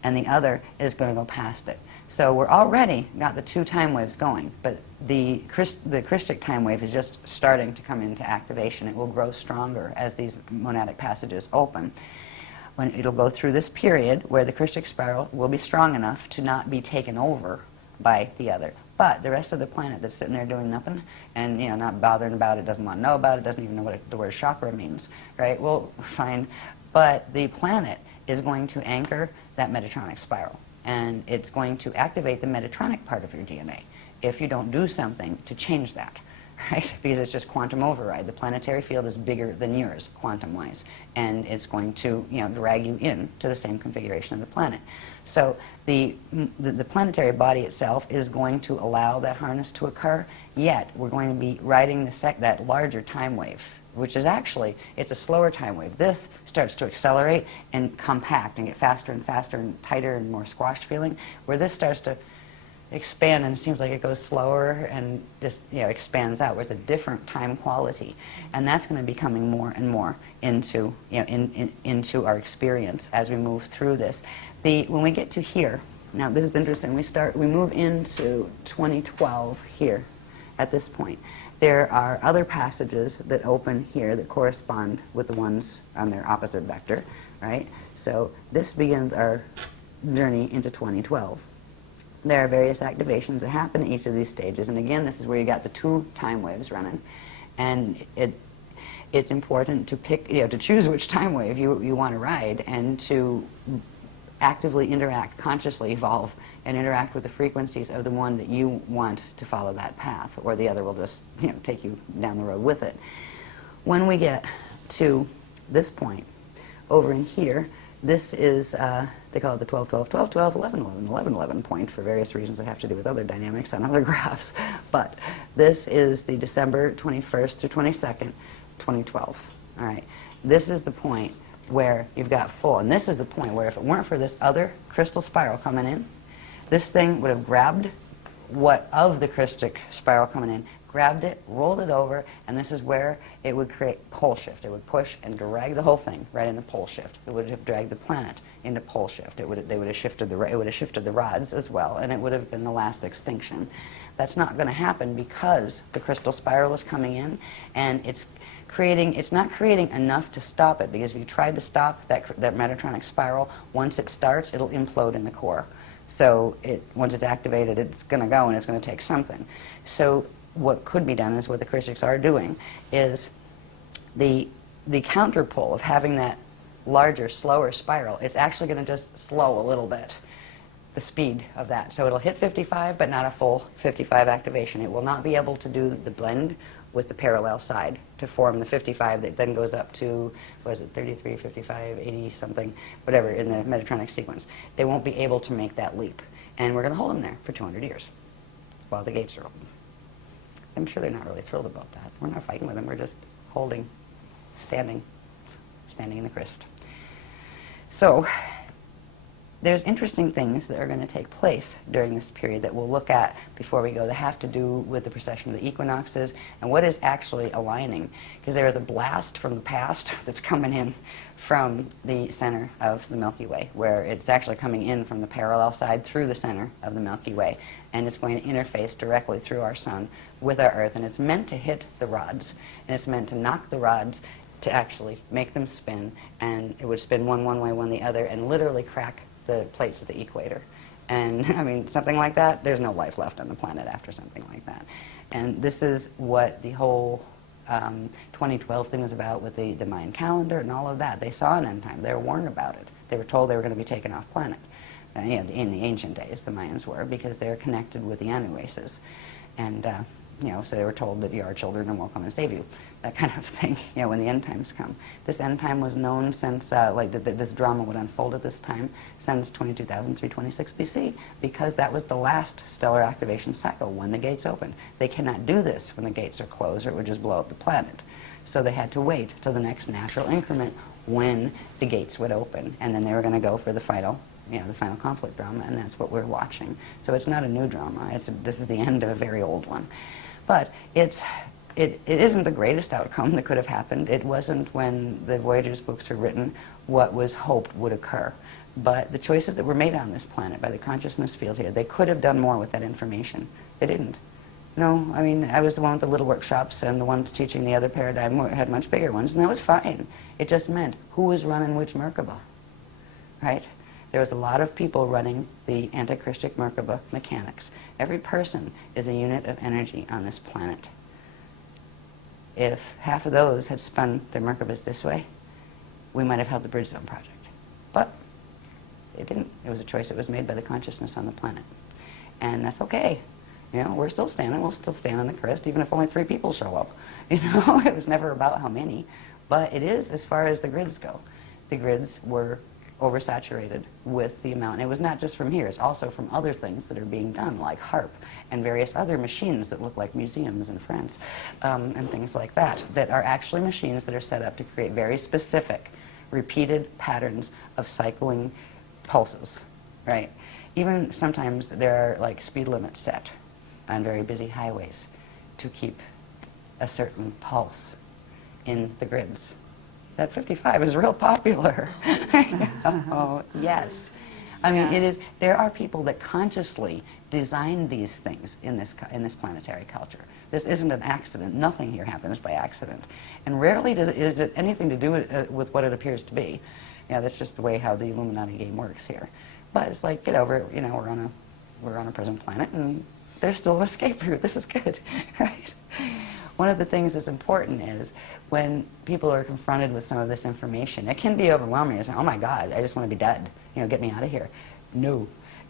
and the other is going to go past it. So we're already got the two time waves going, but the Christic time wave is just starting to come into activation. It will grow stronger as these monadic passages open. When it'll go through this period where the Christic spiral will be strong enough to not be taken over by the other. But the rest of the planet that's sitting there doing nothing and, you know, not bothering about it, doesn't want to know about it, doesn't even know what the word chakra means, right? Well, fine. But the planet is going to anchor that Metatronic spiral, and it's going to activate the Metatronic part of your DNA if you don't do something to change that, right? Because it's just quantum override. The planetary field is bigger than yours, quantum-wise, and it's going to, drag you in to the same configuration of the planet. So the planetary body itself is going to allow that harness to occur, yet we're going to be riding that larger time wave, which is actually, it's a slower time wave. This starts to accelerate and compact and get faster and faster and tighter and more squashed feeling, where this starts to expand and it seems like it goes slower and just expands out, where it's a different time quality, and that's going to be coming more and more into into our experience as we move through this. When we get to here, now this is interesting. We move into 2012 here at this point. There are other passages that open here that correspond with the ones on their opposite vector, right? So this begins our journey into 2012. There are various activations that happen at each of these stages, and again, this is where you got the two time waves running, and it's important to pick, to choose which time wave you want to ride, and to actively interact, consciously evolve, and interact with the frequencies of the one that you want to follow that path, or the other will just take you down the road with it. When we get to this point over in here, this is, they call it the 12, 12, 12, 12, 11, 11, 11, 11 point for various reasons that have to do with other dynamics on other graphs. But this is the December 21st through 22nd, 2012. All right. This is the point where you've got full, and this is the point where if it weren't for this other crystal spiral coming in, this thing would have grabbed what of the crystal spiral coming in, grabbed it, rolled it over, and this is where it would create pole shift. It would push and drag the whole thing right into pole shift. It would have dragged the planet into pole shift. They would have shifted the rods as well, and it would have been the last extinction. That's not going to happen because the crystal spiral is coming in, and it's not creating enough to stop it, because if you tried to stop that Metatronic spiral, once it starts, it'll implode in the core. So once it's activated, it's going to go, and it's going to take something. So what could be done is what the Krishaks are doing is the counterpole of having that larger, slower spiral is actually going to just slow a little bit the speed of that. So it'll hit 55, but not a full 55 activation. It will not be able to do the blend with the parallel side to form the 55 that then goes up to, what is it, 33, 55, 80 something, whatever, in the Metatronic sequence. They won't be able to make that leap. And we're going to hold them there for 200 years while the gates are open. I'm sure they're not really thrilled about that. We're not fighting with them. We're just holding, standing in the crest. So there's interesting things that are going to take place during this period that we'll look at before we go that have to do with the precession of the equinoxes and what is actually aligning. Because there is a blast from the past that's coming in from the center of the Milky Way, where it's actually coming in from the parallel side through the center of the Milky Way. And it's going to interface directly through our sun with our Earth. And it's meant to hit the rods. And it's meant to knock the rods to actually make them spin. And it would spin one way, one the other, and literally crack the plates of the equator. And I mean, something like that, there's no life left on the planet after something like that. And this is what the whole 2012 thing was about with the Mayan calendar and all of that. They saw an end time. They were warned about it. They were told they were going to be taken off planet. In the ancient days, the Mayans were, because they're connected with the Anu races. And so they were told that our children will come and save you, that kind of thing, when the end times come. This end time was known since, this drama would unfold at this time, since 22,326 BC, because that was the last stellar activation cycle when the gates opened. They cannot do this when the gates are closed, or it would just blow up the planet. So they had to wait till the next natural increment when the gates would open, and then they were going to go for the final conflict drama, and that's what we're watching. So it's not a new drama. This is the end of a very old one. But it isn't the greatest outcome that could have happened. It wasn't, when the Voyager's books were written, what was hoped would occur. But the choices that were made on this planet by the consciousness field here, they could have done more with that information. They didn't. No, I mean, I was the one with the little workshops, and the ones teaching the other paradigm had much bigger ones, and that was fine. It just meant who was running which Merkaba, right? There was a lot of people running the anti-Christic Merkaba mechanics. Every person is a unit of energy on this planet. If half of those had spun their Merkabas this way, we might have held the Bridge Zone project. But it didn't. It was a choice that was made by the consciousness on the planet. And that's okay. You know, we're still standing. We'll still stand on the crest, even if only 3 people show up. You know, it was never about how many. But it is as far as the grids go. The grids were oversaturated with the amount. And it was not just from here. It's also from other things that are being done, like HARP and various other machines that look like museums in France and things like that, that are actually machines that are set up to create very specific, repeated patterns of cycling pulses, right? Even sometimes there are like speed limits set on very busy highways to keep a certain pulse in the grids. That 55 is real popular. Oh, yes. I mean, it is. There are people that consciously design these things in this planetary culture. This isn't an accident. Nothing here happens by accident. And rarely is it anything to do with what it appears to be. You know, that's just the way how the Illuminati game works here. But it's like, get over it. You know, we're on a prison planet, and there's still an escape route. This is good, right? One of the things that's important is when people are confronted with some of this information, it can be overwhelming. It's like, oh my God, I just want to be dead. You know, get me out of here. No,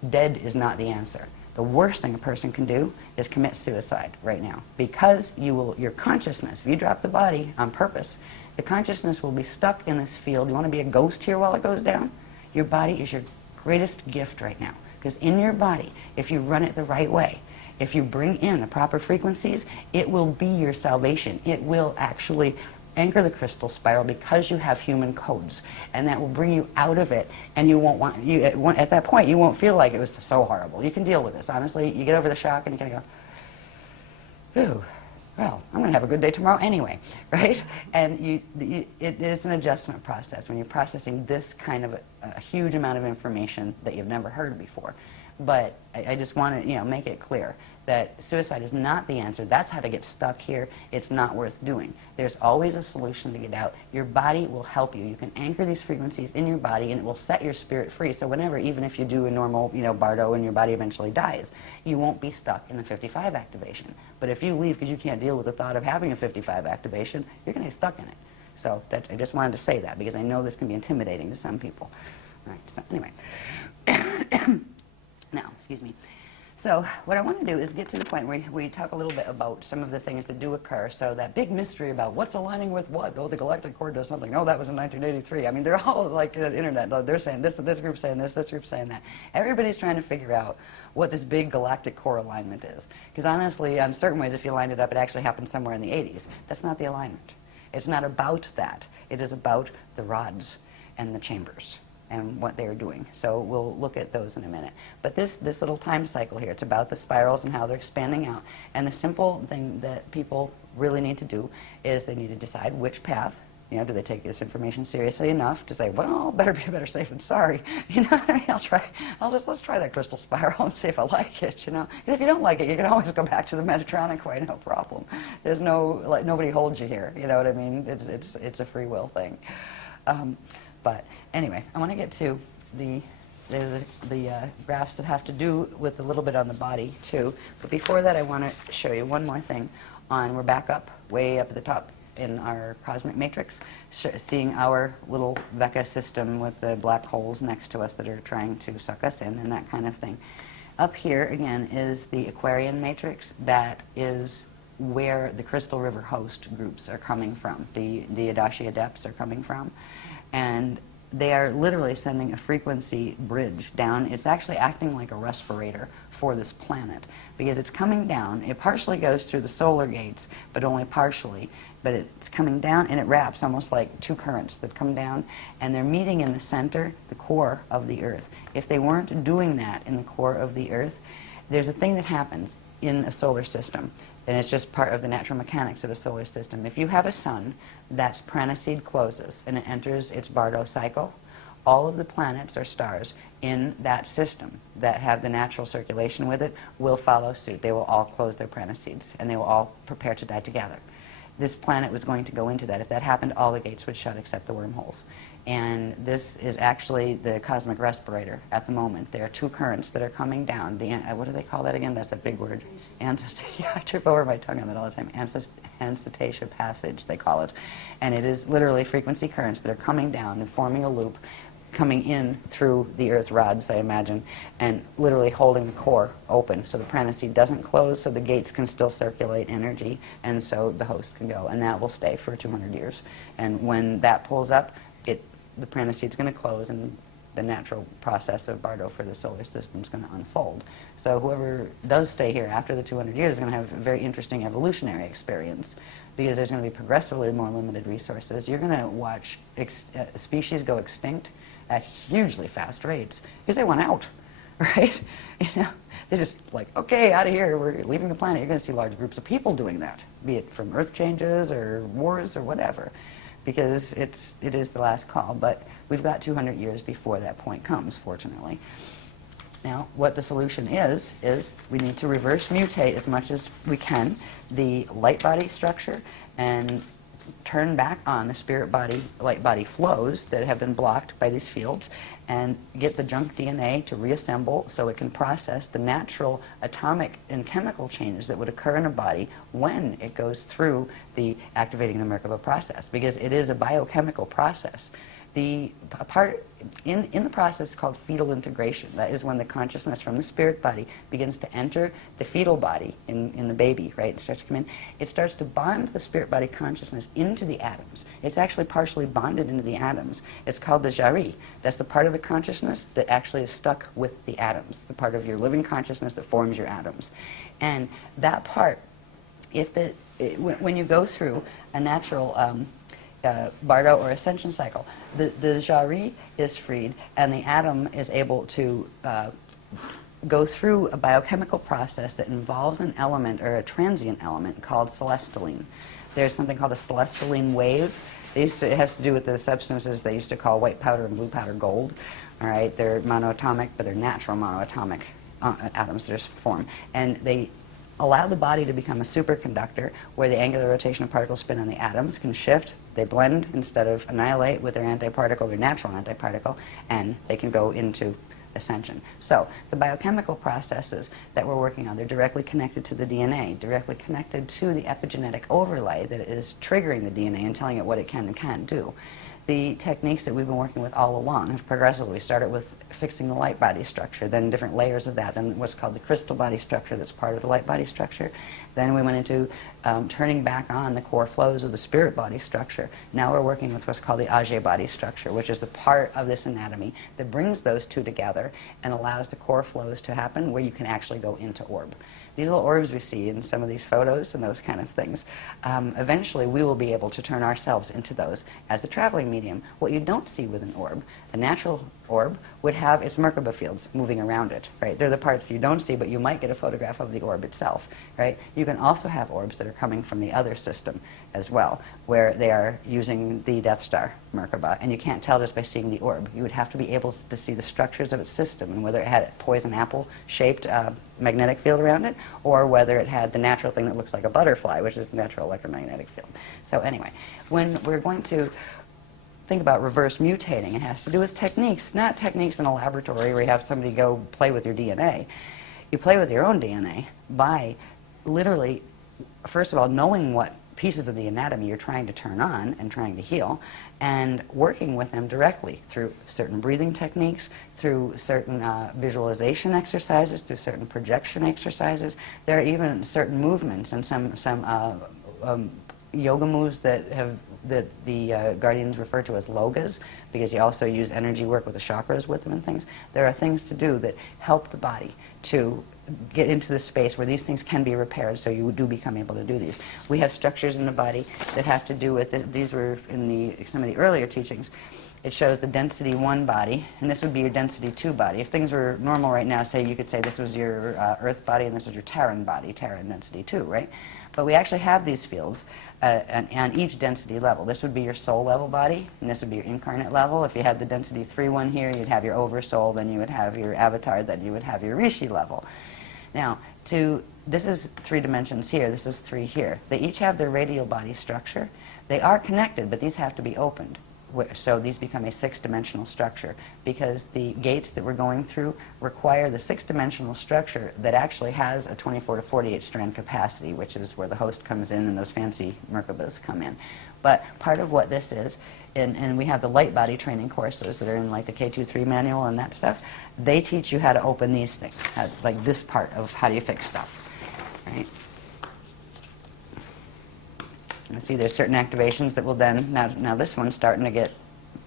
dead is not the answer. The worst thing a person can do is commit suicide right now, because your consciousness, if you drop the body on purpose, the consciousness will be stuck in this field. You want to be a ghost here while it goes down? Your body is your greatest gift right now, because in your body, if you run it the right way, if you bring in the proper frequencies, it will be your salvation. It will actually anchor the crystal spiral because you have human codes, and that will bring you out of it, and you won't want, at that point, you won't feel like it was so horrible. You can deal with this, honestly. You get over the shock and you kind of go, ooh, well, I'm going to have a good day tomorrow anyway, right? And it's an adjustment process when you're processing this kind of a huge amount of information that you've never heard before. But I just want to, make it clear that suicide is not the answer. That's how to get stuck here. It's not worth doing. There's always a solution to get out. Your body will help you. You can anchor these frequencies in your body, and it will set your spirit free. So whenever, even if you do a normal, bardo and your body eventually dies, you won't be stuck in the 55 activation. But if you leave because you can't deal with the thought of having a 55 activation, you're going to get stuck in it. So I just wanted to say that because I know this can be intimidating to some people. All right, so anyway. Now, excuse me. So what I want to do is get to the point where we talk a little bit about some of the things that do occur. So that big mystery about what's aligning with what. Oh, the galactic cord does something. Oh, that was in 1983. I mean, they're all like the internet. They're saying this group's saying this group's saying that. Everybody's trying to figure out what this big galactic core alignment is. Because honestly, on certain ways, if you lined it up, it actually happened somewhere in the 80s. That's not the alignment. It's not about that. It is about the rods and the chambers and what they're doing. So we'll look at those in a minute. But this little time cycle here, it's about the spirals and how they're expanding out. And the simple thing that people really need to do is they need to decide which path. Do they take this information seriously enough to say, well, better be better safe than sorry. What I mean? Let's try that crystal spiral and see if I like it, Because if you don't like it, you can always go back to the Metatronic way, no problem. There's nobody holds you here, you know what I mean? It's a free will thing. But anyway, I want to get to the graphs that have to do with a little bit on the body too. But before that, I want to show you one more thing. We're back up, way up at the top in our cosmic matrix, seeing our little Vecca system with the black holes next to us that are trying to suck us in and that kind of thing. Up here, again, is the Aquarian matrix. That is where the Crystal River host groups are coming from. The Adashi Adepts are coming from. And they are literally sending a frequency bridge down. It's actually acting like a respirator for this planet because it's coming down. It partially goes through the solar gates, but only partially. But it's coming down and it wraps almost like two currents that come down, and they're meeting in the center, the core of the Earth. If they weren't doing that in the core of the Earth, there's a thing that happens in a solar system, and it's just part of the natural mechanics of a solar system. If you have a sun that's pranaseed closes and it enters its Bardo cycle, all of the planets or stars in that system that have the natural circulation with it will follow suit. They will all close their pranaseeds and they will all prepare to die together. This planet was going to go into that. If that happened, all the gates would shut except the wormholes. And this is actually the cosmic respirator at the moment. There are two currents that are coming down. What do they call that again? That's a big word. Yeah, I trip over my tongue on that all the time. Ancestation passage, they call it. And it is literally frequency currents that are coming down and forming a loop, coming in through the earth rods, I imagine, and literally holding the core open so the prana seed doesn't close, so the gates can still circulate energy, and so the host can go, and that will stay for 200 years. And when that pulls up, the prana seed's going to close, and the natural process of Bardo for the solar system is going to unfold. So whoever does stay here after the 200 years is going to have a very interesting evolutionary experience, because there's going to be progressively more limited resources. You're going to watch species go extinct at hugely fast rates because they want out, right? They're just like, okay, out of here, we're leaving the planet. You're going to see large groups of people doing that, be it from earth changes or wars or whatever, because it is the last call. But we've got 200 years before that point comes, fortunately. Now, what the solution is we need to reverse mutate as much as we can the light body structure and turn back on the spirit body, light body flows that have been blocked by these fields, and get the junk DNA to reassemble so it can process the natural atomic and chemical changes that would occur in a body when it goes through the activating the Merkaba process, because it is a biochemical process. The part in the process called fetal integration, that is when the consciousness from the spirit body begins to enter the fetal body in the baby, right? It starts to come in. It starts to bond the spirit body consciousness into the atoms. It's actually partially bonded into the atoms. It's called the jari. That's the part of the consciousness that actually is stuck with the atoms, the part of your living consciousness that forms your atoms. And that part, when you go through a natural Bardo or ascension cycle, the jari is freed, and the atom is able to go through a biochemical process that involves an element or a transient element called celestaline. There's something called a celestaline wave. It has to do with the substances they used to call white powder and blue powder gold. All right, they're monoatomic, but they're natural monoatomic atoms that are formed, and they allow the body to become a superconductor where the angular rotation of particle spin on the atoms can shift. They blend instead of annihilate with their antiparticle, their natural antiparticle, and they can go into ascension. So the biochemical processes that we're working on, they're directly connected to the DNA, directly connected to the epigenetic overlay that is triggering the DNA and telling it what it can and can't do. The techniques that we've been working with all along have progressively. We started with fixing the light body structure, then different layers of that, then what's called the crystal body structure that's part of the light body structure. Then we went into turning back on the core flows of the spirit body structure. Now we're working with what's called the Ajay body structure, which is the part of this anatomy that brings those two together and allows the core flows to happen where you can actually go into orb. These little orbs we see in some of these photos and those kind of things, eventually we will be able to turn ourselves into those as a traveling medium. What you don't see with an orb, a natural orb, would have its Merkaba fields moving around it, right? They're the parts you don't see, but you might get a photograph of the orb itself, right? You can also have orbs that are coming from the other system as well, where they are using the Death Star Merkaba, and you can't tell just by seeing the orb. You would have to be able to see the structures of its system and whether it had a poison apple-shaped magnetic field around it, or whether it had the natural thing that looks like a butterfly, which is the natural electromagnetic field. So anyway, when we're going to think about reverse mutating, it has to do with techniques, not techniques in a laboratory where you have somebody go play with your DNA. You play with your own DNA by literally, first of all, knowing what pieces of the anatomy you're trying to turn on and trying to heal, and working with them directly through certain breathing techniques, through certain visualization exercises, through certain projection exercises. There are even certain movements and some yoga moves that the Guardians refer to as logas, because you also use energy work with the chakras with them and things. There are things to do that help the body to get into the space where these things can be repaired, so you do become able to do these. We have structures in the body that have to do with this. These were in some of the earlier teachings. It shows the density 1 body, and this would be your density 2 body. If things were normal right now, say you could say this was your Earth body and this was your Terran body, Terran density 2, right? But we actually have these fields on each density level. This would be your soul level body, and this would be your incarnate level. If you had the density 3 one here, you'd have your oversoul, then you would have your avatar, then you would have your rishi level. Now, this is 3 dimensions here, this is 3 here. They each have their radial body structure. They are connected, but these have to be opened. So these become a six-dimensional structure because the gates that we're going through require the six-dimensional structure that actually has a 24 to 48 strand capacity, which is where the host comes in and those fancy Merkabas come in. But part of what this is, and we have the light body training courses that are in like the K23 manual and that stuff, they teach you how to open these things, like this part of how do you fix stuff, right? And see, there's certain activations that will then, now this one's starting to get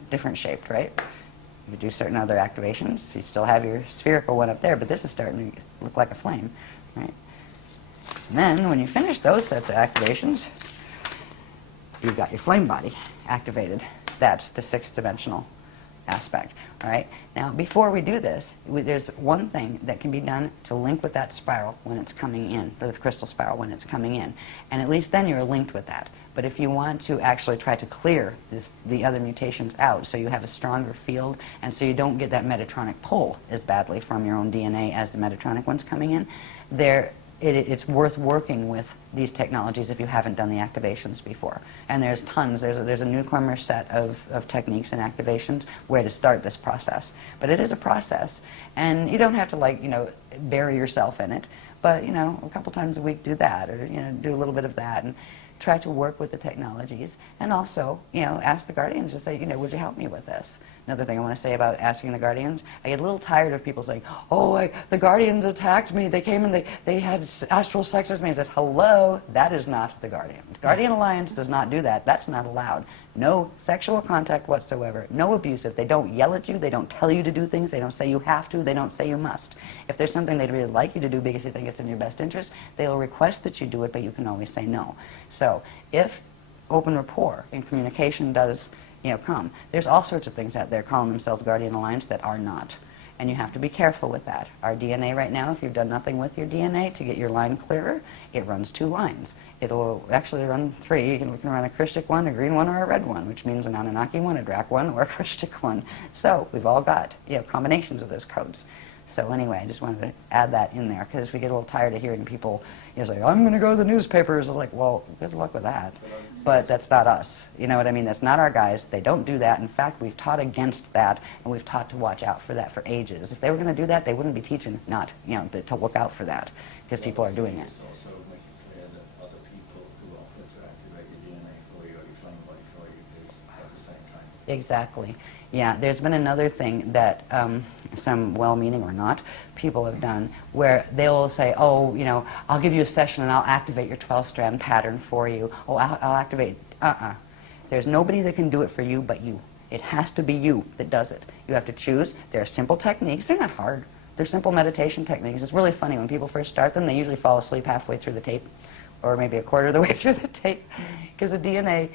different shaped, right? You do certain other activations, you still have your spherical one up there, but this is starting to look like a flame, right? And then, when you finish those sets of activations, you've got your flame body activated. That's the six-dimensional aspect, all right? Now, before we do this, there's one thing that can be done to link with that spiral when it's coming in, the crystal spiral when it's coming in. And at least then you're linked with that. But if you want to actually try to clear the other mutations out so you have a stronger field and so you don't get that Metatronic pull as badly from your own DNA as the Metatronic one's coming in, it's worth working with these technologies if you haven't done the activations before. And there's tons. There's a newcomer set of techniques and activations where to start this process. But it is a process, and you don't have to, like, bury yourself in it. But, a couple times a week do that, or, do a little bit of that, and try to work with the technologies. And also, ask the guardians to say, would you help me with this? Another thing I want to say about asking the guardians, I get a little tired of people saying, oh, the guardians attacked me, they came and they had astral sex with me. I said, hello, that is not the guardian. The Guardian Alliance does not do that. That's not allowed. No sexual contact whatsoever, no abusive. They don't yell at you, they don't tell you to do things, they don't say you have to, they don't say you must. If there's something they'd really like you to do because they think it's in your best interest, they'll request that you do it, but you can always say no. So if open rapport and communication does come, there's all sorts of things out there calling themselves Guardian Alliance that are not. And you have to be careful with that. Our DNA right now, if you've done nothing with your DNA to get your line clearer, it runs 2 lines. It'll actually run 3. You can run a Christic one, a green one, or a red one, which means an Anunnaki one, a Drac one, or a Christic one. So we've all got combinations of those codes. So anyway, I just wanted to add that in there because we get a little tired of hearing people say, I'm going to go to the newspapers. I was like, well, good luck with that. But that's not us. You know what I mean? That's not our guys. They don't do that. In fact, we've taught against that, and we've taught to watch out for that for ages. If they were going to do that, they wouldn't be teaching not, to look out for that because people are doing it. It's also make it clear that other people who offer to activate your DNA for you or your flame body for you is at the same time. Exactly. Yeah, there's been another thing that some well-meaning or not people have done where they'll say, oh, I'll give you a session and I'll activate your 12-strand pattern for you. Oh, I'll activate. There's nobody that can do it for you but you. It has to be you that does it. You have to choose. There are simple techniques. They're not hard. They're simple meditation techniques. It's really funny. When people first start them, they usually fall asleep halfway through the tape or maybe a quarter of the way through the tape because the DNA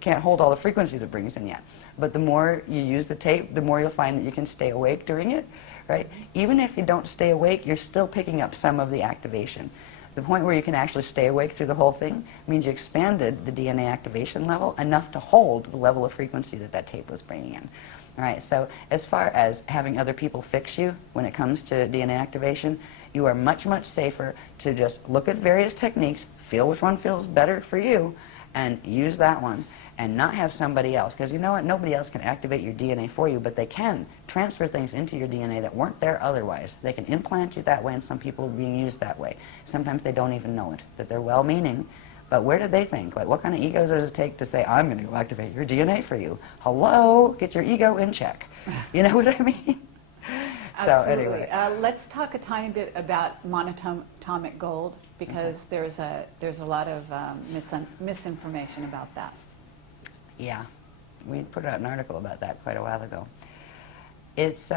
can't hold all the frequencies it brings in yet. But the more you use the tape, the more you'll find that you can stay awake during it, right? Even if you don't stay awake, you're still picking up some of the activation. The point where you can actually stay awake through the whole thing means you expanded the DNA activation level enough to hold the level of frequency that tape was bringing in. All right, so as far as having other people fix you when it comes to DNA activation, you are much, much safer to just look at various techniques, feel which one feels better for you, and use that one, and not have somebody else. Because you know what? Nobody else can activate your DNA for you, but they can transfer things into your DNA that weren't there otherwise. They can implant you that way, and some people are being used that way. Sometimes they don't even know it, that they're well-meaning. But where do they think? Like, what kind of ego does it take to say, I'm going to go activate your DNA for you? Hello? Get your ego in check. You know what I mean? Absolutely. So anyway. Let's talk a tiny bit about monatomic gold because there's a lot of misinformation about that. Yeah, we put out an article about that quite a while ago. It's,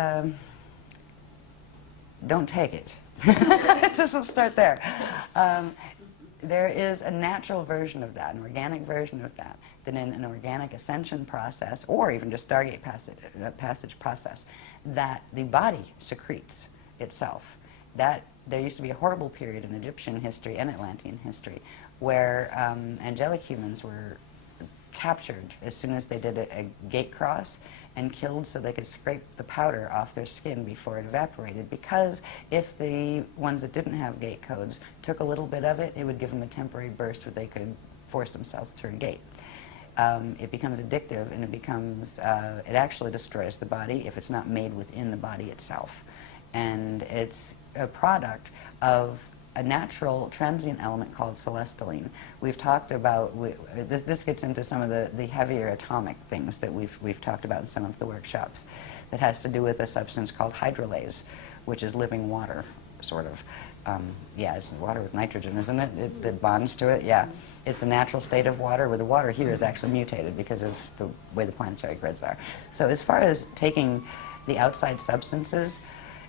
don't take it. Just we'll start there. There is a natural version of that, an organic version of that, in an organic ascension process, or even just Stargate passage process, that the body secretes itself. That there used to be a horrible period in Egyptian history and Atlantean history where angelic humans were captured as soon as they did a gate cross and killed so they could scrape the powder off their skin before it evaporated, because if the ones that didn't have gate codes took a little bit of it, it would give them a temporary burst where they could force themselves through a gate. it becomes addictive, and it actually destroys the body if it's not made within the body itself. And it's a product of a natural transient element called celestaline. We've talked about, this gets into some of the heavier atomic things that we've talked about in some of the workshops, that has to do with a substance called hydrolase, which is living water, sort of. Yeah, it's water with nitrogen, isn't it? That bonds to it, yeah. It's a natural state of water, where the water here is actually mutated because of the way the planetary grids are. So as far as taking the outside substances,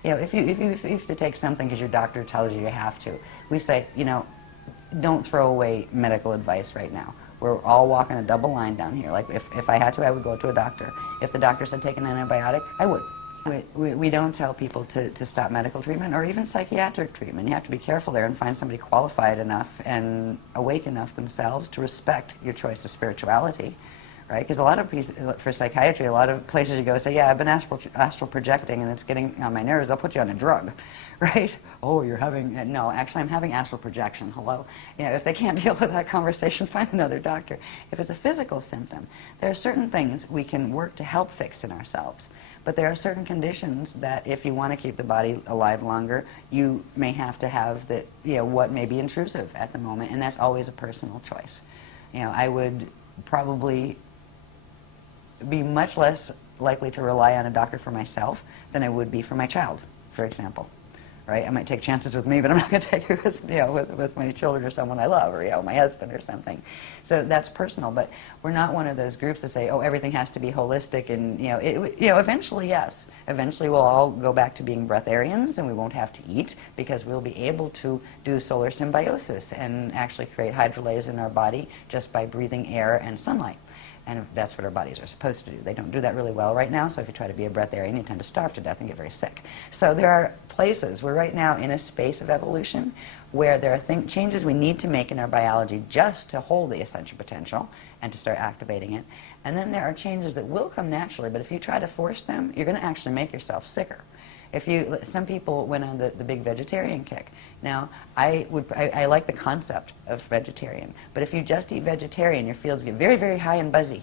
you know, if you have to take something because your doctor tells you have to, we say, you know, don't throw away medical advice right now. We're all walking a double line down here. Like, if I had to, I would go to a doctor. If the doctor said take an antibiotic, I would. We don't tell people to stop medical treatment or even psychiatric treatment. You have to be careful there and find somebody qualified enough and awake enough themselves to respect your choice of spirituality. Right? Because a lot of for psychiatry, a lot of places you go say, yeah, I've been astral projecting and it's getting on my nerves, they'll put you on a drug, right? Oh, you're having, no, actually I'm having astral projection, hello. You know, if they can't deal with that conversation, find another doctor. If it's a physical symptom, there are certain things we can work to help fix in ourselves. But there are certain conditions that if you want to keep the body alive longer, you may have to have that, you know, what may be intrusive at the moment, and that's always a personal choice. You know, I would probably be much less likely to rely on a doctor for myself than I would be for my child, for example. Right? I might take chances with me, but I'm not going to take it with, you know, with my children or someone I love, or, you know, my husband or something. So that's personal, but we're not one of those groups that say, oh, everything has to be holistic, and, you know, eventually, yes. Eventually we'll all go back to being breatharians, and we won't have to eat, because we'll be able to do solar symbiosis and actually create hydrolase in our body just by breathing air and sunlight. And that's what our bodies are supposed to do. They don't do that really well right now, so if you try to be a breatharian, you tend to starve to death and get very sick. So there are places, we're right now in a space of evolution where there are changes we need to make in our biology just to hold the ascension potential and to start activating it. And then there are changes that will come naturally, but if you try to force them, you're going to actually make yourself sicker. Some people went on the big vegetarian kick. Now, I like the concept of vegetarian, but if you just eat vegetarian, your fields get very, very high and buzzy.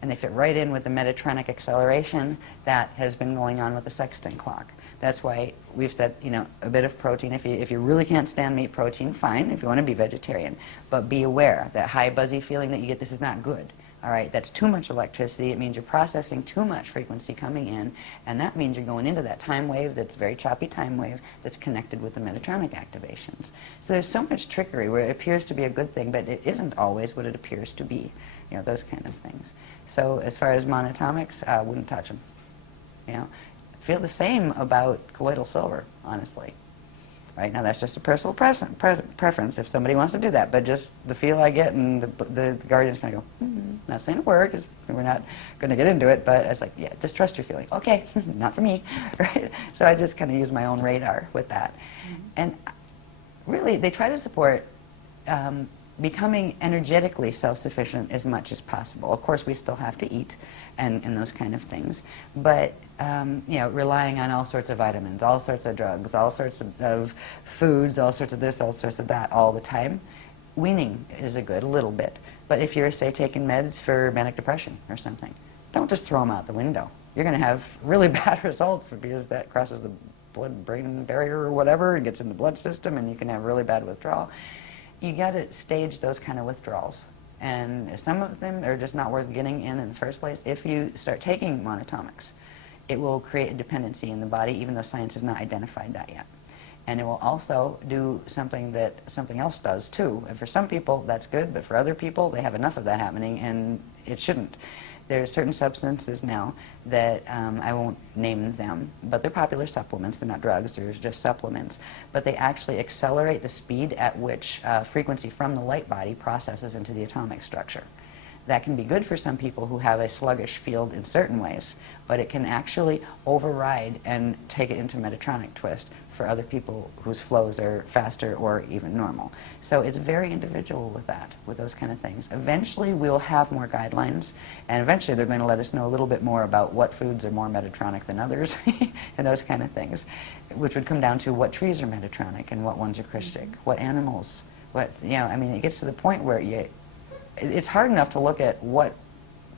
And they fit right in with the metatronic acceleration that has been going on with the sextant clock. That's why we've said, you know, a bit of protein. If you really can't stand meat protein, fine, if you want to be vegetarian. But be aware, that high buzzy feeling that you get, this is not good. All right, that's too much electricity. It means you're processing too much frequency coming in, and that means you're going into that time wave that's very choppy time wave that's connected with the Metatronic activations. So there's so much trickery where it appears to be a good thing, but it isn't always what it appears to be. You know, those kind of things. So as far as monatomics, wouldn't touch them. You know, feel the same about colloidal silver, honestly. Right now, that's just a personal preference if somebody wants to do that. But just the feel I get, and the guardian's kind of go, not saying a word, because we're not going to get into it. But it's like, yeah, just trust your feeling. Okay, not for me, right? So I just kind of use my own radar with that. And really, they try to support becoming energetically self-sufficient as much as possible. Of course, we still have to eat and those kind of things. But you know, relying on all sorts of vitamins, all sorts of drugs, all sorts of foods, all sorts of this, all sorts of that all the time. Weaning is a little bit. But if you're, say, taking meds for manic depression or something, don't just throw them out the window. You're going to have really bad results because that crosses the blood-brain barrier or whatever and gets in the blood system, and you can have really bad withdrawal. You got to stage those kind of withdrawals. And some of them are just not worth getting in the first place. If you start taking monatomics, it will create a dependency in the body, even though science has not identified that yet. And it will also do something that something else does too. And for some people, that's good, but for other people, they have enough of that happening, and it shouldn't. There are certain substances now that, I won't name them, but they're popular supplements. They're not drugs, they're just supplements. But they actually accelerate the speed at which frequency from the light body processes into the atomic structure. That can be good for some people who have a sluggish field in certain ways, but it can actually override and take it into Metatronic twist for other people whose flows are faster or even normal. So it's very individual with that, with those kind of things. Eventually we'll have more guidelines, and eventually they're going to let us know a little bit more about what foods are more Metatronic than others and those kind of things, which would come down to what trees are Metatronic and what ones are Christic, what animals, what, you know, I mean, it gets to the point where it's hard enough to look at what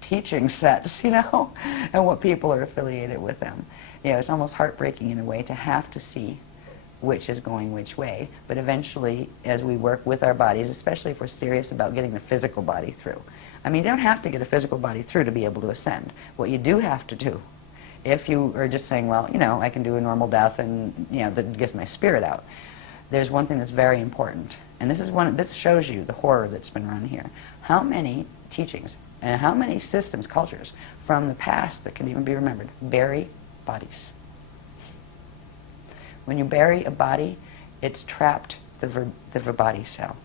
teaching sets, you know, and what people are affiliated with them. You know, it's almost heartbreaking in a way to have to see which is going which way. But eventually, as we work with our bodies, especially if we're serious about getting the physical body through. I mean, you don't have to get a physical body through to be able to ascend. What you do have to do, if you are just saying, well, you know, I can do a normal death and, you know, that gets my spirit out, there's one thing that's very important. And this shows you the horror that's been run here. How many teachings and how many systems, cultures from the past that can even be remembered bury bodies? When you bury a body, it's trapped the verbody cell.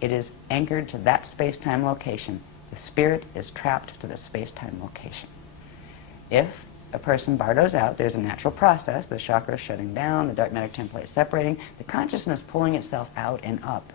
It is anchored to that space-time location. The spirit is trapped to the space-time location. If a person bardos out, there's a natural process, the chakras shutting down, the dark matter template separating, the consciousness pulling itself out and up,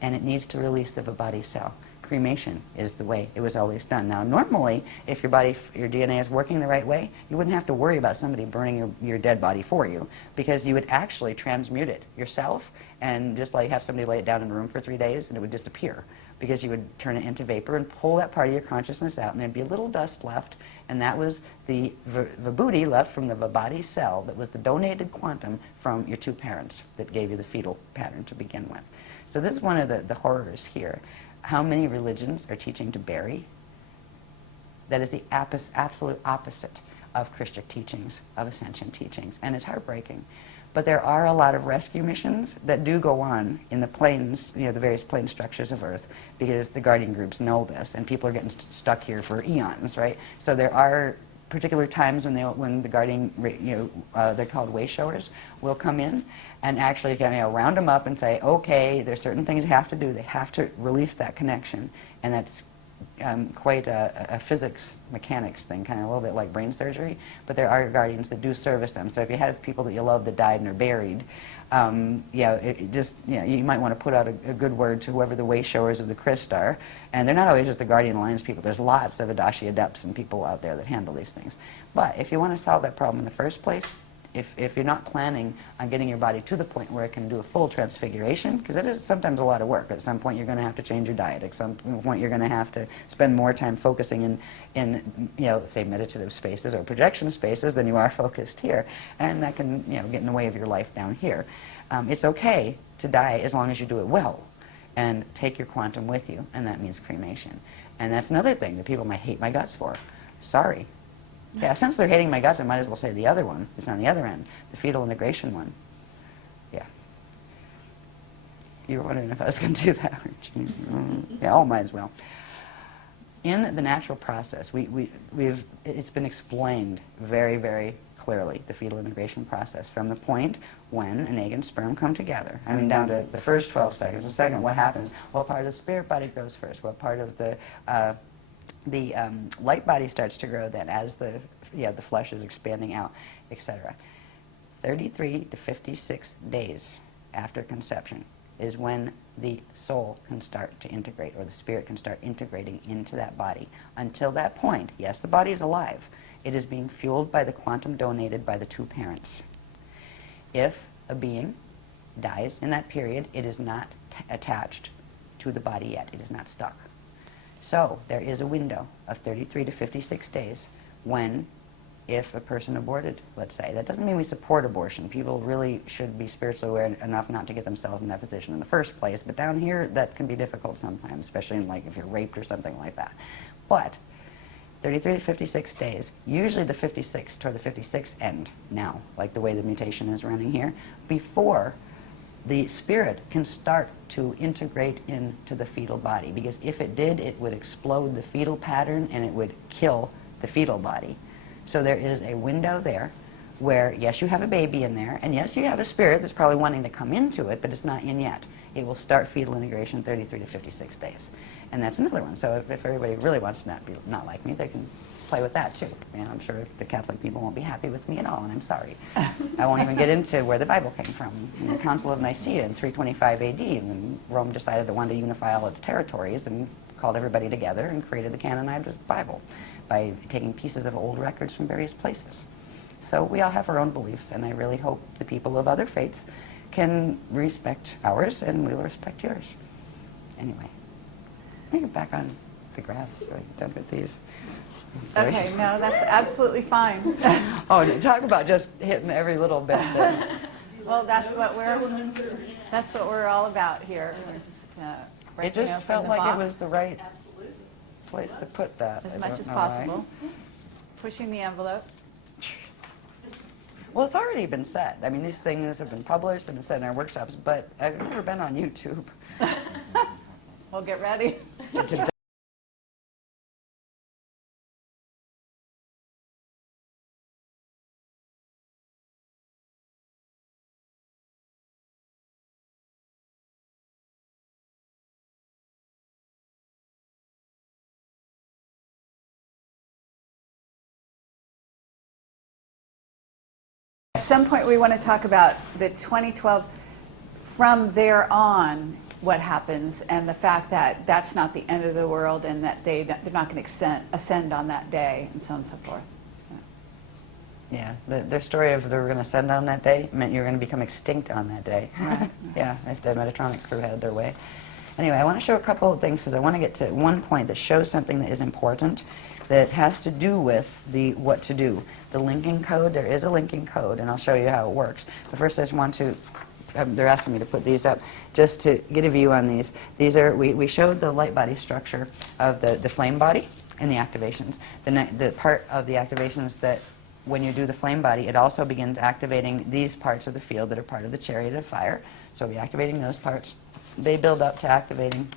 and it needs to release the verbody cell. Cremation is the way it was always done. Now, normally, if your DNA is working the right way, you wouldn't have to worry about somebody burning your dead body for you, because you would actually transmute it yourself and just like have somebody lay it down in a room for 3 days and it would disappear, because you would turn it into vapor and pull that part of your consciousness out, and there'd be a little dust left, and that was the vibhuti left from the verbody cell that was the donated quantum from your two parents that gave you the fetal pattern to begin with. So this is one of the horrors here. How many religions are teaching to bury? That is the absolute opposite of Christian teachings, of ascension teachings, and it's heartbreaking. But there are a lot of rescue missions that do go on in the planes, you know, the various plane structures of Earth, because the guardian groups know this, and people are getting stuck here for eons, right? So there are particular times when the guardian, you know, they're called way showers, will come in and actually, you know, round them up and say, okay, there's certain things you have to do. They have to release that connection, and that's quite a physics mechanics thing, kind of a little bit like brain surgery. But there are guardians that do service them. So if you have people that you love that died and are buried, yeah, you might want to put out a good word to whoever the way showers of the Christ are. And they're not always just the Guardian Alliance people. There's lots of Adashi Adepts and people out there that handle these things. But if you want to solve that problem in the first place, if you're not planning on getting your body to the point where it can do a full transfiguration, because it is sometimes a lot of work. At some point you're going to have to change your diet. At some point you're going to have to spend more time focusing in you know, say meditative spaces or projection spaces than you are focused here. And that can, you know, get in the way of your life down here. It's okay to die as long as you do it well and take your quantum with you, and that means cremation. And that's another thing that people might hate my guts for. Sorry. Yeah, since they're hating my guts, I might as well say the other one. It's on the other end, the fetal integration one. Yeah. You were wondering if I was going to do that, weren't you? Yeah, oh, might as well. In the natural process, it's been explained very, very clearly, the fetal integration process, from the point when an egg and sperm come together. I mean, down to the first 12 seconds. The second, what happens? What part of the spirit body grows first? What part of the light body starts to grow then as the flesh is expanding out, etc. 33 to 56 days after conception is when the soul can start to integrate, or the spirit can start integrating into that body. Until that point, yes, the body is alive. It is being fueled by the quantum donated by the two parents. If a being dies in that period, it is not attached to the body yet. It is not stuck. So there is a window of 33 to 56 days when, if a person aborted, let's say, that doesn't mean we support abortion. People really should be spiritually aware enough not to get themselves in that position in the first place. But down here, that can be difficult sometimes, especially in, like, if you're raped or something like that. But 33 to 56 days, usually the 56th toward the 56th end now, like the way the mutation is running here, before the spirit can start to integrate into the fetal body. Because if it did, it would explode the fetal pattern and it would kill the fetal body. So there is a window there where, yes, you have a baby in there, and yes, you have a spirit that's probably wanting to come into it, but it's not in yet. It will start fetal integration in 33 to 56 days. And that's another one. So if everybody really wants to not like me, they can play with that too. And I'm sure the Catholic people won't be happy with me at all, and I'm sorry. I won't even get into where the Bible came from. In the Council of Nicaea in 325 AD, when Rome decided it wanted to unify all its territories and called everybody together and created the canonized Bible by taking pieces of old records from various places. So we all have our own beliefs, and I really hope the people of other faiths can respect ours, and we will respect yours. Anyway. Let me get back on the grass so I can done with these. Okay, no, that's absolutely fine. Oh, and talk about just hitting every little bit. Well, that's what we're all about here. We're just It breaking just open felt the like box it was the right place to put that. as I much don't as know possible. why. Pushing the envelope. Well, it's already been said. I mean, these things have been published, they've been said in our workshops, but I've never been on YouTube. Well, get ready. to At some point, we want to talk about the 2012, from there on, what happens, and the fact that that's not the end of the world, and that they're not going to ascend on that day, and so on and so forth. Yeah, their story of they were going to ascend on that day meant you were going to become extinct on that day. Right. Yeah, if the Metatronic crew had their way. Anyway, I want to show a couple of things because I want to get to one point that shows something that is important that has to do with the what to do. The linking code, there is a linking code, and I'll show you how it works. But first I just want to, they're asking me to put these up, just to get a view on these. These are, we showed the light body structure of the flame body and the activations. The part of the activations that when you do the flame body, it also begins activating these parts of the field that are part of the chariot of fire. So we'll be activating those parts. They build up to activating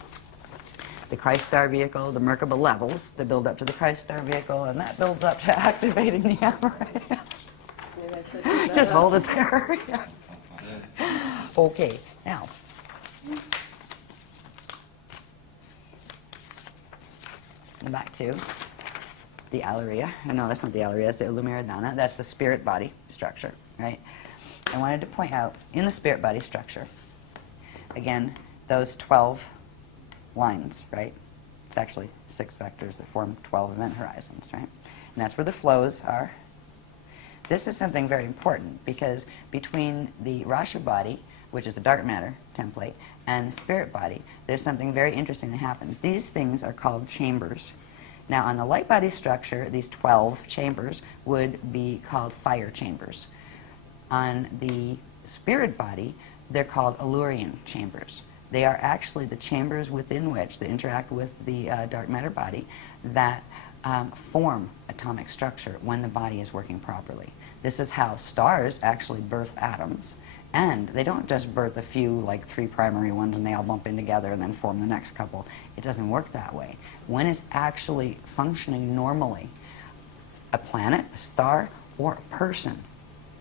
the Christ star vehicle, the Merkaba levels, that build up to the Christ star vehicle, and that builds up to activating the Amaranth. Just hold it there. Okay, now. Back to the Alleria. No, that's not the Alleria, it's the Lumiridana. That's the spirit body structure, right? I wanted to point out, in the spirit body structure, again, those 12 lines, right? It's actually 6 vectors that form 12 event horizons, right? And that's where the flows are. This is something very important because between the Rasha body, which is the dark matter template, and the spirit body, there's something very interesting that happens. These things are called chambers. Now, on the light body structure, these 12 chambers would be called fire chambers. On the spirit body, they're called Allurian chambers. They are actually the chambers within which they interact with the dark matter body that form atomic structure when the body is working properly. This is how stars actually birth atoms, and they don't just birth a few, like 3 primary ones, and they all bump in together and then form the next couple. It doesn't work that way. When it's actually functioning normally, a planet, a star, or a person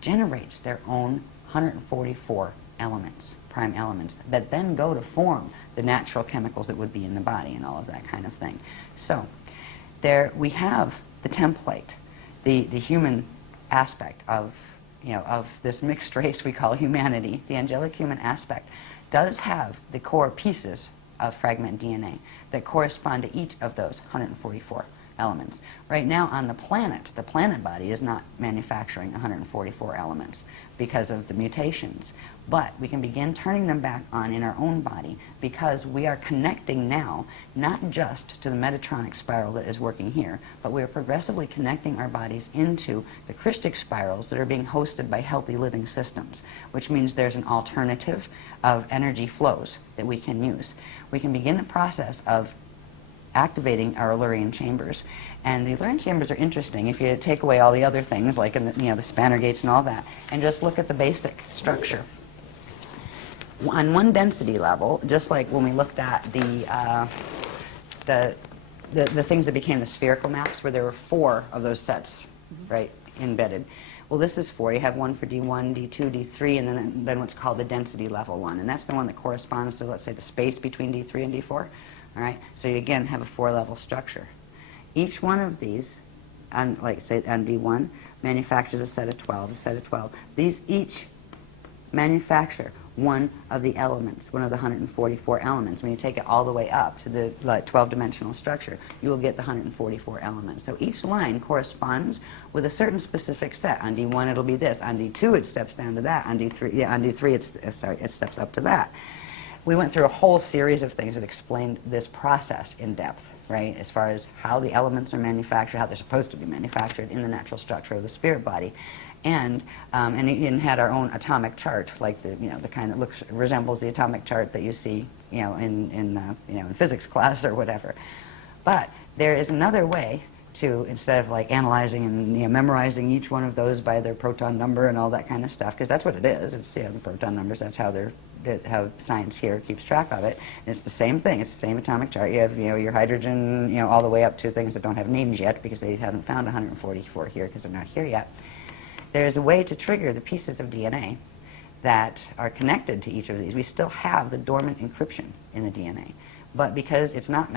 generates their own 144 elements, prime elements, that then go to form the natural chemicals that would be in the body and all of that kind of thing. So there we have the template, the human aspect of, of this mixed race we call humanity. The angelic human aspect does have the core pieces of fragment DNA that correspond to each of those 144 elements. Right now on the planet body is not manufacturing 144 elements because of the mutations. But we can begin turning them back on in our own body because we are connecting now not just to the Metatronic spiral that is working here, but we are progressively connecting our bodies into the Christic spirals that are being hosted by healthy living systems, which means there's an alternative of energy flows that we can use. We can begin the process of activating our Allurian chambers. And the Allurian chambers are interesting if you take away all the other things like in the, the spanner gates and all that, and just look at the basic structure. On one density level, just like when we looked at the things that became the spherical maps, where there were 4 of those sets, right, embedded. Well, this is 4. You have one for D1, D2, D3, and then what's called the density level one, and that's the one that corresponds to, let's say, the space between D3 and D4. All right, so you again have a 4-level structure. Each one of these, on, like say on D1, manufactures a set of 12, a set of 12. These each manufacture one of the elements, one of the 144 elements. When you take it all the way up to the 12-dimensional structure, you will get the 144 elements. So each line corresponds with a certain specific set. On D1 it'll be this. On D2 it steps down to that. On D3, it steps up to that. we went through a whole series of things that explained this process in depth, right? As far as how the elements are manufactured, how they're supposed to be manufactured in the natural structure of the spirit body. And it had our own atomic chart, like the kind that resembles the atomic chart that you see in physics class or whatever. But there is another way to, instead of like analyzing and memorizing each one of those by their proton number and all that kind of stuff, because that's what it is. It's the proton numbers. That's how science here keeps track of it. And it's the same thing. It's the same atomic chart. You have your hydrogen all the way up to things that don't have names yet because they haven't found 144 here because they're not here yet. There's a way to trigger the pieces of DNA that are connected to each of these. We still have the dormant encryption in the DNA, but because it's not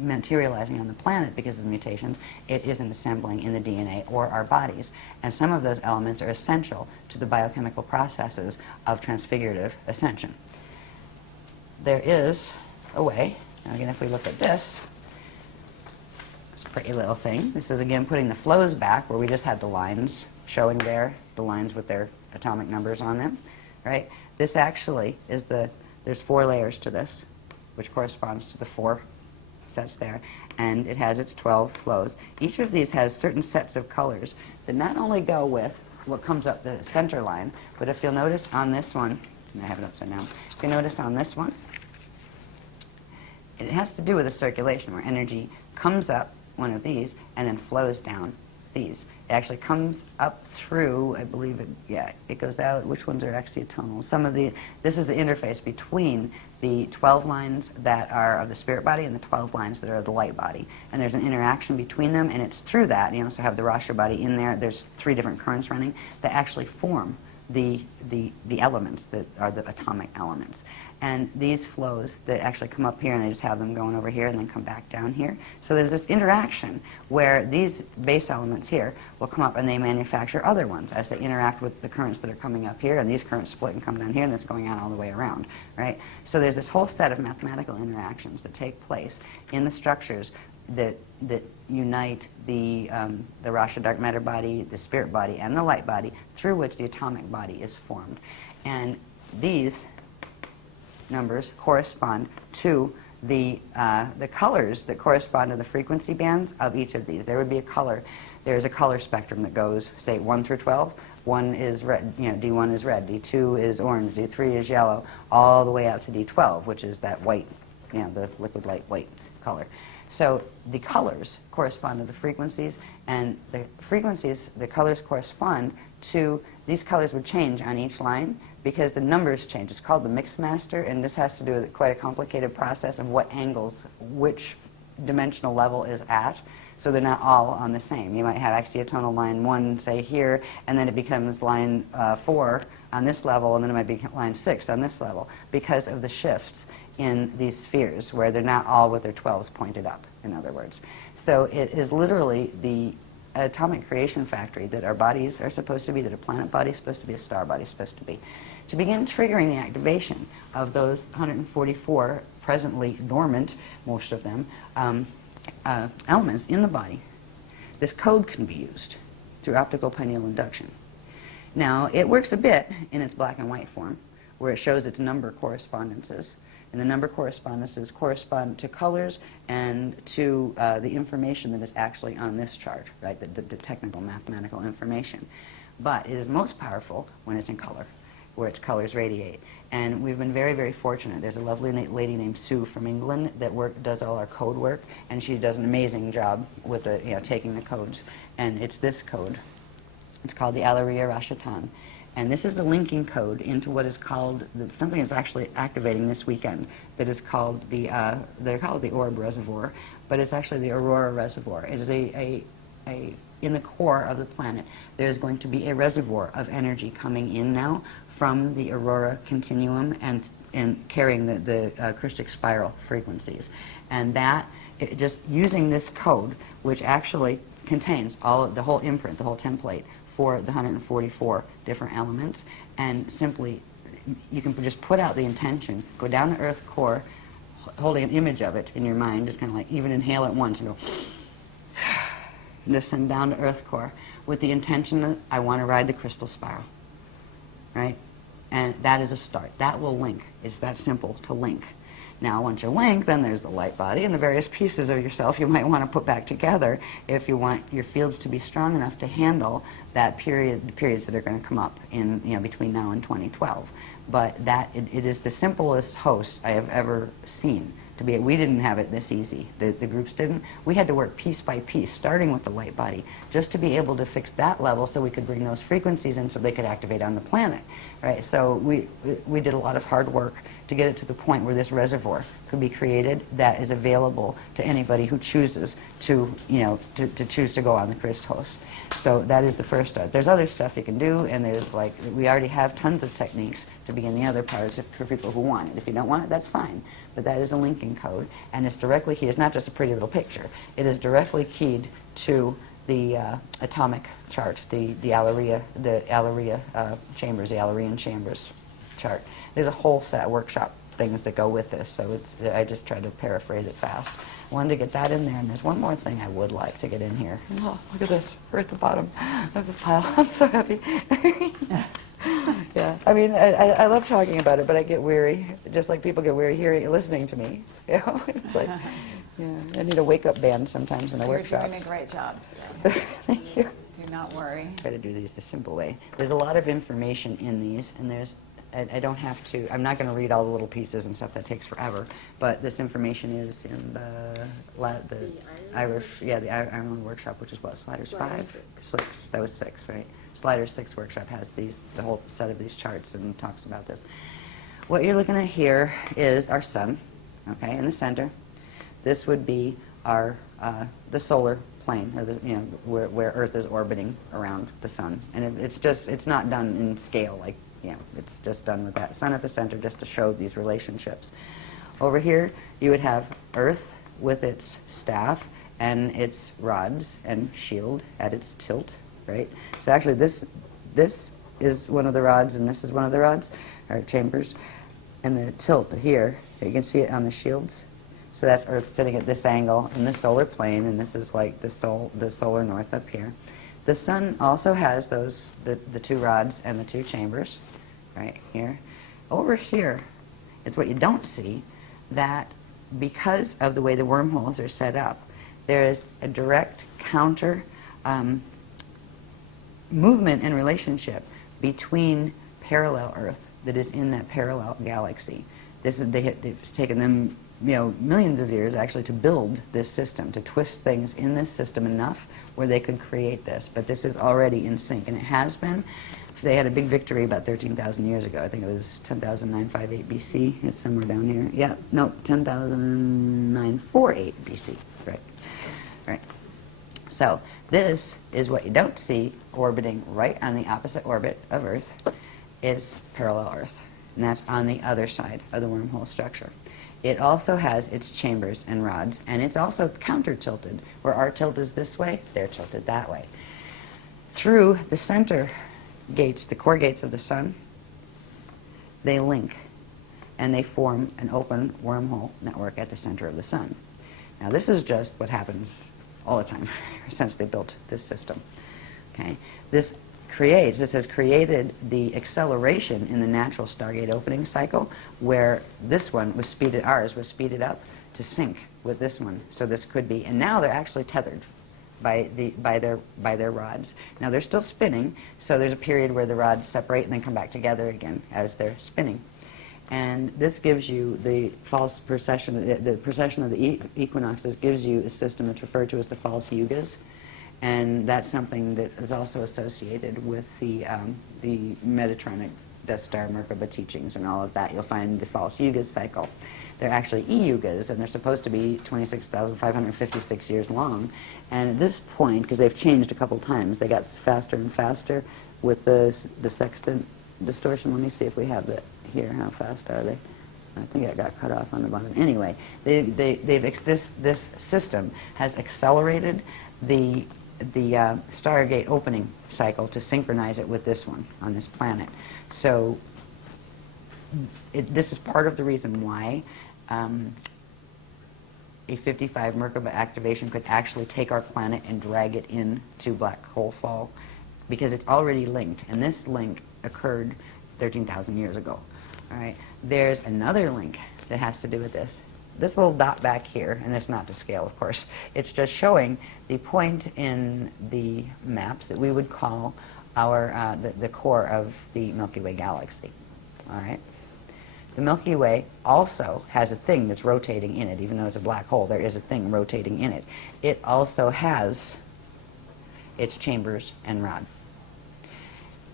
materializing on the planet because of the mutations, it isn't assembling in the DNA or our bodies. And some of those elements are essential to the biochemical processes of transfigurative ascension. There is a way, now again if we look at this pretty little thing. This is again putting the flows back where we just had the lines showing there, the lines with their atomic numbers on them, right? This actually is there's 4 layers to this, which corresponds to the 4 sets there, and it has its 12 flows. Each of these has certain sets of colors that not only go with what comes up the center line, but if you'll notice on this one, and I have it upside down, if you notice on this one, it has to do with the circulation where energy comes up one of these and then flows down these. It actually comes up through, I believe it goes out. Which ones are actually tonal? This is the interface between the 12 lines that are of the spirit body and the 12 lines that are of the light body. And there's an interaction between them, and it's through that. You also have the Rasha body in there. There's 3 different currents running that actually form the elements that are the atomic elements. And these flows that actually come up here, and I just have them going over here and then come back down here. So there's this interaction where these base elements here will come up and they manufacture other ones as they interact with the currents that are coming up here, and these currents split and come down here, and that's going on all the way around, right? So there's this whole set of mathematical interactions that take place in the structures that unite the Rasha dark matter body, the spirit body, and the light body, through which the atomic body is formed. And these numbers correspond to the colors that correspond to the frequency bands of each of these. There would be a color. There's a color spectrum that goes, say, 1 through 12. 1 is red, D1 is red, D2 is orange, D3 is yellow, all the way out to D12, which is that white, the liquid light white color. So the colors correspond to the frequencies, and the frequencies, the colors correspond to, these colors would change on each line because the numbers change. It's called the mix master, and this has to do with quite a complicated process of what angles, which dimensional level is at. So they're not all on the same. You might have axiotonal line 1, say here, and then it becomes line 4 on this level, and then it might be line 6 on this level because of the shifts in these spheres where they're not all with their 12s pointed up, in other words. So it is literally the atomic creation factory that our bodies are supposed to be, that a planet body is supposed to be, a star body is supposed to be, to begin triggering the activation of those 144 presently dormant, most of them, elements in the body. This code can be used through optical pineal induction. Now, it works a bit in its black and white form, where it shows its number correspondences. And the number correspondences correspond to colors and to the information that is actually on this chart, right? The technical mathematical information. But it is most powerful when it's in color, where its colors radiate. And we've been very, very fortunate. There's a lovely lady named Sue from England that does all our code work, and she does an amazing job with taking the codes. And it's this code. It's called the Alaria Rashatan. And this is the linking code into what is called, something that's actually activating this weekend, that is called they're called the Orb Reservoir, but it's actually the Aurora Reservoir. It is in the core of the planet, there's going to be a reservoir of energy coming in now from the Aurora continuum and carrying the Christic spiral frequencies. And just using this code, which actually contains the whole imprint, the whole template, for the 144 different elements, and simply you can just put out the intention, go down to Earth's core, holding an image of it in your mind, just kind of like even inhale it once and go, and just send down to Earth core with the intention that I want to ride the crystal spiral, right? And that is a start. That will link. It's that simple to link. Now, once you link, then there's the light body and the various pieces of yourself you might want to put back together if you want your fields to be strong enough to handle that period, the periods that are going to come up in, between now and 2012. But it is the simplest host I have ever seen. We didn't have it this easy. The groups didn't. We had to work piece by piece, starting with the light body, just to be able to fix that level so we could bring those frequencies in so they could activate on the planet. Right? So we did a lot of hard work to get it to the point where this reservoir could be created that is available to anybody who chooses to choose to go on the Christ host. So that is the first start. There's other stuff you can do, and there's we already have tons of techniques to begin the other parts for people who want it. If you don't want it, that's fine. But that is a linking code, and it's directly keyed. It's not just a pretty little picture. It is directly keyed to the atomic chart, the Alleria chambers, the Allerian chambers chart. There's a whole set of workshop things that go with this, so I just tried to paraphrase it fast. I wanted to get that in there, and there's one more thing I would like to get in here. Oh, look at this. We're at the bottom of the pile. I'm so happy. Yeah, I mean, I love talking about it, but I get weary, just like people get weary listening to me. It's like, yeah, I need a wake-up band sometimes in the workshops. You're doing a great job. So. Thank you. Do not worry. Try to do these the simple way. There's a lot of information in these, and I don't have to, I'm not going to read all the little pieces and stuff, that takes forever, but this information is in the Irish, the Ireland workshop, which is what, Sliders 5? 6. That was 6, right? Sliders 6 workshop has the whole set of these charts and talks about this. What you're looking at here is our sun, okay, in the center. This would be our, the solar plane, or where Earth is orbiting around the sun. And it's not done in scale, it's just done with that sun at the center just to show these relationships. Over here, you would have Earth with its staff and its rods and shield at its tilt, right? So actually this is one of the rods and this is one of the rods, or chambers. And the tilt here, you can see it on the shields. So that's Earth sitting at this angle in the solar plane, and this is like the solar north up here. The sun also has the 2 rods and the 2 chambers, right here. Over here is what you don't see, that because of the way the wormholes are set up, there is a direct counter movement and relationship between parallel Earth that is in that parallel galaxy. They've taken them millions of years actually to build this system, to twist things in this system enough where they could create this. But this is already in sync, and it has been. They had a big victory about 13,000 years ago. I think it was 10,958 BC. It's somewhere down here. Yeah, no, 10,948 BC. Right. So this is what you don't see orbiting right on the opposite orbit of Earth is parallel Earth, and that's on the other side of the wormhole structure. It also has its chambers and rods, and it's also counter-tilted. Where our tilt is this way, they're tilted that way. Through the center gates, the core gates of the sun, they link, and they form an open wormhole network at the center of the sun. Now this is just what happens all the time since they built this system. Okay, this has created the acceleration in the natural Stargate opening cycle, where this one was ours was speeded up to sync with this one. So this could be, and now they're actually tethered by their rods. Now they're still spinning, so there's a period where the rods separate and then come back together again as they're spinning. And this gives you the false precession, the precession of the equinoxes gives you a system that's referred to as the false yugas. And that's something that is also associated with the Metatronic Death Star Merkaba teachings and all of that. You'll find the false yugas cycle. They're actually e-yugas, and they're supposed to be 26,556 years long. And at this point, because they've changed a couple times, they got faster and faster with the sextant distortion. Let me see if we have that here. How fast are they? I think it got cut off on the bottom. Anyway, this system has accelerated the Stargate opening cycle to synchronize it with this one on this planet. So this is part of the reason why a 55 Merkaba activation could actually take our planet and drag it into black hole fall, because it's already linked, and this link occurred 13,000 years ago. All right. There's another link that has to do with this. This little dot back here, and it's not to scale, of course. It's just showing the point in the maps that we would call our the core of the Milky Way galaxy. All right. The Milky Way also has a thing that's rotating in it. Even though it's a black hole, there is a thing rotating in it. It also has its chambers and rod.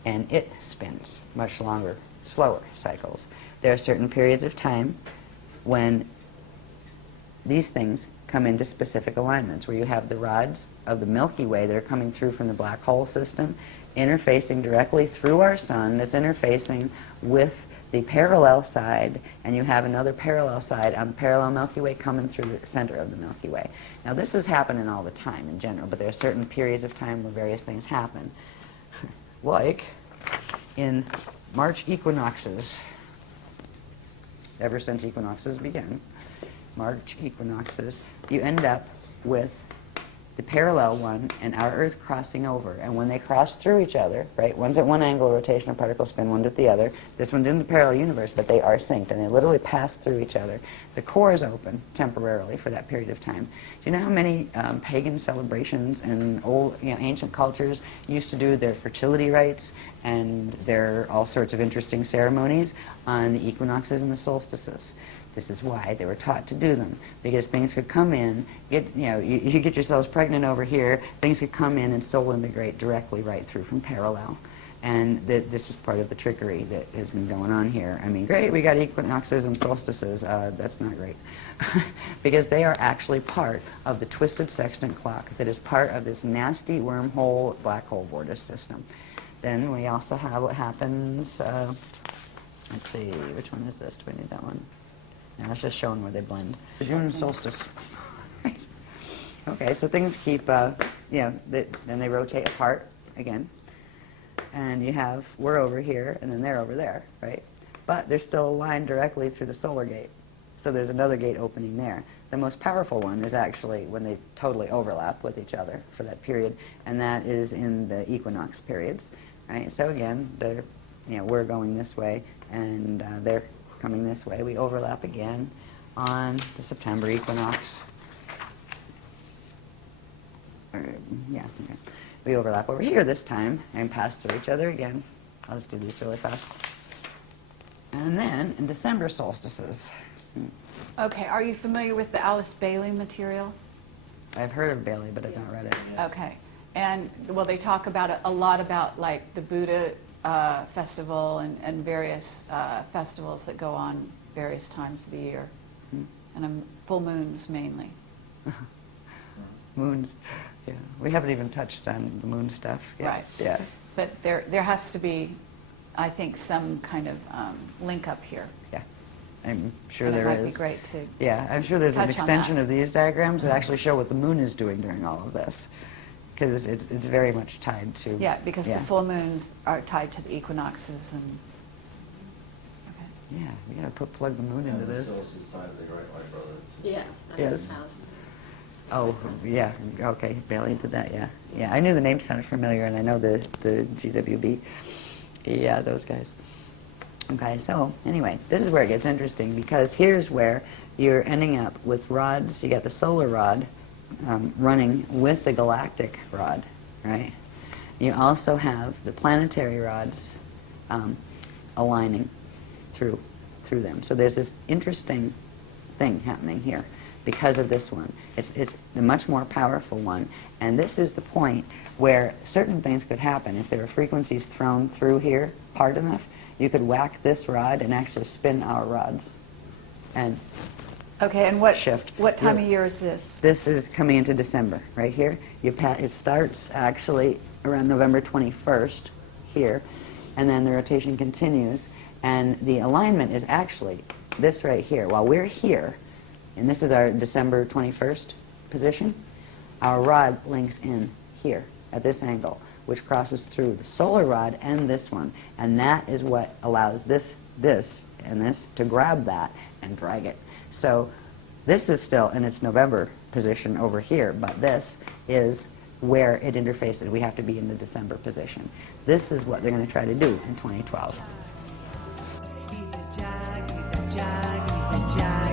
And it spins much longer, slower cycles. There are certain periods of time when these things come into specific alignments, where you have the rods of the Milky Way that are coming through from the black hole system, interfacing directly through our sun, that's interfacing with the parallel side, and you have another parallel side on the parallel Milky Way coming through the center of the Milky Way. Now this is happening all the time in general, but there are certain periods of time where various things happen. Like in March equinoxes, ever since equinoxes began, March equinoxes, you end up with the parallel one and our Earth crossing over. And when they cross through each other, right, one's at one angle of rotation of particle spin, one's at the other. This one's in the parallel universe, but they are synced, and they literally pass through each other. The core is open temporarily for that period of time. Do you know how many pagan celebrations and old, ancient cultures used to do their fertility rites and their all sorts of interesting ceremonies on the equinoxes and the solstices? This is why they were taught to do them, because things could come in, you get yourselves pregnant over here, things could come in and soul immigrate directly right through from parallel. And this was part of the trickery that has been going on here. I mean, great, we got equinoxes and solstices. That's not great. Because they are actually part of the twisted sextant clock that is part of this nasty wormhole black hole vortex system. Then we also have what happens, let's see, which one is this? Do we need that one? Now it's just showing where they blend. The June solstice. Okay, so things keep, then they rotate apart again. And you have, we're over here, and then they're over there, right? But they're still aligned directly through the solar gate. So there's another gate opening there. The most powerful one is actually when they totally overlap with each other for that period, and that is in the equinox periods, right? So again, they're, we're going this way, and they're coming this way. We overlap again on the September equinox. We overlap over here this time and pass through each other again. I'll just do these really fast. And then in December solstices. Okay, are you familiar with the Alice Bailey material? I've heard of Bailey, but I've not read it. Okay, and well, they talk about it a lot about like the Buddha festival and various festivals that go on various times of the year, and full moons mainly. Moons, yeah. We haven't even touched on the moon stuff yet. Right. Yeah. But there has to be, I think, some kind of link up here. Yeah. I'm sure And there is. it might be great to. Yeah, I'm sure there's an touch on extension that. of these diagrams that actually show what the moon is doing during all of this, because it's very much tied to. Yeah, because the full moons are tied to the equinoxes and. Okay. Yeah, we gotta plug the moon into And the this. solstice time of the Great White Brothers. Yeah. Yes. House. Oh, yeah, okay, Bailey did that, yeah. Yeah, I knew the name sounded familiar, and I know the GWB. Yeah, those guys. Okay, so anyway, this is where it gets interesting, because here's where you're ending up with rods. You got the solar rod running with the galactic rod, right? You also have the planetary rods aligning through them. So there's this interesting thing happening here because of this one. It's a much more powerful one, and this is the point where certain things could happen. If there were frequencies thrown through here hard enough, you could whack this rod and actually spin our rods and Okay, and what shift. What time of year is this? This is coming into December, right here. It starts actually around November 21st here, and then the rotation continues, and the alignment is actually this right here. While we're here, and this is our December 21st position, our rod links in here at this angle, which crosses through the solar rod and this one, and that is what allows this, and this to grab that and drag it. So this is still in its November position over here, but this is where it interfaces. We have to be in the December position. This is what they're going to try to do in 2012. jive.